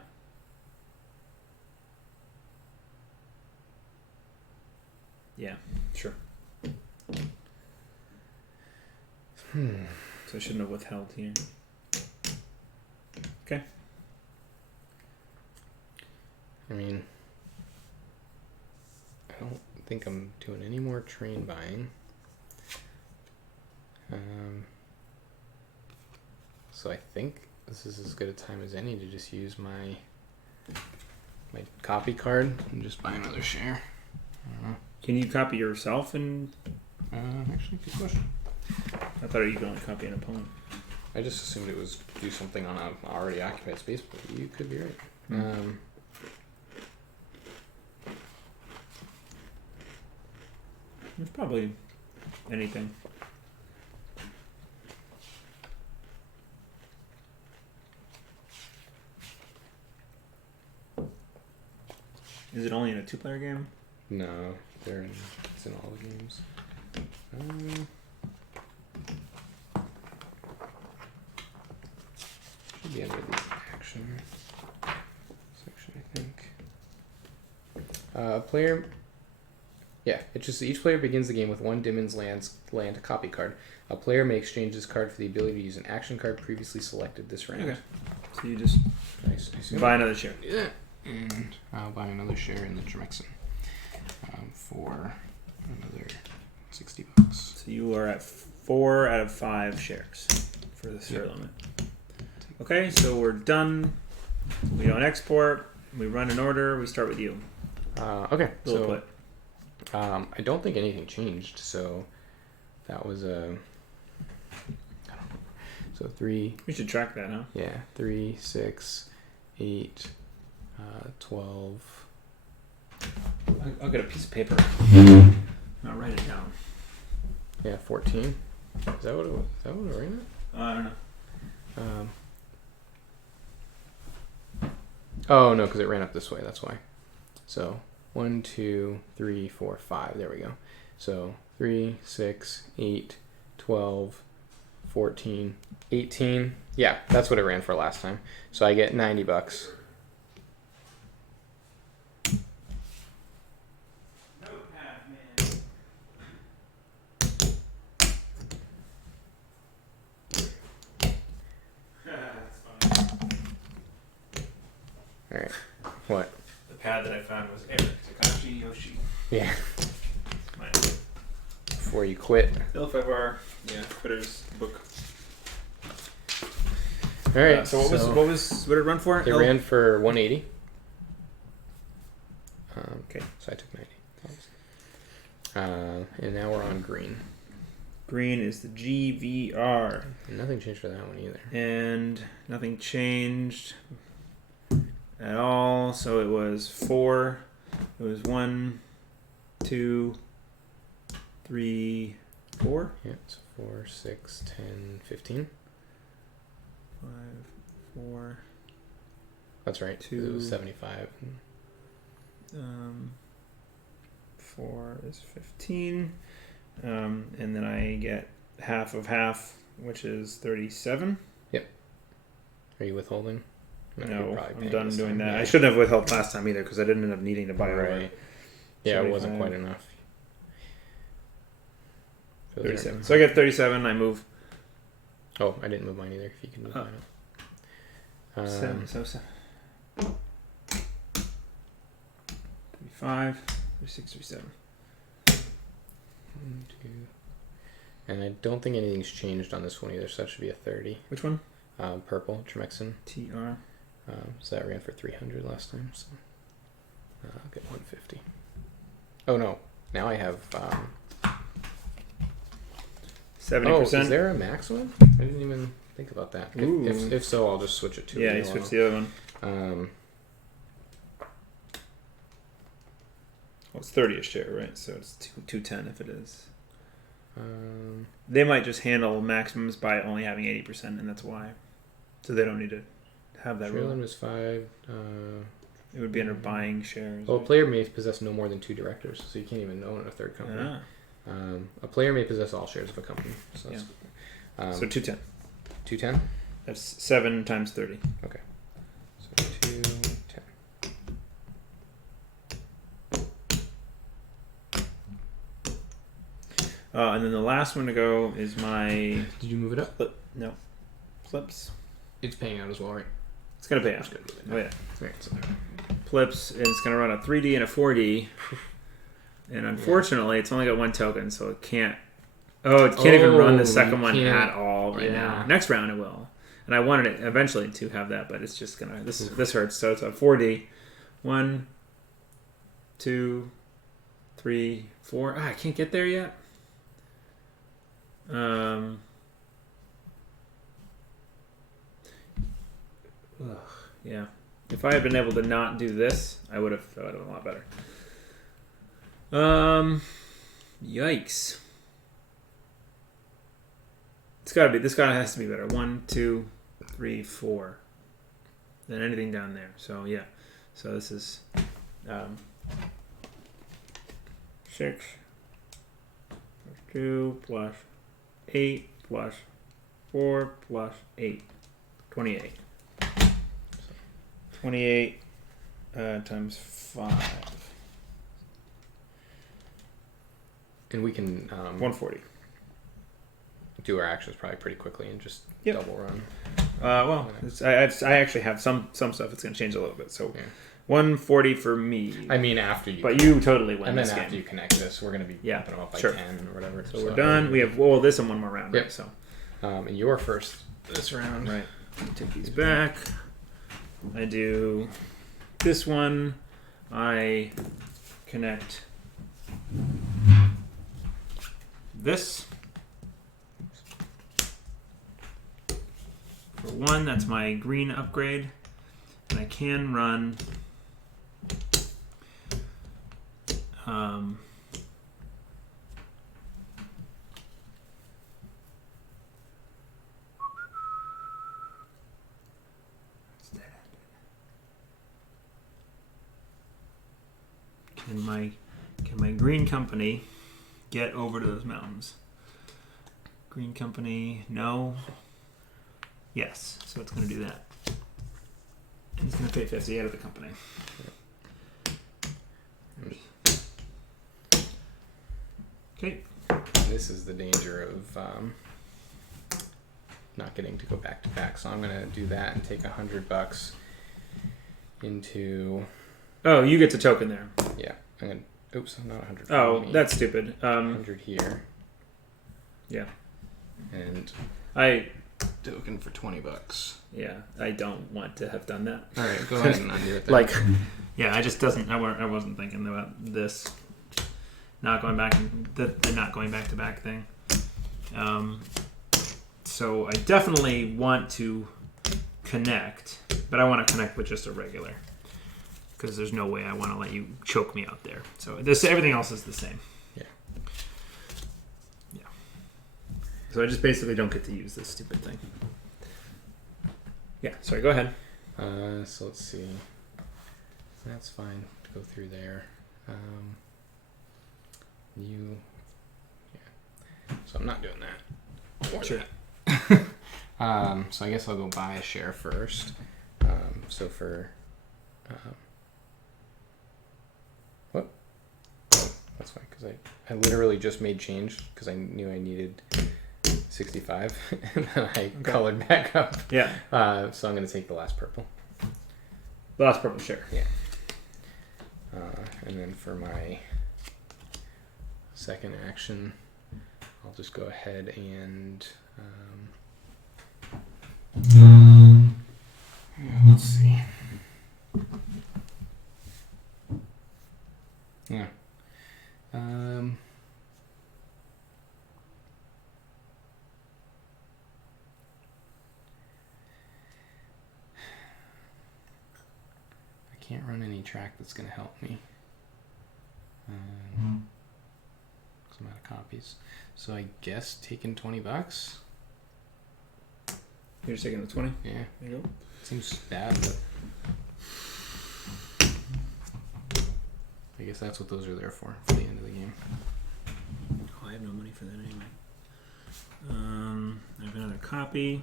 Yeah, sure. So I shouldn't have withheld here. Okay. I mean, I don't think I'm doing any more train buying. So I think this is as good a time as any to just use my copy card and just buy another share. Can you copy yourself? And actually, good question. I thought you could only copy an opponent. I just assumed it was do something on an already occupied space, but you could be right. It's probably anything. Is it only in a 2-player game? No, it's in all the games. Should be under the action section, I think. Player. Yeah, it's just each player begins the game with one Dimmons land copy card. A player may exchange this card for the ability to use an action card previously selected this round. Okay. So you just buy another share. Yeah. And I'll buy another share in the Tremexan for another $60. So you are at 4 out of 5 shares for the share limit. Okay, so we're done. We don't export. We run in order. We start with you. Okay. Lilliput. I don't think anything changed. So that was so 3. We should track that, huh? Yeah, 3, 6, 8, 12. I'll get a piece of paper. I'll write it down. Yeah, 14. Is that what it was? Is that what it ran at? I don't know. Oh no, because it ran up this way. That's why. So 1, 2, 3, 4, 5. There we go. So 3, 6, 8, 12, 14, 18. Yeah, that's what it ran for last time. So I get $90. All right. What? The pad that I found was Eric Takashi Yoshi. Yeah. Mine. Before you quit. L5R. Yeah, Quitter's book. All right. So what did it run for? It ran for 180. Okay. So I took 90. And now we're on green. Green is the GVR. Nothing changed for that one either. And nothing changed at all. So it was 4. It was 1, 2, 3, 4. Yeah, it's 4, 6, 10, 15. 5, 4. That's right. 2. It was 75. 4 is 15. And then I get half of half, which is 37. Yep. Are you withholding? No, I'm done doing that. Yeah. I shouldn't have withheld last time either because I didn't end up needing to buy it. Right. Yeah, it wasn't quite enough. 37. So I get 37. I move Oh, I didn't move mine either. If you can move mine up. 7. 35, 36, 37. 1, 2. And I don't think anything's changed on this one either, so that should be a 30. Which one? Purple, Tremexin. TR. So that ran for 300 last time, so I'll get 150. Oh no, now I have 70%. Oh, is there a maximum? I didn't even think about that. If so, I'll just switch it to you switch the other one. Well, it's 30 a share, right? So it's 210 if it is. They might just handle maximums by only having 80%, and that's why. So they don't need to have that rule. Was 5. It would be under buying shares. Well, a player may possess no more than 2 directors, so you can't even own a third company. A player may possess all shares of a company. So, so 210. 210? That's 7 times 30. Okay. So 210. And then the last one to go is my... Did you move it up? No. Flips. It's paying out as well, right? It's going to pay out. Oh, yeah. Right, so. Flips, and it's going to run a 3D and a 4D. And unfortunately, it's only got 1 token, so it can't... Oh, it can't even run the second one at all now. Next round it will. And I wanted it eventually to have that, but it's just going to... This hurts. So it's a 4D. 1, 2, 3, 4. I can't get there yet. Yeah. If I had been able to not do this, I would have been a lot better. Yikes. It's gotta be. This guy has to be better. 1, 2, 3, 4. Than anything down there. So yeah. So this is 6 plus 2 plus 8 plus 4 plus 8. 28. 28 times 5. And we can 140. Do our actions probably pretty quickly and just double run. I actually have some stuff that's going to change a little bit. So 140 for me. I mean, after you. But you totally win. And then this after game. you connect this, we're going to be bumping them up by 10 or whatever. So we're done. We have this and one more round. Right? So. And you're first this round. Right. Take these back. I do this one. I connect this. For 1, that's my green upgrade. And I can run Can my green company get over to those mountains? Green company, no. Yes, so it's going to do that. And it's going to pay 50 out of the company. Okay. This is the danger of not getting to go back to back. So I'm going to do that and take $100 into... Oh, you get the token there. Yeah. I'm going to... Oops, not 100. Oh, that's stupid. 100 here. Yeah. And... token for $20. Yeah, I don't want to have done that. All right, go ahead and undo it. Like, yeah, I just doesn't. I wasn't thinking about this. Not going back. The not going back to back thing. So I definitely want to connect, but I want to connect with just a regular because there's no way I want to let you choke me out there. So everything else is the same. So I just basically don't get to use this stupid thing. Yeah, sorry, go ahead. So let's see. That's fine to go through there. So I'm not doing that. Sure. So I guess I'll go buy a share first. So for... what? Oh, that's fine, because I literally just made change because I knew I needed 65, and then I colored back up. Yeah. So I'm going to take the last purple. The last purple, sure. Yeah. And then for my second action, I'll just go ahead and let's see. Yeah. I can't run any track that's going to help me. I'm out of copies. So I guess taking $20. You're just taking the 20? Yeah. There you go. Seems bad, but I guess that's what those are there for the end of the game. Oh, I have no money for that anyway. I have another copy.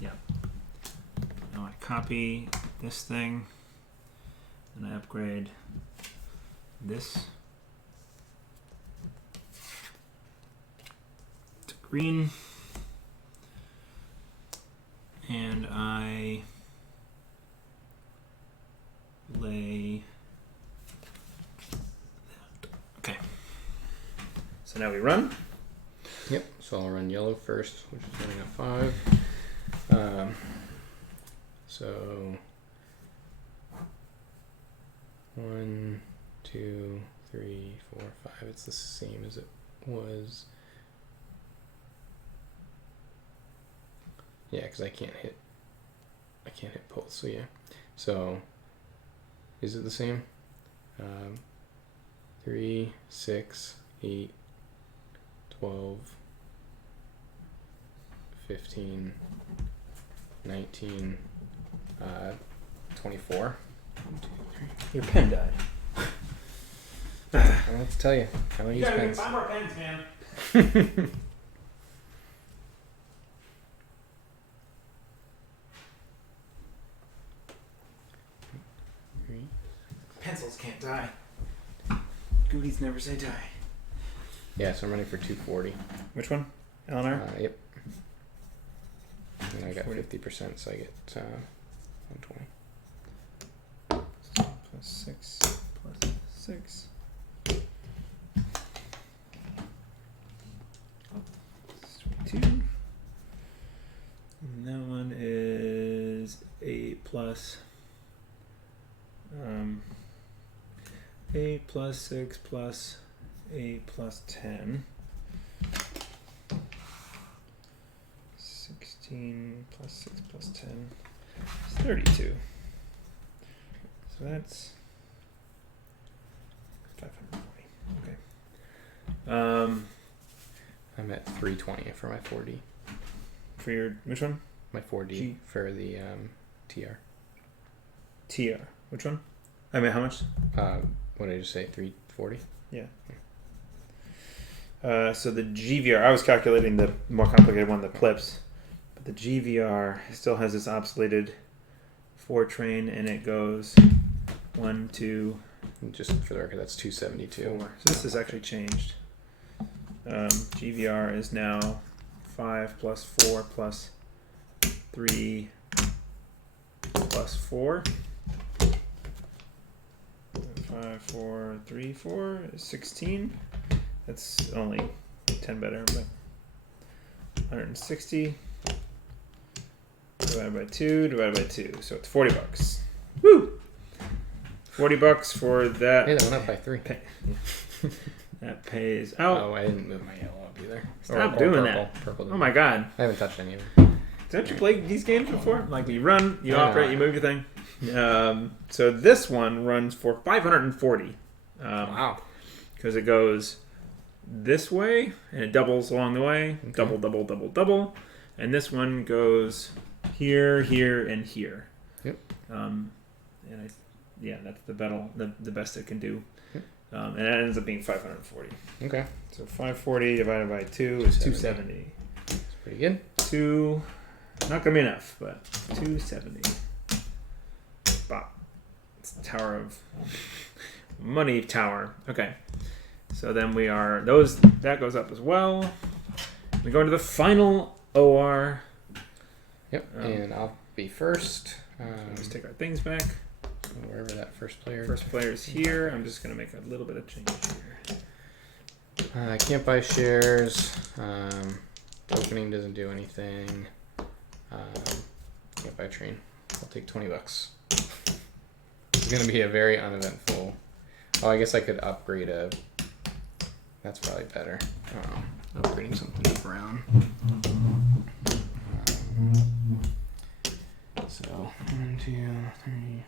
Yeah. Now I copy this thing, and I upgrade this to green, and I lay that. Okay. So now we run. Yep. So I'll run yellow first, which is running at 5. So 1, 2, 3, 4, 5. It's the same as it was. Yeah, because I can't hit pulse. So yeah. So is it the same? 3, 6, 8, 12, 15, 19, 24. 1, 2, 3. Your pen died. I don't have to tell you. I don't use pens. 5 more pens, man. Pencils can't die. Goodies never say die. Yeah, so I'm running for 240. Which one? LNR? Yep. And I got 40. 50%, so I get 120. Plus 6. Plus 6. 22. And that one is 8 plus 8 plus 6 plus 8 plus 10. 16 plus 6 plus 10 is 32. So that's 540. Okay. I'm at 320 for my 4D. For your, which one? My 4D G. for the TR. TR. Which one? I mean, how much? What did I just say? 340? Yeah. So the GVR, I was calculating the more complicated one, the clips. But the GVR still has this obsoleted 4 train, and it goes 1, 2. Just for the record, that's 272. 4. So this has actually changed. GVR is now 5 plus 4 plus 3 plus 4. 5, 4, 3, 4 is 16. That's only 10 better, but 160 divided by 2 divided by 2. So it's $40. Woo! $40 for that. Hey, that went up by 3. That pays out. Oh, I didn't move my yellow up either. Stop Or doing purple. that. Purple Oh my god. I haven't touched any of them. Don't you play these games before? Like you run, you I know. operate, you move your thing. So this one runs for 540. Wow. Because it goes this way and it doubles along the way. Okay. Double, double, double, double. And this one goes here, here, and here. Yep. That's the best it can do. Yep. And it ends up being 540. Okay. So 540 divided by 2 is 270. That's pretty good. Not gonna be enough, but 270. Bop. It's the Tower of Money Tower. Okay. So then we are that goes up as well. We go to the final OR. Yep, and I'll be first. Let's take our things back. Wherever that first player. First player is here. I'm just going to make a little bit of change here. I can't buy shares. Opening doesn't do anything. Can't buy a train. I'll take $20. It's going to be a very uneventful. Oh, I guess I could upgrade a. That's probably better. Upgrading something to brown. So 1, 2, 3.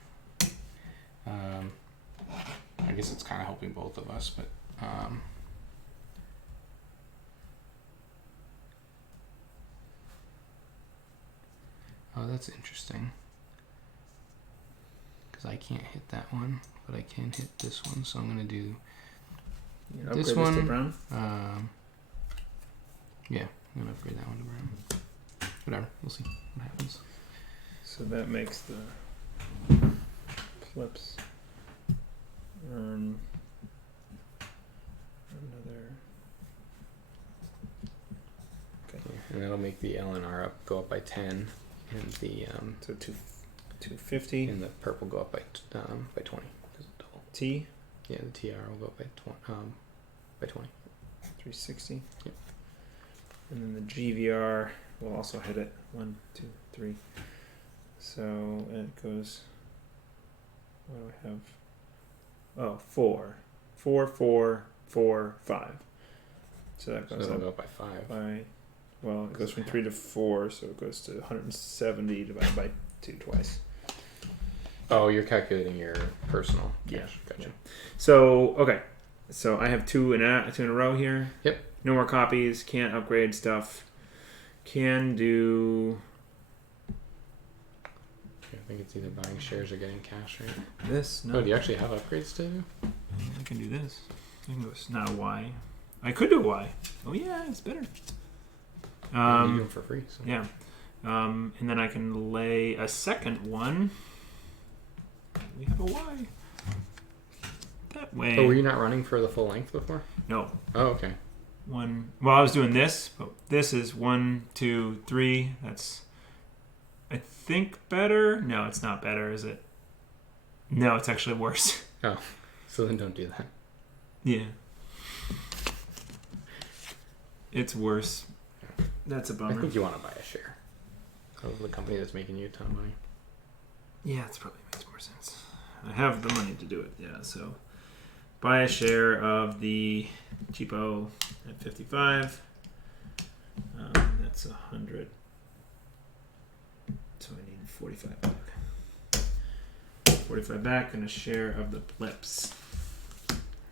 I guess it's kind of helping both of us, but. Oh, that's interesting. Because I can't hit that one, but I can hit this one. So I'm going to do this one. To brown? Yeah, I'm going to upgrade that one to brown. Whatever. We'll see what happens. So that makes the flips earn another. Okay. Yeah, and that'll make the LNR go up by 10. And the So 250. And the purple go up by 20. Double. T. Yeah, the TR will go up by 20. 360. Yep. And then the GVR will also hit it. 1, 2, 3. So it goes. What do I have? Oh, 4. 4, 4, 4, 5. So that goes it'll up go up by 5. Well, it goes from 3 to 4, so it goes to 170 divided by 2 twice. Oh, you're calculating your personal. Yeah. Gotcha. Yeah. So, okay. So I have two in a row here. Yep. No more copies. Can't upgrade stuff. Can do... I think it's either buying shares or getting cash, right? This? No. Oh, do you actually have upgrades to do? I can do this. I can go... Not a Y. I could do a Y. Oh, yeah. It's better. You do them for free. So. Yeah. And then I can lay a second one. We have a Y. That way. Oh, were you not running for the full length before? No. Oh, okay. Well, I was doing this, but this is 1, 2, 3. That's, I think, better. No, it's not better, is it? No, it's actually worse. Oh, so then don't do that. Yeah. It's worse. That's a I bummer. think you want to buy a share of the company that's making you a ton of money. Yeah, it probably makes more sense. I have the money to do it, yeah. So buy a share of the cheapo at 55. That's 100. So I need 45 back. 45 back and a share of the blips.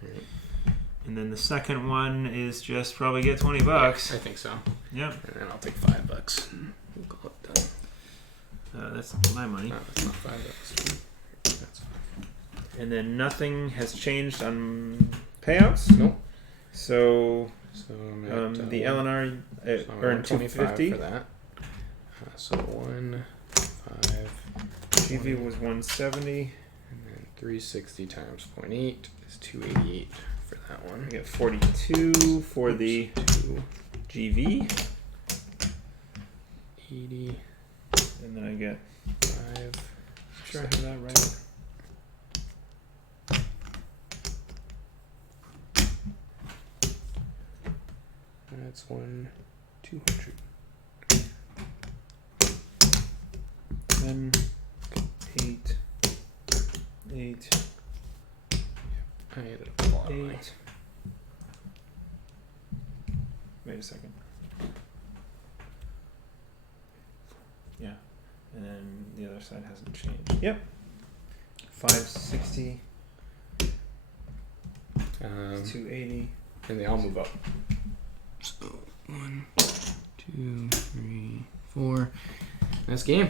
Right. And then the second one is just probably get $20. Yeah, I think so. Yep. And then I'll take $5. We'll call it done. That's my money. No, that's not $5. That's fine. And then nothing has changed on payouts. Nope. So I'm at, the LNR so earned 250 for that. So 1, 5. GV was 170. And then 360 times 0.8 is 288 for that one. I get 42 for the 2, GV. 80, And then I get... 5. Sure I have that right. That's 200. 10, 8, 8, I ended up with a lot of money. 8. Wait a second. Yeah. And then the other side hasn't changed. Yep. 560, 280. And they all move up. So 1, 2, 3, 4. That's game.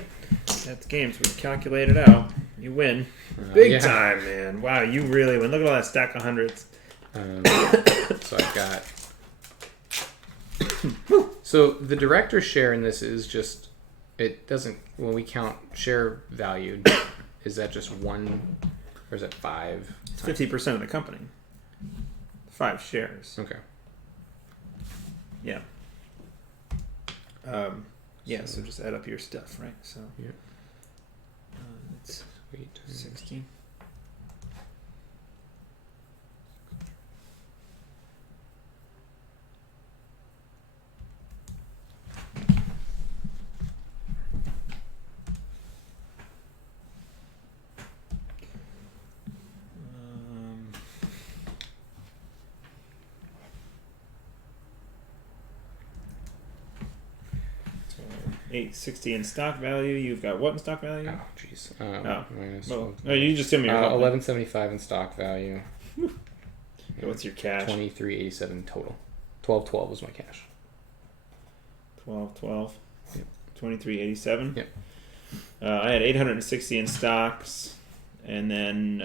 That's games. We calculated out. You win. Big time, man. Wow, you really win. Look at all that stack of hundreds. So I've got. So the director's share in this is just. It doesn't. When we count share value, is that just 1, or is it 5? It's 50% of the company. 5 shares. Okay. Yeah. So just add up your stuff, right? So it's 16. $860 in stock value. You've got what in stock value? Oh, jeez. You just tell me your $11.75 in stock value. What's your cash? $23.87 total. $12.12 was my cash. $12.12. Yep. $23.87. Yep. I had 860 in stocks, and then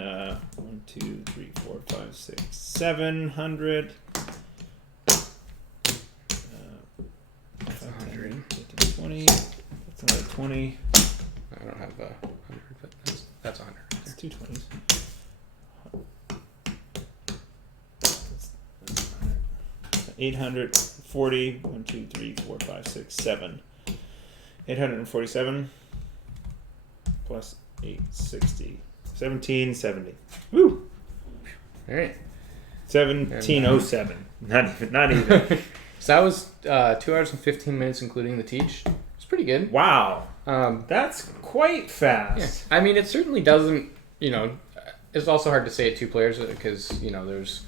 1, 2, 3, 4, 5, 6, 700. 20. That's another 20. I don't have 100, but that's 100. It's 2 20s. That's 840. 1, 2, 3, 4, 5, 6, 7. 847 plus 860. 1770. Woo! All right. 1707. Not even. So that was 2 hours and 15 minutes, including the teach. It's pretty good. Wow. That's quite fast. Yeah. I mean, it certainly doesn't, it's also hard to say at 2 players because, there's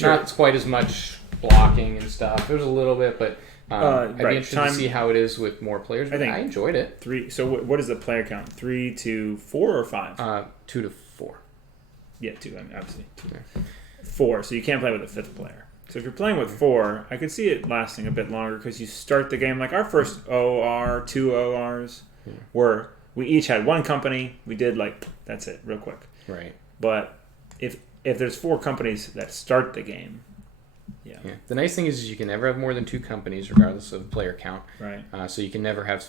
not quite as much blocking and stuff. There's a little bit, but I'd be interested to see how it is with more players. But I enjoyed it. 3. So what is the player count? 3 to 4 or 5? 2 to 4. Yeah, 2. I mean, obviously 2. Yeah. 4. So you can't play with a 5th player. So if you're playing with 4, I could see it lasting a bit longer because you start the game like our first OR, 2 ORs were we each had 1 company. We did that's it, real quick. Right. But if there's 4 companies that start the game, yeah. The nice thing is you can never have more than 2 companies regardless of player count. Right. So you can never have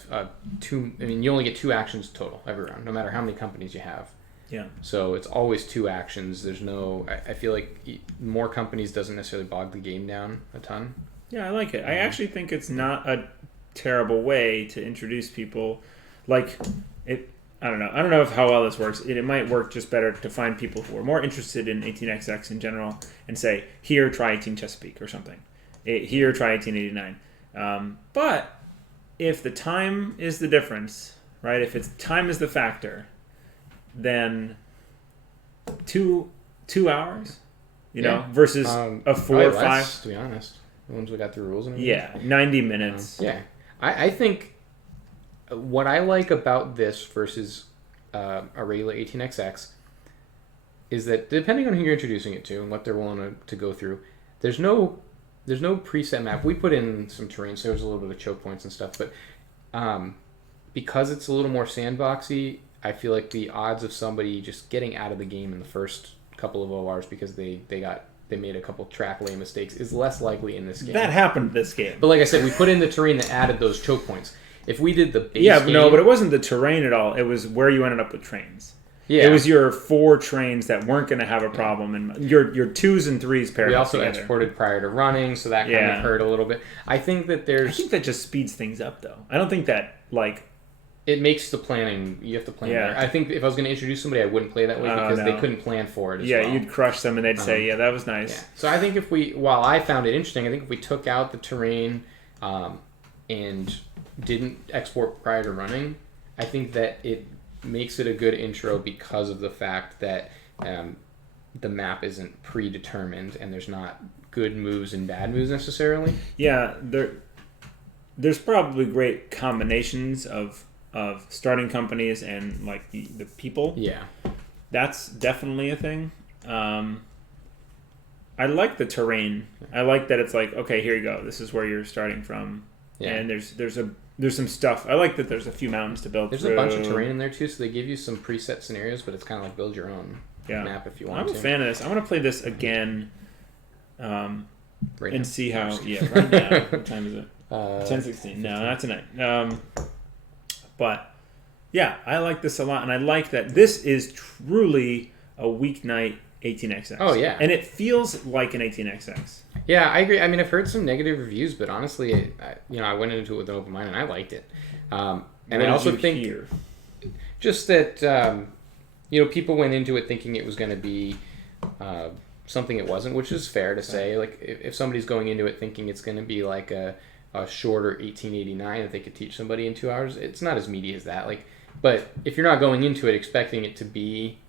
2. I mean, you only get 2 actions total every round, no matter how many companies you have. Yeah. So it's always 2 actions. There's no. I feel like more companies doesn't necessarily bog the game down a ton. Yeah, I like it. I actually think it's not a terrible way to introduce people. Like it. I don't know. I don't know how well this works. It might work just better to find people who are more interested in 18XX in general and say, here, try 18 Chesapeake or something. Here, try 1889. But if the time is the difference, right? If time is the factor, then 2 hours, versus a 4 or 5. To be honest, the ones we got through rules and everything. Yeah, 90 minutes. I think what I like about this versus a regular 18XX is that depending on who you're introducing it to and what they're willing to go through, there's no preset map. We put in some terrain, so there's a little bit of choke points and stuff, but because it's a little more sandboxy, I feel like the odds of somebody just getting out of the game in the first couple of ORs because they made a couple track lay mistakes is less likely in this game. That happened this game. But like I said, we put in the terrain that added those choke points. If we did the base game, but it wasn't the terrain at all. It was where you ended up with trains. Yeah. It was your 4 trains that weren't going to have a problem, and your 2s and 3s paired. We also together. Exported prior to running, so that kind of hurt a little bit. I think that that just speeds things up, though. I don't think that it makes the planning. You have to plan better. I think if I was going to introduce somebody, I wouldn't play that way because they couldn't plan for it. Well. You'd crush them, and they'd say, "Yeah, that was nice." Yeah. So I think while I found it interesting, I think if we took out the terrain and didn't export prior to running, I think that it makes it a good intro because of the fact that the map isn't predetermined and there's not good moves and bad moves necessarily. Yeah, there's probably great combinations of starting companies and the people. Yeah, that's definitely a thing. I like the terrain. I like that it's okay, here you go. This is where you're starting from. Yeah. And there's some stuff. I like that there's a few mountains to build. There's a bunch of terrain in there too, so they give you some preset scenarios, but it's kind of like build your own map if you want to. I'm a fan of this. I want to play this again and now. See how... Yeah, right now. What time is it? 10:16. No, not tonight. But, yeah, I like this a lot, and I like that this is truly a weeknight 18XX. Oh, yeah. And it feels like an 18XX. Yeah, I agree. I mean, I've heard some negative reviews, but honestly, I went into it with an open mind and I liked it. And I also think just that people went into it thinking it was going to be something it wasn't, which is fair to say. Like if somebody's going into it thinking it's going to be like a shorter 1889 that they could teach somebody in 2 hours, it's not as meaty as that. But if you're not going into it expecting it to be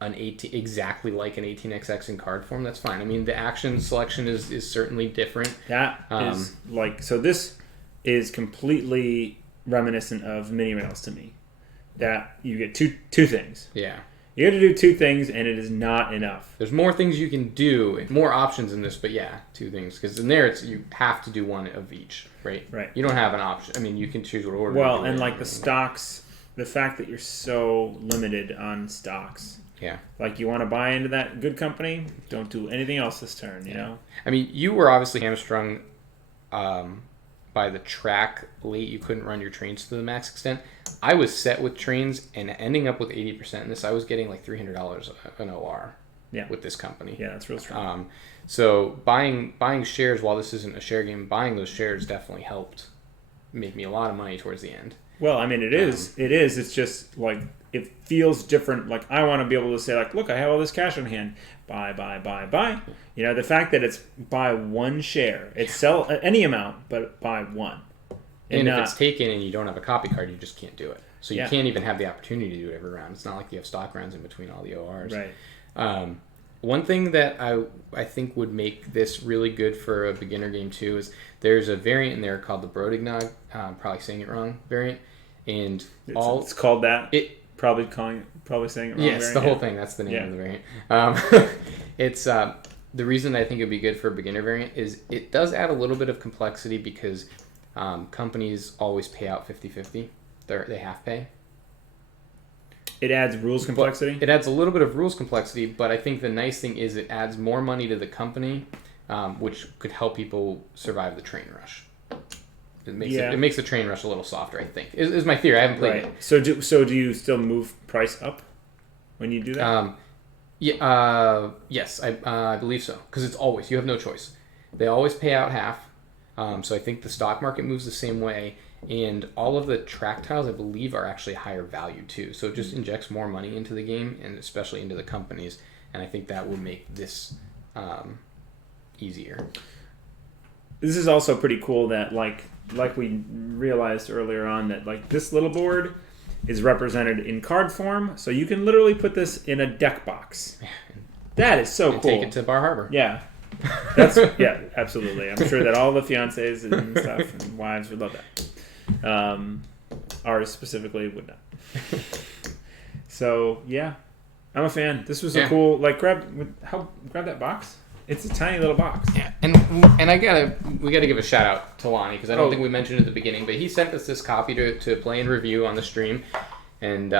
exactly like an 18XX in card form, that's fine. I mean, the action selection is certainly different. That is so this is completely reminiscent of mini rails to me. That you get two things. Yeah. You got to do 2 things, and it is not enough. There's more things you can do, more options in this, but yeah, 2 things. Because in there, you have to do one of each, right? Right. You don't have an option. I mean, you can choose what order. Well, and like the stocks, the fact that you're so limited on stocks. Yeah. Like, you want to buy into that good company, don't do anything else this turn, you know? I mean, you were obviously hamstrung by the track late. You couldn't run your trains to the max extent. I was set with trains and ending up with 80% in this. I was getting like $300 an OR with this company. Yeah, that's real strong. So buying shares, while this isn't a share game, buying those shares definitely helped make me a lot of money towards the end. Well, I mean, it is. It's just like, it feels different. Like, I want to be able to say, like, look, I have all this cash on hand. Buy. You know, the fact that it's buy one share. It's sell any amount, but buy one. And if it's taken and you don't have a copy card, you just can't do it. So you can't even have the opportunity to do it every round. It's not like you have stock rounds in between all the ORs. Right. One thing that I think would make this really good for a beginner game too is there's a variant in there called the Brodignog. Probably saying it wrong. Variant, and it's called that. Probably saying it wrong. Yes, the whole thing. That's the name of the variant. It's the reason I think it would be good for a beginner variant is it does add a little bit of complexity because companies always pay out 50-50. They half pay. It adds rules complexity? It adds a little bit of rules complexity, but I think the nice thing is it adds more money to the company, which could help people survive the train rush. It makes the train rush a little softer, I think. Is my theory. I haven't played it. So do you still move price up when you do that? Yes, I believe so. Because it's always, you have no choice. They always pay out half. So I think the stock market moves the same way. And all of the track tiles, I believe, are actually higher value too. So it just injects more money into the game, and especially into the companies. And I think that will make this easier. This is also pretty cool that like we realized earlier on that like this little board is represented in card form, so you can literally put this in a deck box. That is so cool. Take it to Bar Harbor. Yeah. Absolutely. I'm sure that all the fiancés and stuff and wives would love that. Ours specifically would not. So yeah, I'm a fan. This was a cool grab that box. It's a tiny little box. Yeah, and we gotta give a shout out to Lonnie because I don't think we mentioned it at the beginning, but he sent us this copy to play and review on the stream, and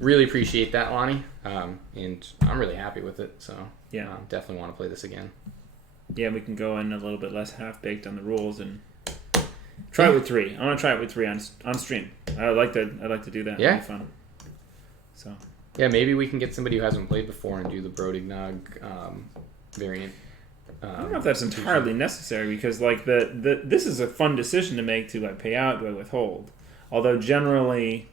really appreciate that, Lonnie. And I'm really happy with it. So definitely want to play this again. Yeah, we can go in a little bit less half baked on the rules and try it with 3. I want to try it with 3 on stream. I'd like to do that. Yeah, it'd be fun. So yeah, maybe we can get somebody who hasn't played before and do the Brodignog variant. I don't know if that's entirely necessary because this is a fun decision to make to pay out, do I withhold? Although generally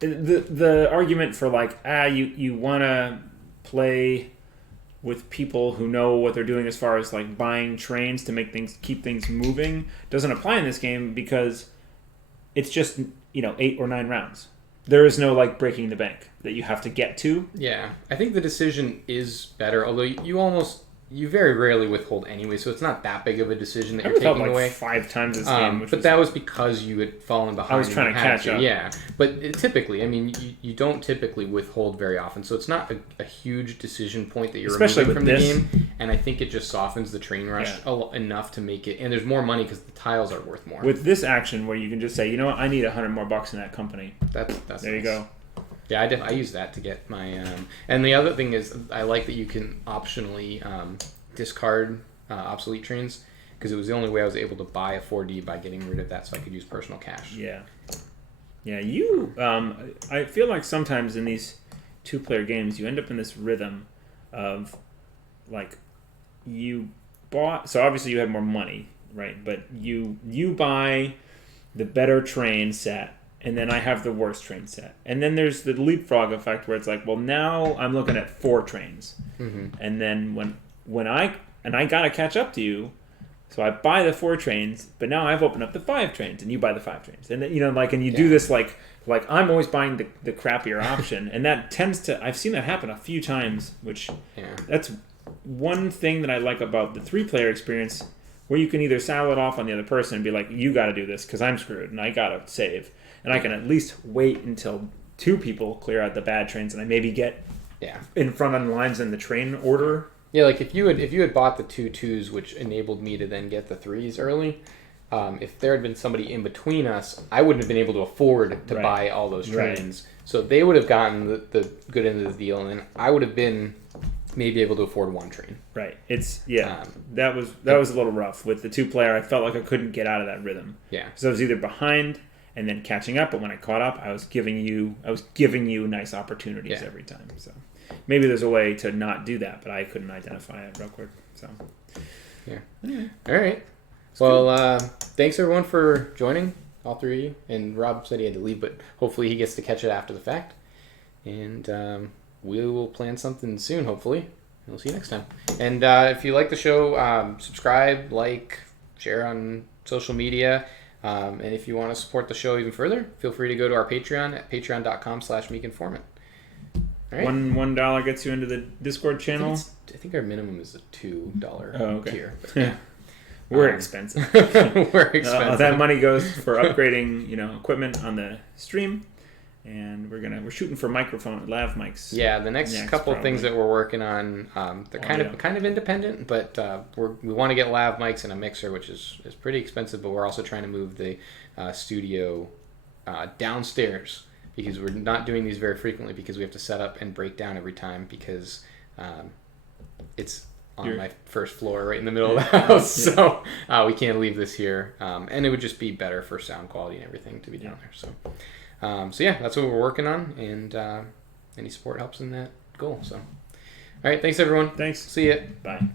the argument for you want to play with people who know what they're doing as far as buying trains to keep things moving doesn't apply in this game because it's just 8 or 9 rounds. There is no breaking the bank that you have to get to. Yeah, I think the decision is better, although you very rarely withhold anyway, so it's not that big of a decision that you're taking away. 5 times this game, but that was because you had fallen behind. I was trying to catch up. Yeah, but typically, I mean, you don't typically withhold very often, so it's not a huge decision point that you're removing from the game. And I think it just softens the train rush enough to make it. And there's more money because the tiles are worth more. With this action, where you can just say, you know what, I need $100 more in that company. That's there. Nice. You go. Yeah, I use that to get my. And the other thing is, I like that you can optionally discard obsolete trains because it was the only way I was able to buy a 4D by getting rid of that, so I could use personal cash. Yeah. You. I feel like sometimes in these 2-player games, you end up in this rhythm of like you bought. So obviously you had more money, right? But you buy the better train set, and then I have the worst train set. And then there's the leapfrog effect where it's like, well, now I'm looking at 4 trains. And then when I gotta catch up to you, so I buy the 4 trains, but now I've opened up the 5 trains, and you buy the 5 trains. And you know, like, and you do this like I'm always buying the crappier option, and that tends to, I've seen that happen a few times, which that's one thing that I like about the 3-player experience, where you can either saddle it off on the other person and be like, you got to do this because I'm screwed and I got to save, and I can at least wait until 2 people clear out the bad trains, and I maybe get in front on lines in the train order. Yeah, like if you had bought the 2 2s, which enabled me to then get the 3s early, if there had been somebody in between us, I wouldn't have been able to afford to buy all those trains. Right. So they would have gotten the good end of the deal, and then I would have been maybe able to afford 1 train. Right. It's that was a little rough with the 2-player. I felt like I couldn't get out of that rhythm. Yeah. So I was either behind and then catching up, but when I caught up, I was giving you nice opportunities every time. So maybe there's a way to not do that, but I couldn't identify it real quick. So anyway. All right. Well, thanks everyone for joining, all 3 of you. And Rob said he had to leave, but hopefully he gets to catch it after the fact. And we will plan something soon, hopefully. We'll see you next time. And if you like the show, subscribe, like, share on social media. And if you want to support the show even further, feel free to go to our Patreon at patreon.com/meekinformant. All right. $1 gets you into the Discord channel. I think our minimum is a $2 tier. Yeah. We're expensive. We're expensive. That money goes for upgrading, equipment on the stream, and we're shooting for lav mics. Yeah, the next couple of things that we're working on, they're kind of independent, but we want to get lav mics and a mixer, which is pretty expensive. But we're also trying to move the studio downstairs, because we're not doing these very frequently, because we have to set up and break down every time, because it's on my first floor right in the middle of the house. So we can't leave this here. And it would just be better for sound quality and everything to be down there. So yeah, that's what we're working on. And any support helps in that goal. So, all right. Thanks, everyone. Thanks. See ya. Bye.